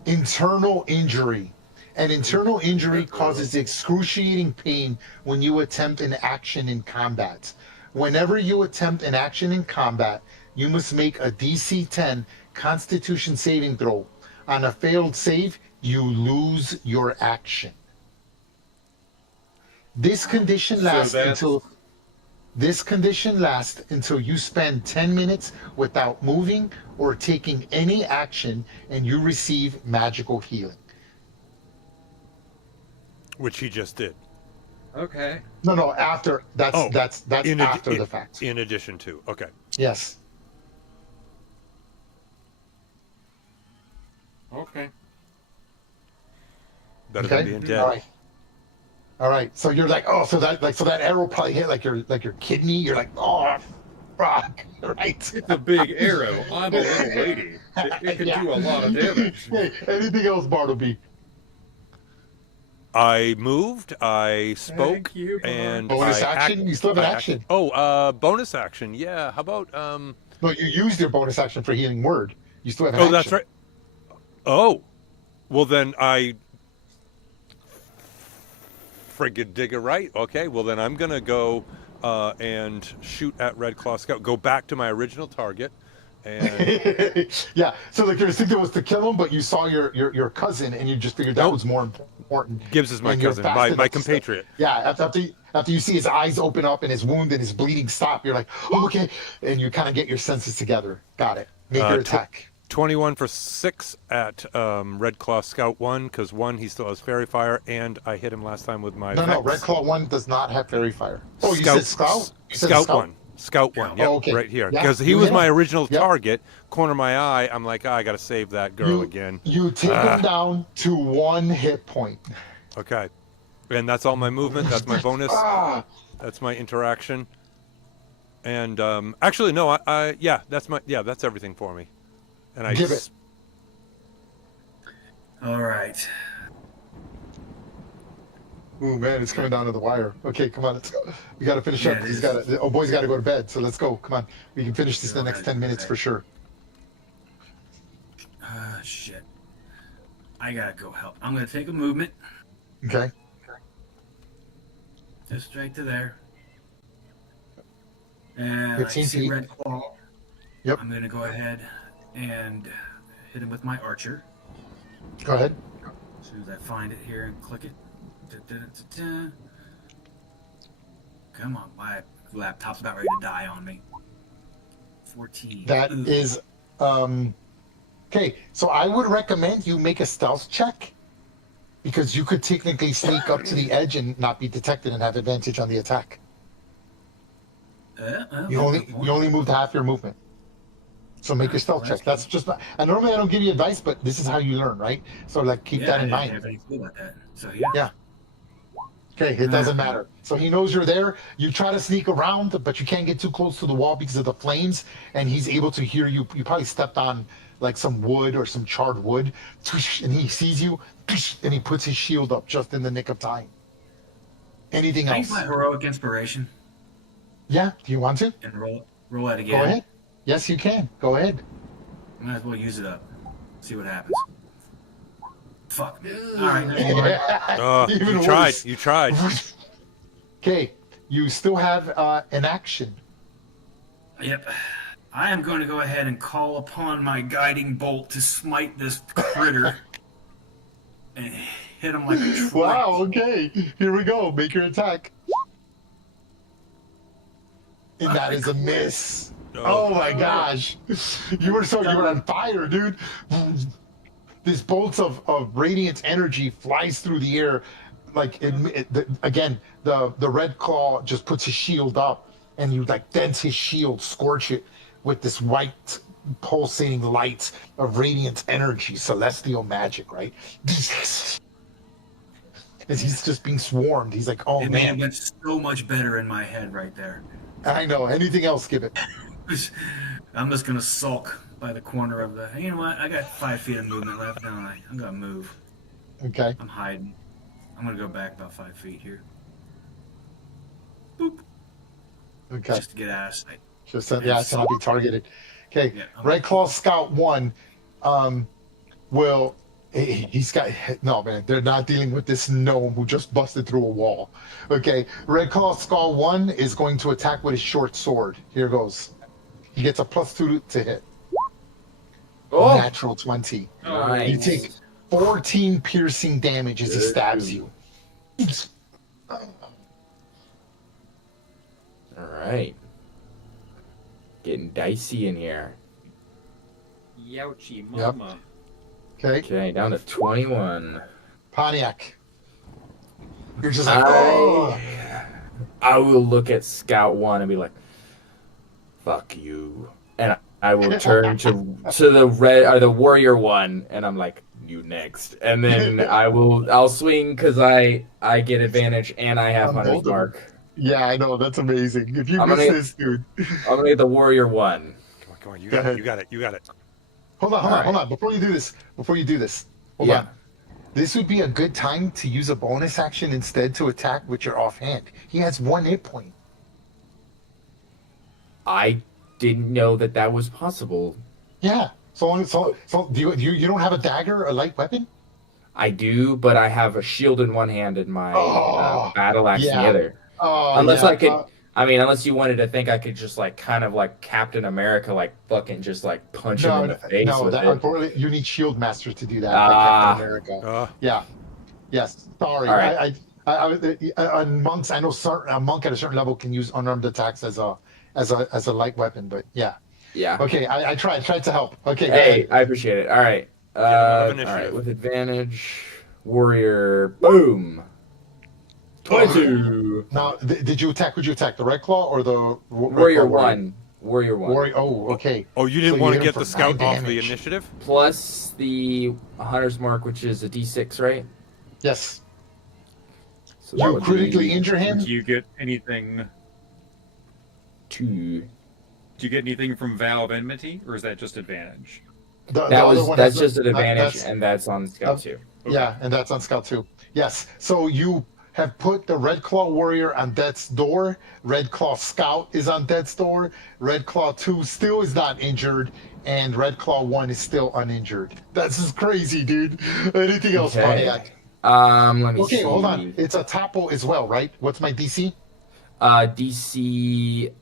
internal injury. An internal injury causes excruciating pain when you attempt an action in combat. Whenever you attempt an action in combat, you must make a DC 10 Constitution saving throw. On a failed save, you lose your action. This condition lasts until you spend 10 minutes without moving or taking any action, and you receive magical healing. Which he just did. Okay. No, after that's after the fact. In addition to, okay. Yes. Okay. Better than being dead. All right. So you're like, oh, so that arrow probably hit like your kidney. You're like, oh, fuck. Right. It's a big arrow. I'm a little lady. It can do a lot of damage. Hey, anything else, Bartleby? I moved, I spoke, Thank you, Bart. and Bonus I action? You still have an action. Bonus action. Yeah. How about No, you used your bonus action for healing word. You still have an Oh, action. that's right. Oh, well then I friggin' dig it right. Okay, well then I'm gonna go and shoot at Red Claw Scout. Go back to my original target, and Yeah. So like your instinct was to kill him, but you saw your cousin, and you just figured that Nope. was more important. Gibbs is my And you're cousin, fast my enough to compatriot. Yeah, after you see his eyes open up and his wound and his bleeding stop, you're like, oh, okay, and you kind of get your senses together. Got it. Make your attack. 21 for 6 at Red Claw Scout 1, because 1 he still has Fairy Fire, and I hit him last time with my No, Vex. Red Claw 1 does not have fairy fire. Oh, you said Scout? You said Scout 1. Scout 1, yep, Oh, okay. right here. Yeah, Because he you was hit my him. original Yep. target. Corner of my eye, I'm like, I gotta save that girl again. You take him down to 1 hit point. Okay. And that's all my movement. That's my bonus. That's my interaction. And actually, no, that's everything for me. And I Give it. All right. Ooh, man, it's coming down to the wire. Okay, come on, let's go. We got to finish Yeah, up. it He's is. got to. Oh, boy's got to go to bed. So let's go. Come on, we can finish this in the next Okay, 10 minutes okay. for sure. Shit. I gotta go help. I'm gonna take a movement. Okay. Just straight to there. And I 15 see feet. Red Claw. Yep. I'm gonna go ahead and hit him with my archer. Go ahead. As soon as I find it here and click it. Da-da-da-da-da. Come on, my laptop's about ready to die on me. 14. That Ooh. is. Okay, so I would recommend you make a stealth check because you could technically sneak up to the edge and not be detected and have advantage on the attack. You only moved half your movement. So make your stealth check. That's just not, and normally I don't give you advice, but this is how you learn, right? So like keep that in I mind. didn't have any clue about that. So yeah. Yeah. Okay, it doesn't matter. So he knows you're there. You try to sneak around, but you can't get too close to the wall because of the flames, and he's able to hear you. You probably stepped on like some wood or some charred wood, and he sees you, and he puts his shield up just in the nick of time. Anything Can I else? use my heroic inspiration Yeah, do you want to? and roll that again? Go ahead. Yes, you can. Go ahead. Might as well use it up. See what happens. Fuck. All right. Never mind. Even You worse. tried. You tried. Okay, you still have an action. Yep. I am going to go ahead and call upon my guiding bolt to smite this critter and hit him like a truck. Wow, okay. Here we go. Make your attack. And that is a miss. Oh my gosh. You were on fire, dude. This bolt of radiant energy flies through the air. Like again, the red claw just puts his shield up and you like dent his shield, scorch it with this white pulsating light of radiant energy, celestial magic, right? As he's just being swarmed. He's like, oh It man. went so much better in my head right there. I know. Anything else, give it. I'm just gonna sulk by the corner of the. You know what? I got 5 feet of movement left, don't I? I'm gonna move. Okay. I'm hiding. I'm gonna go back about 5 feet here. Boop. Okay. Just to get out of sight. Just so I'll be targeted. Okay. Yeah, Red Claw Scout 1 will. He's got no man. They're not dealing with this gnome who just busted through a wall. Okay, Red Claw Skull 1 is going to attack with his short sword. Here goes. He gets a +2 to hit. Oh, Natural 20. nice. You take 14 piercing damage as he stabs you. All right. Getting dicey in here. Youchie mama. Okay, Okay, down to 21. Pontiac. You're just like, oh. I will look at Scout 1 and be like, fuck you. And I will turn to the Warrior 1 and I'm like, you next. And then I'll swing because I get advantage and I have Hunter's Mark. Yeah, I know. That's amazing. If you miss this, dude. I'm gonna get the Warrior 1. Come on. You got it. You got it. Hold on. Before you do this, hold on. This would be a good time to use a bonus action instead to attack with your offhand. He has 1 hit point. I didn't know that was possible. Yeah. So do you don't have a dagger, a light weapon? I do, but I have a shield in one hand and my battle axe in the other. Unless I could. Unless you wanted to think I could just like kind of like Captain America, like fucking just like punch him in the face with it. Unfortunately, you need Shield Master to do that. Like Captain America. Yeah. Yes. Sorry. All right. On monks, I know a monk at a certain level can use unarmed attacks as a light weapon, but yeah. Yeah. Okay. I tried to help. Okay. Hey, I appreciate it. All right. All right. With advantage, Warrior. Boom. 22. Now, did you attack? Would you attack the Red Claw or the Warrior 1? Warrior 1. Oh, okay. Oh, you didn't want to hit him get the for scout 9 off the damage. initiative? Plus the Hunter's Mark, which is a D6, right? Yes. So that You would critically be injure him. Do you get anything? 2. Do you get anything from Vow of Enmity, or is that just advantage? That's just an advantage, and that's on Scout 2. Yeah, and that's on Scout 2. Yes. So you have put the Red Claw Warrior on death's door. Red Claw Scout is on death's door. Red Claw 2 still is not injured, and Red Claw 1 is still uninjured. That's just crazy, dude. Anything else, Pontiac? Let me see. Okay, hold on. It's a topo as well, right? What's my DC? DC.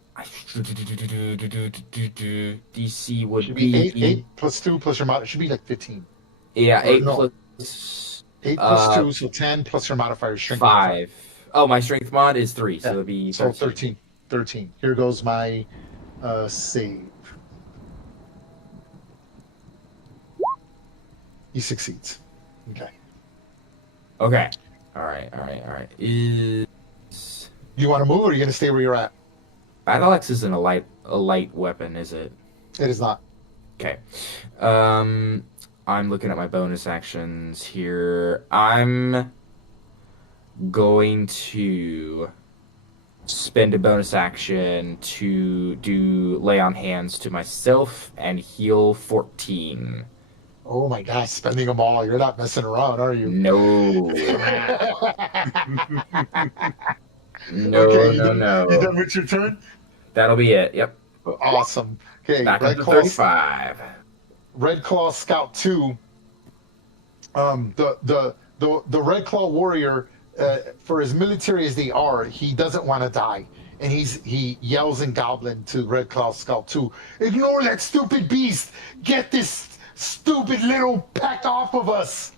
DC would Should be be 8 plus 2 plus your mod. It should be like 15. Yeah, 8 no. plus 8 plus 2, so 10 plus your modifier strength. 5. Oh, my strength mod is 3, so it'll be 13. 13. So 13. Here goes my save. He succeeds. Okay. Okay. All right. You want to move, or are you going to stay where you're at? Battle axe isn't a light weapon, is it? It is not. Okay. I'm looking at my bonus actions here. I'm going to spend a bonus action to do lay on hands to myself and heal 14. Oh my gosh, spending them all. You're not messing around, are you? No. No, Okay, no. You done with your turn? That'll be it. Yep. Awesome. Okay, Back up to 35. Red Claw Scout 2. The Red Claw warrior, for as military as they are, he doesn't want to die, and he yells in Goblin to Red Claw Scout 2, "Ignore that stupid beast! Get this stupid little peck off of us!"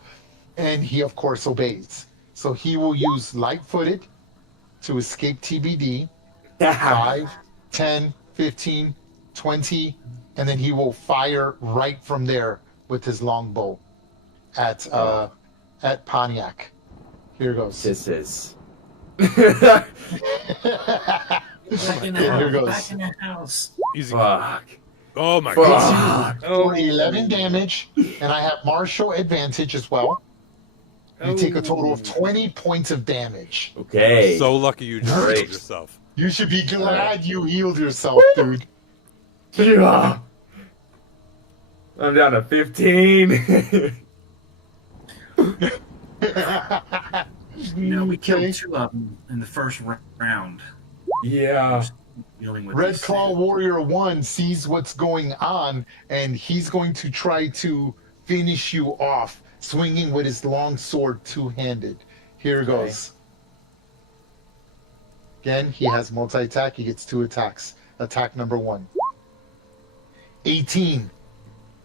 And he of course obeys. So he will use light-footed to escape TBD. 5, 10, 15, 20, and then he will fire right from there with his longbow at Pontiac. Here goes. This is. Back in the Here house. goes. Back in the house. Easy. Fuck. Oh my god. Fuck. For 11 damage, and I have martial advantage as well. You take a total of 20 points of damage. Okay. So lucky you just Great. killed yourself. You should be glad you healed yourself, dude. Yeah. I'm down to 15. We killed Okay. 2 of them in the first round. Yeah. Dealing with Red these Claw things. Warrior 1 sees what's going on, and he's going to try to finish you off, swinging with his long sword two-handed. Here goes. Again, he has multi-attack. He gets 2 attacks. Attack number 1. 18.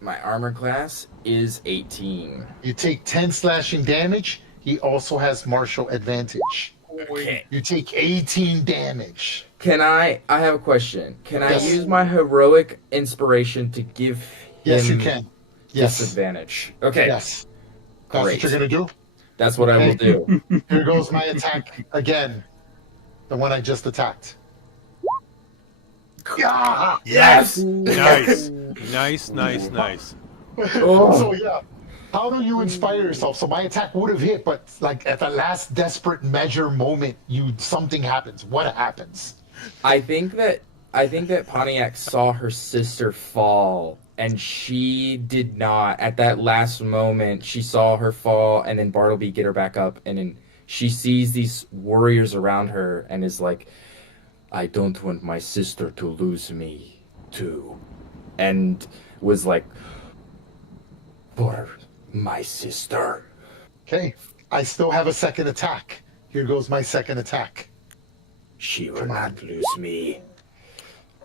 My armor class is 18. You take 10 slashing damage. He also has martial advantage. Okay. You take 18 damage. I have a question. Can I Yes. use my heroic inspiration to give him Yes, you can. Yes. disadvantage? Okay. Yes. That's Great. what you're going to do? That's what I will do. Here goes my attack again. The one I just attacked. Yeah! Yes! Nice. Nice. Oh. So yeah, how do you inspire yourself? So my attack would have hit, but like at the last desperate measure moment, something happens. What happens? I think that Pontiac saw her sister fall, and she did not. At that last moment, she saw her fall, and then Bartleby get her back up, and then she sees these warriors around her, and is like, "I don't want my sister to lose me, too," and was like, "For my sister." Okay, I still have a second attack. Here goes my second attack. She will not lose me.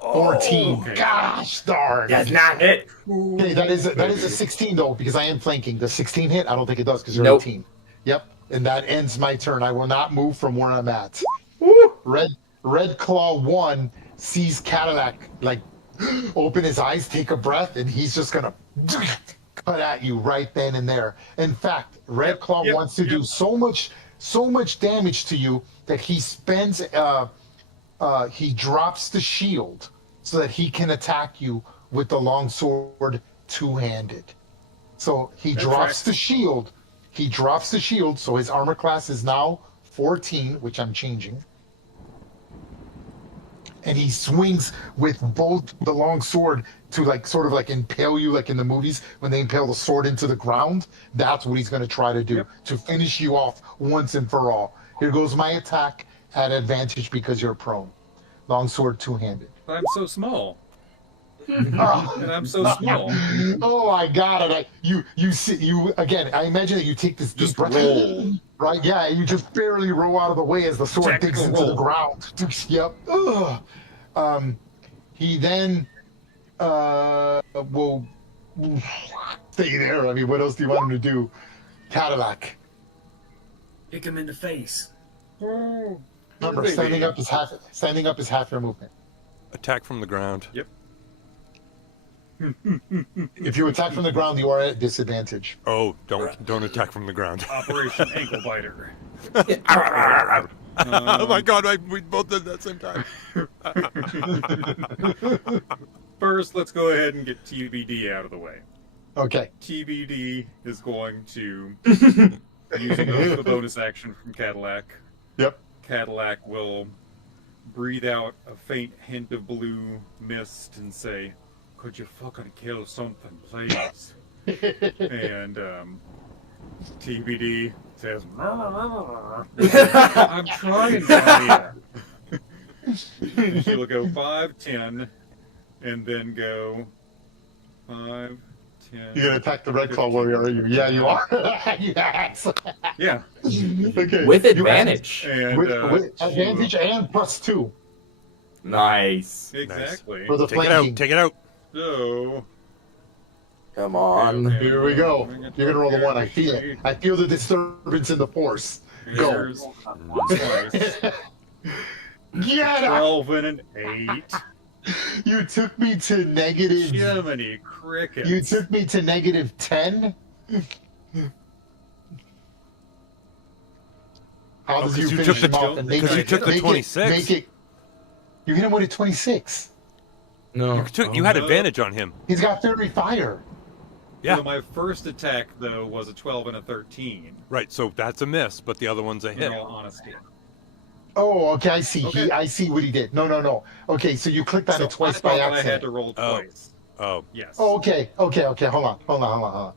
14. Gosh darn. Does not hit. Okay, that is a 16 though, because I am flanking. The 16 hit? I don't think it does because you're Nope. 18. Yep. And that ends my turn. I will not move from where I'm at. Woo. Red Claw 1 sees Cadillac like open his eyes, take a breath, and he's just gonna cut at you right then and there. In fact, Red Claw wants to do so much damage to you that he spends he drops the shield so that he can attack you with the long sword two-handed. So he drops the shield. He drops the shield, so his armor class is now 14, which I'm changing. And he swings with both the long sword to sort of impale you, like in the movies when they impale the sword into the ground. That's what he's going to try to do to finish you off once and for all. Here goes my attack at advantage because you're prone. Long sword two-handed. I'm so small. Oh. And I'm so small. Oh my God! And you see again. I imagine that you take this deep Just breath, roll. right? Yeah, you just barely roll out of the way as the sword digs into the roll. ground. Yep. Ugh. He then will stay there. I mean, what else do you want him to do? Cadillac. Kick him in the face. Remember, Baby. standing up is half your movement. Attack from the ground. Yep. If you attack from the ground, you are at disadvantage. Oh, don't attack from the ground. Operation Ankle Biter. Oh my god, we both did that at the same time. First, let's go ahead and get TBD out of the way. Okay. TBD is going to, using the bonus action from Cadillac, Yep. Cadillac will breathe out a faint hint of blue mist and say, "Could you fucking kill something, please?" And TBD says, "I'm trying, Dahlia." She'll go 5, 10, and then go 5, 10. You're gonna attack the Red Claw warrior, are you? Yeah, you are. Yes. Yeah. Okay. With You advantage. And with advantage and +2 Nice. exactly. for the Take it flanking. out. Take it out. So Come on. Okay. Here we go. You're gonna roll the 1. I feel it. I feel the disturbance in the force. Go. here's twice. Get up! 12 and an 8. You took me to negative. Jiminy crickets. You took me to -10. How did you you finish took the him off and make because it? you took the make it- 26. Make it. You hit him with a 26. No. You had no. advantage on him. He's got fairy fire. Yeah. So my first attack, though, was a 12 and a 13. Right, so that's a miss, but the other one's a In hit. all honesty. Oh, okay. I see. Okay. I see what he did. No. Okay, so you clicked on So it twice I by thought that I had accident. to roll Oh. twice. Oh, Yes. Oh, okay. Hold on.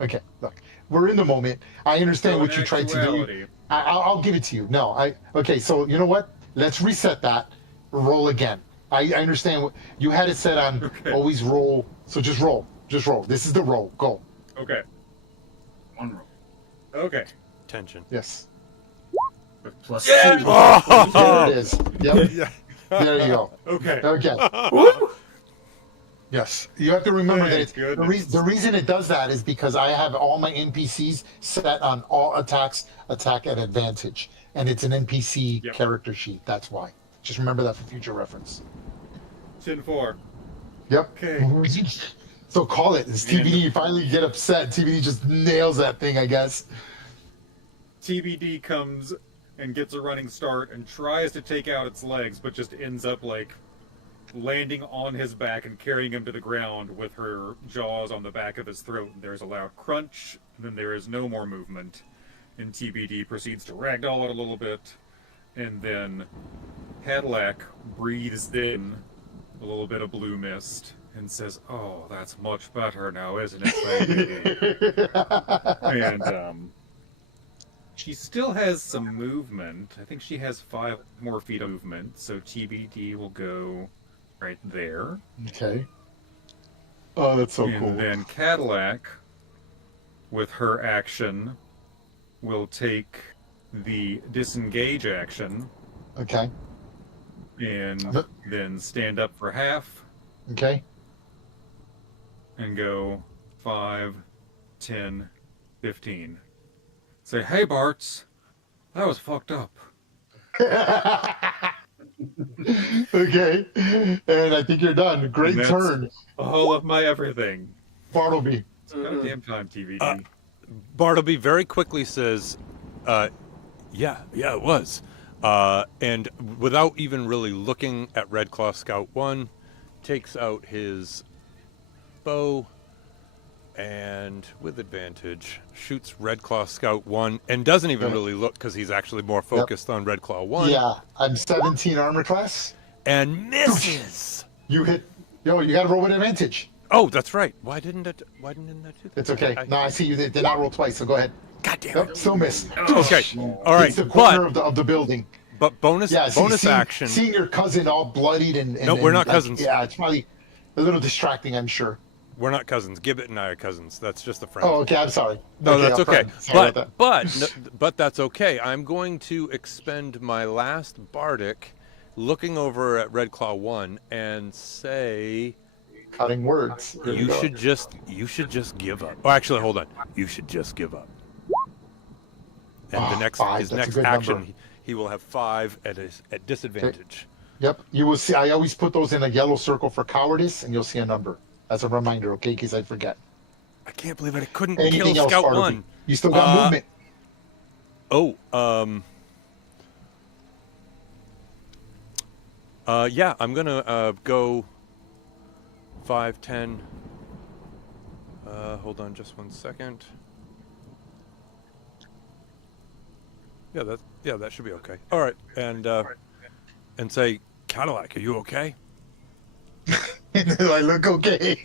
Okay, look, we're in the moment. I understand So what in you tried to do. actuality, I'll give it to you. No, okay. So you know what? Let's reset that. Roll again. I understand what you had it set on. Okay. Always roll. So just roll. Just roll. This is the roll. Go. Okay. 1 roll. Okay. tension. Yes. With +2. There Oh! it is. Yep. Yeah. There you go. Okay. Okay. Yes, you have to remember that Thank it's goodness. the reason it does that is because I have all my NPCs set on all attacks, attack at advantage, and it's an NPC Yep. character sheet. That's why. Just remember that for future reference. 10-4. Yep. Okay. So call it. It's TBD. You finally get upset. TBD just nails that thing, I guess. TBD comes and gets a running start and tries to take out its legs, but just ends up like landing on his back and carrying him to the ground with her jaws on the back of his throat. And there's a loud crunch, and then there is no more movement. And TBD proceeds to ragdoll it a little bit, and then Cadillac breathes in a little bit of blue mist and says, "Oh, that's much better now, isn't it, baby?" And she still has some movement. I think she has 5 more feet of movement, so TBD will go right there. Okay. Oh, that's so And cool. then Cadillac, with her action, will take the disengage action Okay. and then stand up for half Okay. and go 5, 10, 15. Say, "Hey, Barts, that was fucked up." Okay. And I think you're done. Great And that's- turn, All of my everything. Bartleby. It's goddamn time, TBD. Bartleby very quickly says, yeah, it was. And without even really looking at Red Claw Scout 1, takes out his bow and, with advantage, shoots Red Claw Scout 1 and doesn't even Okay. really look because he's actually more focused on Red Claw 1 Yeah, I'm 17 armor class. and misses. You hit. Yo, you got to roll with advantage. Oh, that's right. Why didn't that do It's okay. No, I see you did not roll twice, so go ahead. God damn Yep, it. still miss. Okay, all right, It's the corner but of the building. bonus Yeah, bonus action. Seeing your cousin all bloodied and No, we're not like, cousins. Yeah, it's probably a little distracting, I'm sure. We're not cousins. Gibbet and I are cousins. That's just a friend. Oh, okay. I'm sorry. No, that's I'm okay. fine. Sorry about that. But that's okay. I'm going to expend my last bardic, looking over at Red Claw 1, and say, Cutting words. Here we you go. should just give up. Oh, actually, hold on. You should just give up. And Ah, the next 5, his that's a next good action, number. he will have 5 at disadvantage. Yep. You will see. I always put those in a yellow circle for cowardice, and you'll see a number. As a reminder, okay? In case I forget. I can't believe I couldn't Anything kill else, Scout Bartleby? 1. You still got movement. Oh, Yeah, I'm gonna go 5, 10. Hold on just 1 second. Yeah, that should be okay. All right, and say, Cadillac, are you okay? Do I look okay?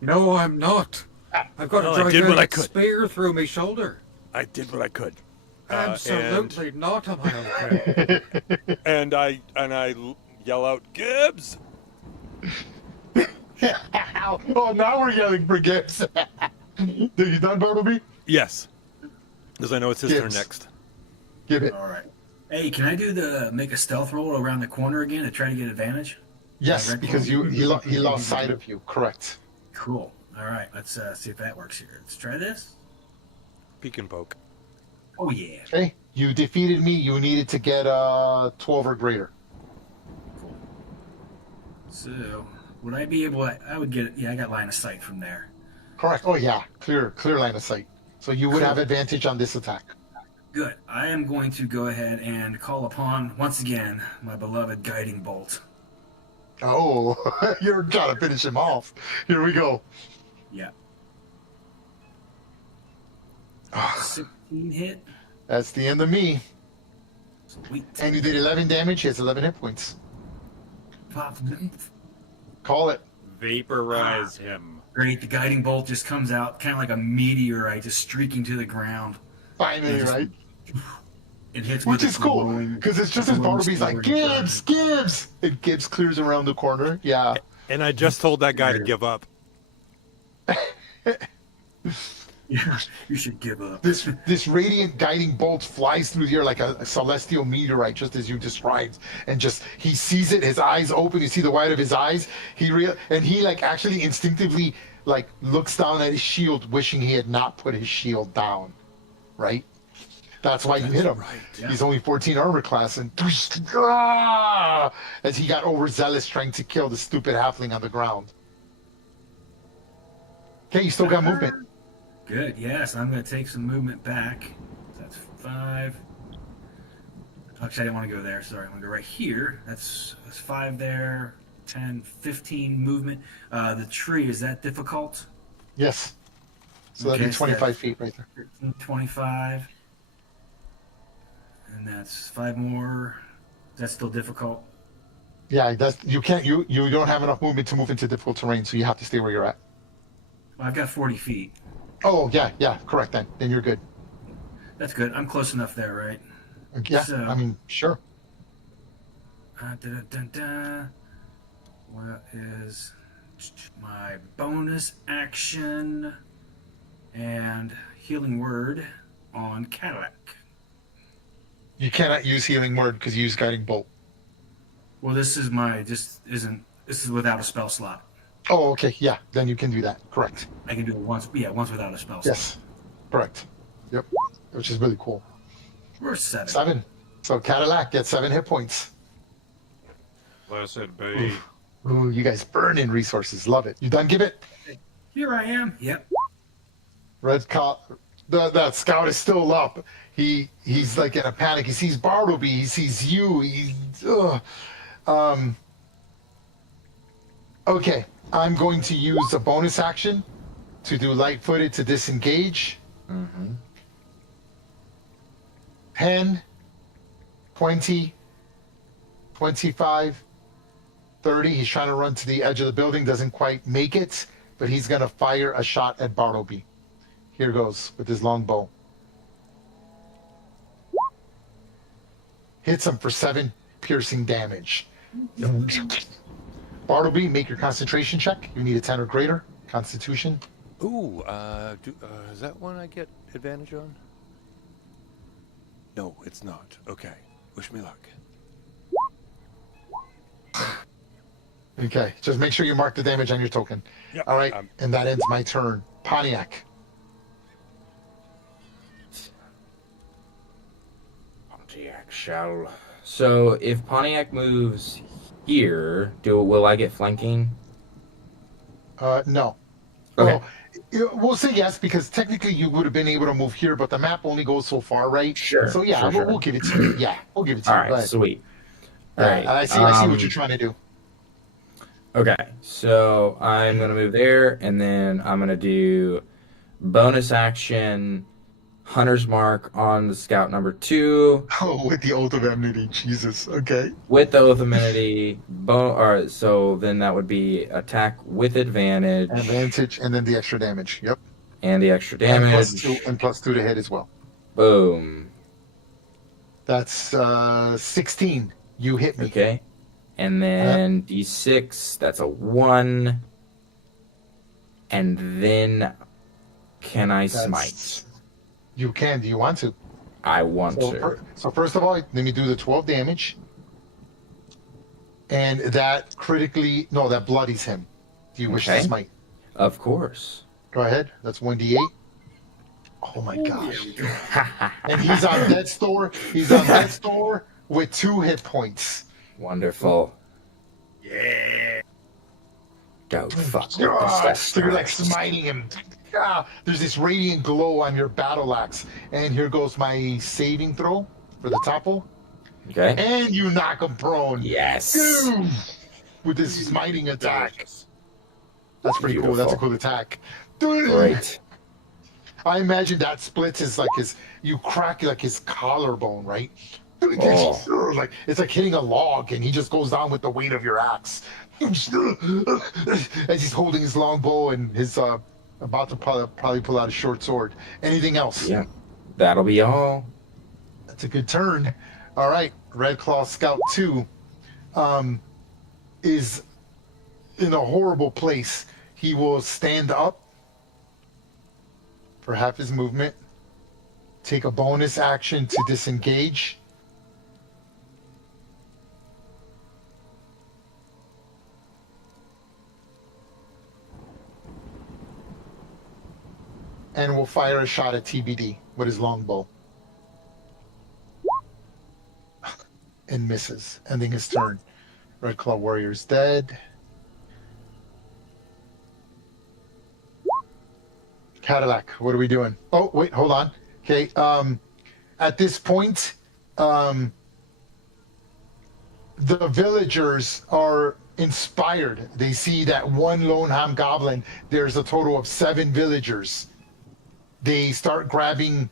No, I'm not. I've got Well, I a did what I gigantic could. spear through my shoulder. I did what I could. Absolutely not am I okay. And I yell out, Gibbs! Oh, now we're yelling for Gibbs. Are you done, Bartleby? Yes, because I know it's his turn Gibbs. next. Give it. All right. Hey, can I do the make a stealth roll around the corner again to try to get advantage? Yes, Red because cloak? he lost sight of you. Correct. Cool. All right. Let's see if that works here. Let's try this. Peek and poke. Oh yeah. Okay. You defeated me. You needed to get 12 or greater. Cool. So would I be able? I would get. Yeah, I got line of sight from there. Correct. Oh yeah, clear line of sight. So you would have advantage on this attack. Good. I am going to go ahead and call upon once again my beloved guiding bolt. Oh, you're trying to finish him off. Here we go. Yeah. 16 hit. That's the end of me. Sweet. And you did 11 damage. He has 11 hit points. Pop. Call it. Vaporize him. Great. The guiding bolt just comes out, kind of like a meteorite, just streaking to the ground. Finally, right? It hits Which with is a cool, glowing- because it's just as glowing Bartleby's like, silver Gibbs, burn. Gibbs! And Gibbs clears around the corner. Yeah. And I just told that guy to give up. Yeah, you should give up. This radiant guiding bolt flies through the air like a celestial meteorite, just as you described, and just he sees it. His eyes open. You see the white of his eyes. He like actually instinctively like looks down at his shield, wishing he had not put his shield down. Right. That's why you hit him. Right. Yeah. He's only 14 armor class, and as he got overzealous trying to kill the stupid halfling on the ground. Okay, you still got movement. Good. Yes, I'm going to take some movement back. So that's 5. Actually, I didn't want to go there. Sorry, I'm going to go right here. That's 5 there. 10, 15 movement. The tree, is that difficult? Yes. So that'd Okay, be so 25 that's- feet right there. 13, 25. And that's 5 more. That's still difficult. Yeah, that's you can't you don't have enough movement to move into difficult terrain, so you have to stay where you're at. Well, I've got 40 feet. Oh yeah, correct then. Then you're good. That's good. I'm close enough there, right? Yeah, So- I mean, sure. What is my bonus action and healing word on Cadillac? You cannot use healing word because you use guiding bolt. Well, this is without a spell slot. Oh, okay, yeah, then you can do that. Correct. I can do it once. Yeah, once without a spell slot. Yes, correct. Yep, which is really cool. We're 7. 7. So Cadillac gets 7 hit points. Blessed be. Ooh, you guys burn in resources. Love it. You done, Give it? Here I am. Yep. That scout is still up. He's like in a panic. He sees Bartleby. He sees you. Okay, I'm going to use a bonus action to do light-footed to disengage. 10, 20, 25, 30. He's trying to run to the edge of the building, doesn't quite make it, but he's going to fire a shot at Bartleby. Here goes with his long bow. Hits him for 7 piercing damage. Bartleby, make your concentration check. You need a 10 or greater. Constitution. Ooh, is that one I get advantage on? No, it's not. Okay. Wish me luck. Okay, just make sure you mark the damage on your token. Yep. All right, and that ends my turn. Pontiac. Pontiac shall. So if Pontiac moves here, will I get flanking? No. Okay. Well, we'll say yes because technically you would have been able to move here, but the map only goes so far, right? Sure, So yeah, sure. we'll give it to you. Yeah, we'll give it to All you. Go right, ahead. sweet. All right. I see what you're trying to do. Okay, so I'm gonna move there, and then I'm gonna do bonus action, Hunter's Mark on the scout number 2 Oh, with the oath of enmity, Jesus. Okay. with the Oath of Amenity. Or so then that would be attack with advantage Advantage, and then the extra damage. Yep. and the extra And damage. plus two to hit as well. Boom. That's 16. You hit me. Okay, and then D6. That's a 1. And then can I smite? You can. Do you want to? I want to. So first of all, let me do the 12 damage. And that critically... No, that bloodies him. Do you wish to smite? Of course. Go ahead. That's 1d8. Oh my gosh. And he's on death's door. He's on death's door with 2 hit points. Wonderful. Yeah. Don't fuck with So you're like the smiting him. There's this radiant glow on your battle axe. And here goes my saving throw for the topple. Okay. And you knock him prone. Yes. Boom! With this smiting attack. That's pretty cool. That's a cool attack. Great. I imagine that splits you crack like his collarbone, right? Oh. Like it's like hitting a log, and he just goes down with the weight of your axe. As he's holding his long bow and his about to probably pull out a short sword. Anything else? Yeah. That'll be all. That's a good turn. All right, Red Claw Scout 2 is in a horrible place. He will stand up for half his movement, take a bonus action to disengage, and will fire a shot at TBD with his longbow. And misses, ending his turn. Red Claw Warrior's dead. Cadillac, what are we doing? Oh, wait, hold on. Okay, at this point, the villagers are inspired. They see that one lone hobgoblin. There's a total of 7 villagers. They start grabbing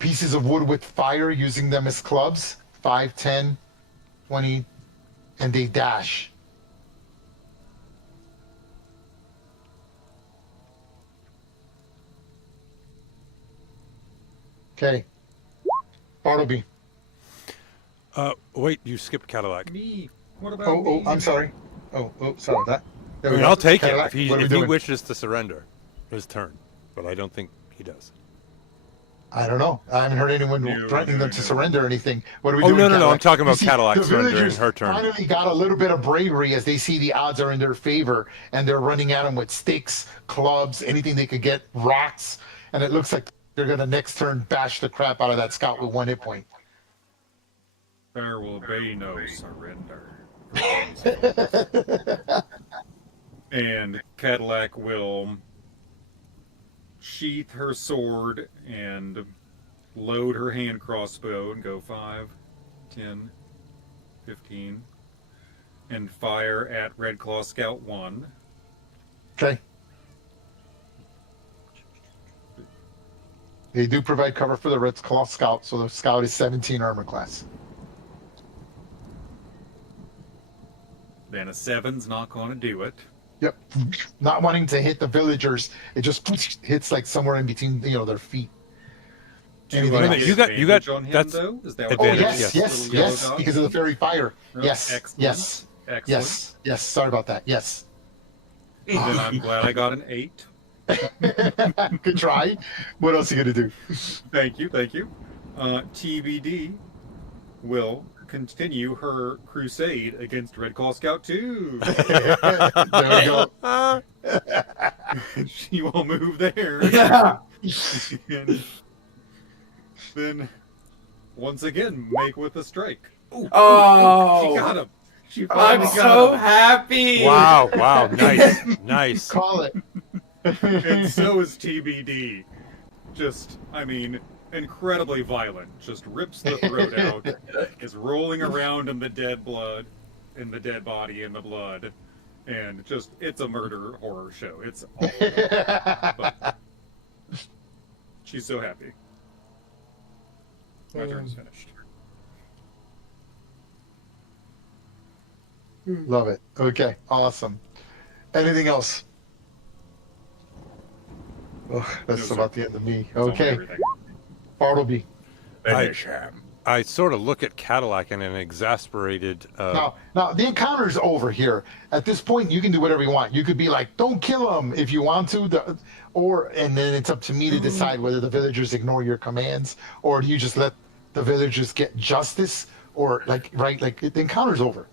pieces of wood with fire, using them as clubs. 5, 10, 20, and they dash. Okay. Bartleby. Wait, you skipped Cadillac. Me. What about Oh, me? I'm sorry. Oh, sorry about that. There I we mean, go. I'll take Cadillac, it what are we if he doing? wishes to surrender his turn, but I don't think he does. I don't know. I haven't heard anyone No, threatening them to no. surrender or anything. What are we Oh, doing? no. Cadillac? I'm talking about You see, Cadillac the surrendering villagers her turn. finally got a little bit of bravery as they see the odds are in their favor, and they're running at them with sticks, clubs, anything they could get, rocks, and it looks like they're going to next turn bash the crap out of that scout with 1 hit point. There will be no surrender. And Cadillac will sheath her sword and load her hand crossbow and go 5, 10, 15, and fire at Red Claw Scout 1. Okay. They do provide cover for the Red Claw Scout, so the Scout is 17 armor class. Then a 7's not going to do it. Yep. Not wanting to hit the villagers, it just hits like somewhere in between, their feet. Anything Do I else? get You got- advantage on him, that's though? Is that Oh, advantage, yes, yes, Little yes, yellow dot? because of the fairy fire. Oh, Yes, excellent. yes, Excellent. yes. Sorry about that. Yes. Then I'm glad I got an 8. Good try. What else are you gonna do? Thank you. TBD will continue her crusade against Red Claw Scout 2. There we go. She will move there. Yeah. And then, once again, make with a strike. Ooh, Oh. she got him. She I'm finally so got him. happy. Wow, nice. Call it. And so is TBD. incredibly violent. Just rips the throat out, is rolling around in the dead blood, in the dead body, in the blood, and just it's a murder horror show. It's all but she's so happy. My turn's finished. Love it. Okay, awesome. Anything else? Oh, that's No, about sir. the end of me. Tell me Okay, everything. Bartleby. Finish him. I sort of look at Cadillac in an exasperated. Now the encounter's over here. At this point, you can do whatever you want. You could be like, "Don't kill him" if you want to, and then it's up to me to decide whether the villagers ignore your commands, or do you just let the villagers get justice, or like the encounter's over.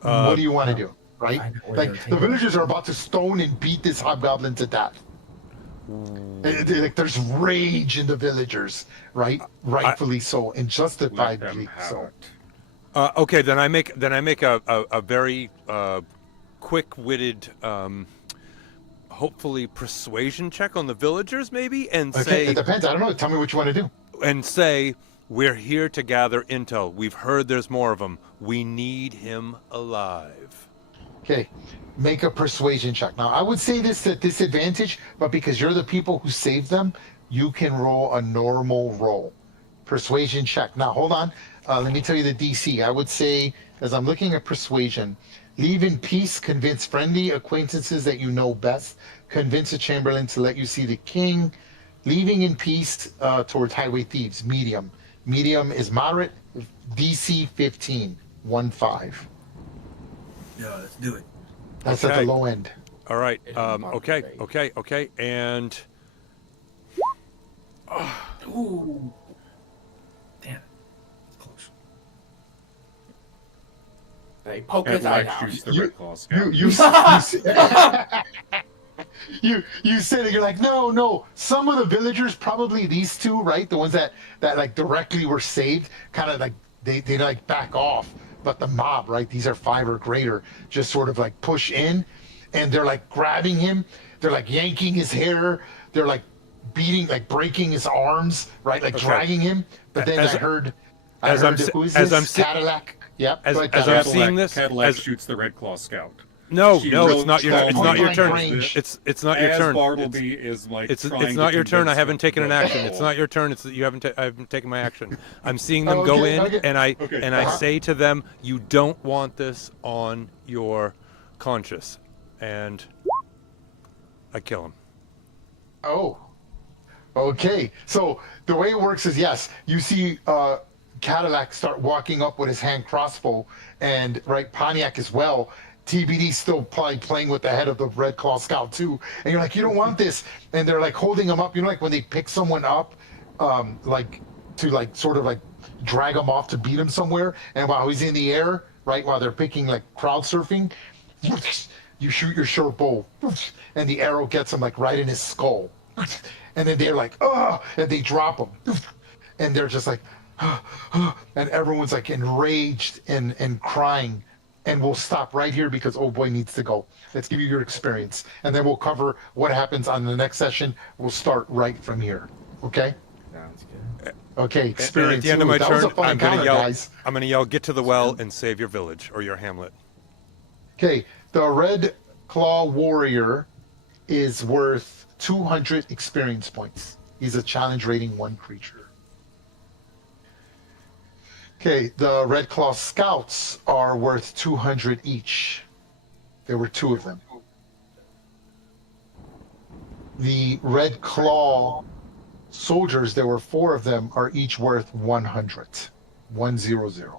What do you want to do, right? I know where Like you're the taking villagers are about to stone and beat this hobgoblin to death. Like there's rage in the villagers, right? Rightfully so, and Let justifiably them have so. it. Okay, then I make a very quick-witted, hopefully persuasion check on the villagers, maybe, and Okay, it say depends. I don't know. Tell me what you want to do. we're here to gather intel. We've heard there's more of them. We need him alive. Okay, make a persuasion check. Now, I would say this at disadvantage, but because you're the people who saved them, you can roll a normal roll. Persuasion check. Now, hold on. Let me tell you the DC. I would say, as I'm looking at persuasion, leave in peace, convince friendly acquaintances that you know best, convince a chamberlain to let you see the king, leaving in peace towards highway thieves, medium. Medium is moderate, DC 15, 1-5. Yeah, let's do it. That's at Okay. the low end. All right. It is not Okay. great. Okay. And Ooh. Damn. Close. They poke his eye Cadillac out. shoots the You- Red Claw Scout. You said it. You're like, no. Some of the villagers, probably these two, right? The ones that like directly were saved, kind of like they like back off. But the mob, right? These are 5 or greater, just sort of like push in, and they're like grabbing him. They're like yanking his hair. They're like beating, like breaking his arms, right? Like Okay. dragging him. But then As- I heard as I'm si- who is as this? I'm si- Cadillac. Yep. as- go ahead, as I'm Cadillac. seeing this- Cadillac as- shoots the Red Claw Scout. no, She it's wrote not your small it's not your point turn. blank range. It's not your As turn. Bartleby is like It's trying to not your turn. I convince haven't taken an the action. people. It's not your turn. It's you haven't. I haven't taken my action. I'm seeing them Oh, go okay, in, okay. and I Okay. and I say to them, "You don't want this on your conscience," and I kill him. Oh, okay. So the way it works is, yes, you see Cadillac start walking up with his hand crossbow, and right Pontiac as well. TBD still probably playing with the head of the Red Claw Scout too, and you're like, you don't want this, and they're like holding him up. You know, like when they pick someone up, like to like sort of like drag him off to beat him somewhere, and while he's in the air, right, while they're picking like crowd surfing, you shoot your short bow, and the arrow gets him like right in his skull. And then they're like, oh, and they drop him. And they're just like, and everyone's like enraged and crying. And we'll stop right here because old boy needs to go. Let's give you your experience. And then we'll cover what happens on the next session. We'll start right from here. Okay? Sounds good. Okay, And experience. at the end of Ooh, my that was turn, a fun I'm gonna encounter, yell. guys. I'm gonna yell, "Get to the well and save your village or your hamlet." Okay, the Red Claw Warrior is worth 200 experience points. He's a challenge rating 1 creature. Okay, the Red Claw Scouts are worth 200 each. There were 2 of them. The Red Claw Soldiers, there were 4 of them, are each worth 100. 100.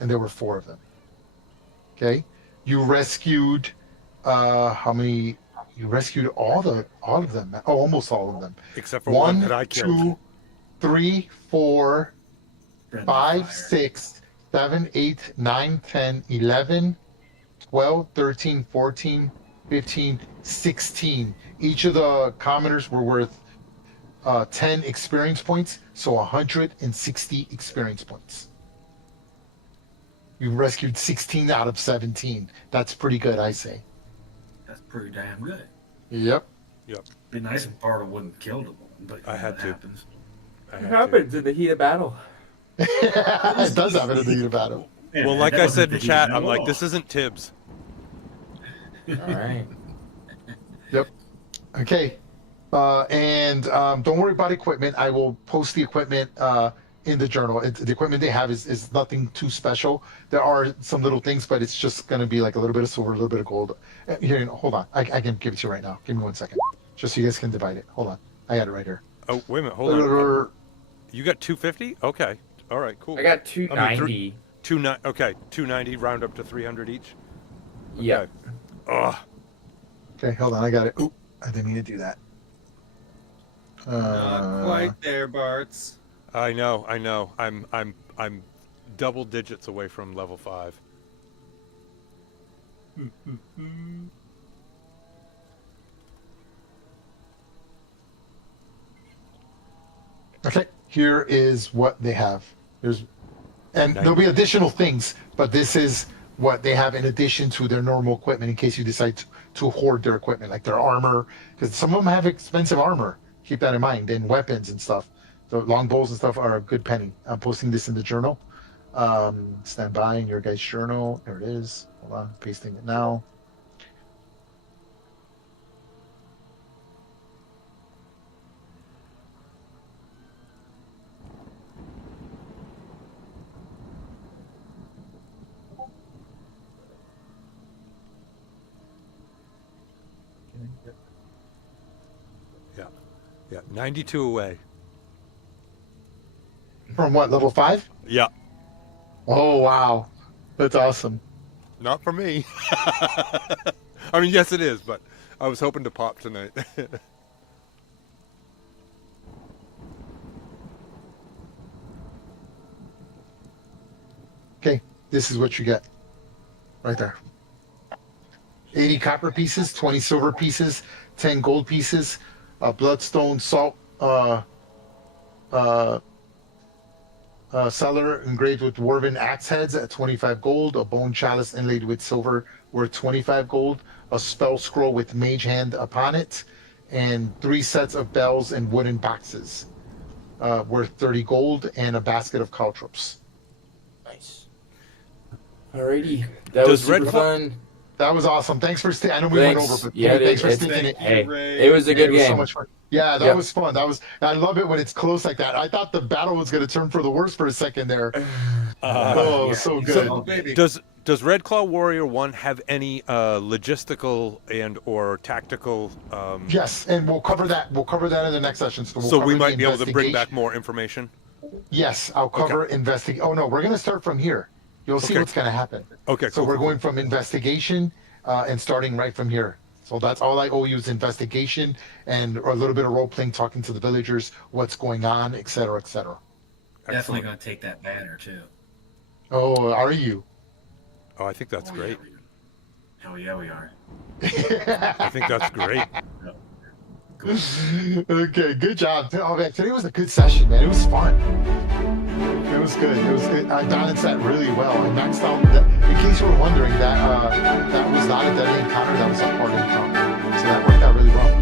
And there were 4 of them. Okay? You rescued how many? You rescued all of them. Oh, almost all of them. Except for one 1, that I killed. 2, 3, 4, Friendly 5, fire. 6, 7, 8, 9, 10, 11, 12, 13, 14, 15, 16. Each of the commoners were worth 10 experience points, so 160 experience points. You rescued 16 out of 17. That's pretty good, I say. That's pretty damn good. Yep. Be nice if Bartle wouldn't kill the woman, but I had that to. happens. I It had to. happens in the heat of battle. It does happen in the heat of battle. Yeah, Well, man, like that I wasn't said in the chat, heat I'm like, at this all. isn't Tibbs. All right. Yep. Okay. And don't worry about equipment. I will post the equipment in the journal. The equipment they have is nothing too special. There are some little things, but it's just going to be like a little bit of silver, a little bit of gold. Here, hold on. I can give it to you right now. Give me 1 second. Just so you guys can divide it. Hold on. I got it right here. Oh, wait a minute, hold on. You got 250? Okay. All right, cool. I got I mean, 290. Okay, 290, round up to 300 each. Yeah. Okay. Ugh. Okay, hold on. I got it. Oop, I didn't mean to do that. Not quite there, Barts. I know. I'm double digits away from level 5. Okay, here is what they have. There'll be additional things, but this is what they have in addition to their normal equipment in case you decide to hoard their equipment, like their armor, because some of them have expensive armor. Keep that in mind, and weapons and stuff. The longbows and stuff are a good penny. I'm posting this in the journal. Stand by in your guys' journal. There it is. Hold on, pasting it now. Yeah, 92 away. From what, level 5? Yeah, Oh, wow. That's awesome. not for me. I mean, yes, it is, but I was hoping to pop tonight. Okay, this is what you get right there. 80 copper pieces, 20 silver pieces, 10 gold pieces, a bloodstone salt cellar engraved with dwarven axe heads at 25 gold, a bone chalice inlaid with silver worth 25 gold, a spell scroll with mage hand upon it, and 3 sets of bells in wooden boxes worth 30 gold, and a basket of caltrops. Nice. Alrighty. That was Does Red super Claw- fun. That was awesome. Thanks for staying. I know we went over, but Yeah, thanks for it's- sticking it. Hey, Ray. it was a good It was game. so much fun. Yeah, that Yep. was fun. I love it when it's close like that. I thought the battle was going to turn for the worse for a second there. Oh, Yeah. so good. Oh, baby. Does Red Claw Warrior 1 have any logistical and or tactical? Yes, and we'll cover that. We'll cover that in the next session. So, we'll So cover we the might be able to bring investigation. back more information. Yes, I'll cover investigate. Oh no, we're going to start from here. You'll see Okay. what's going to happen. Okay, So cool, we're cool, going from investigation and starting right from here. So that's all I owe you is investigation and a little bit of role playing, talking to the villagers, what's going on, et cetera, et cetera. Definitely Excellent. going to take that banner too. Oh, are you? Oh, I think that's Oh, great. Yeah, hell yeah, we are. I think that's great. Cool. Okay, good job. Oh man, today was a good session, man. It was fun. It was good. It was good. I balanced that really well. I maxed out. In case you were wondering, that was not a deadly encounter. That was a hard encounter. So that worked out really well.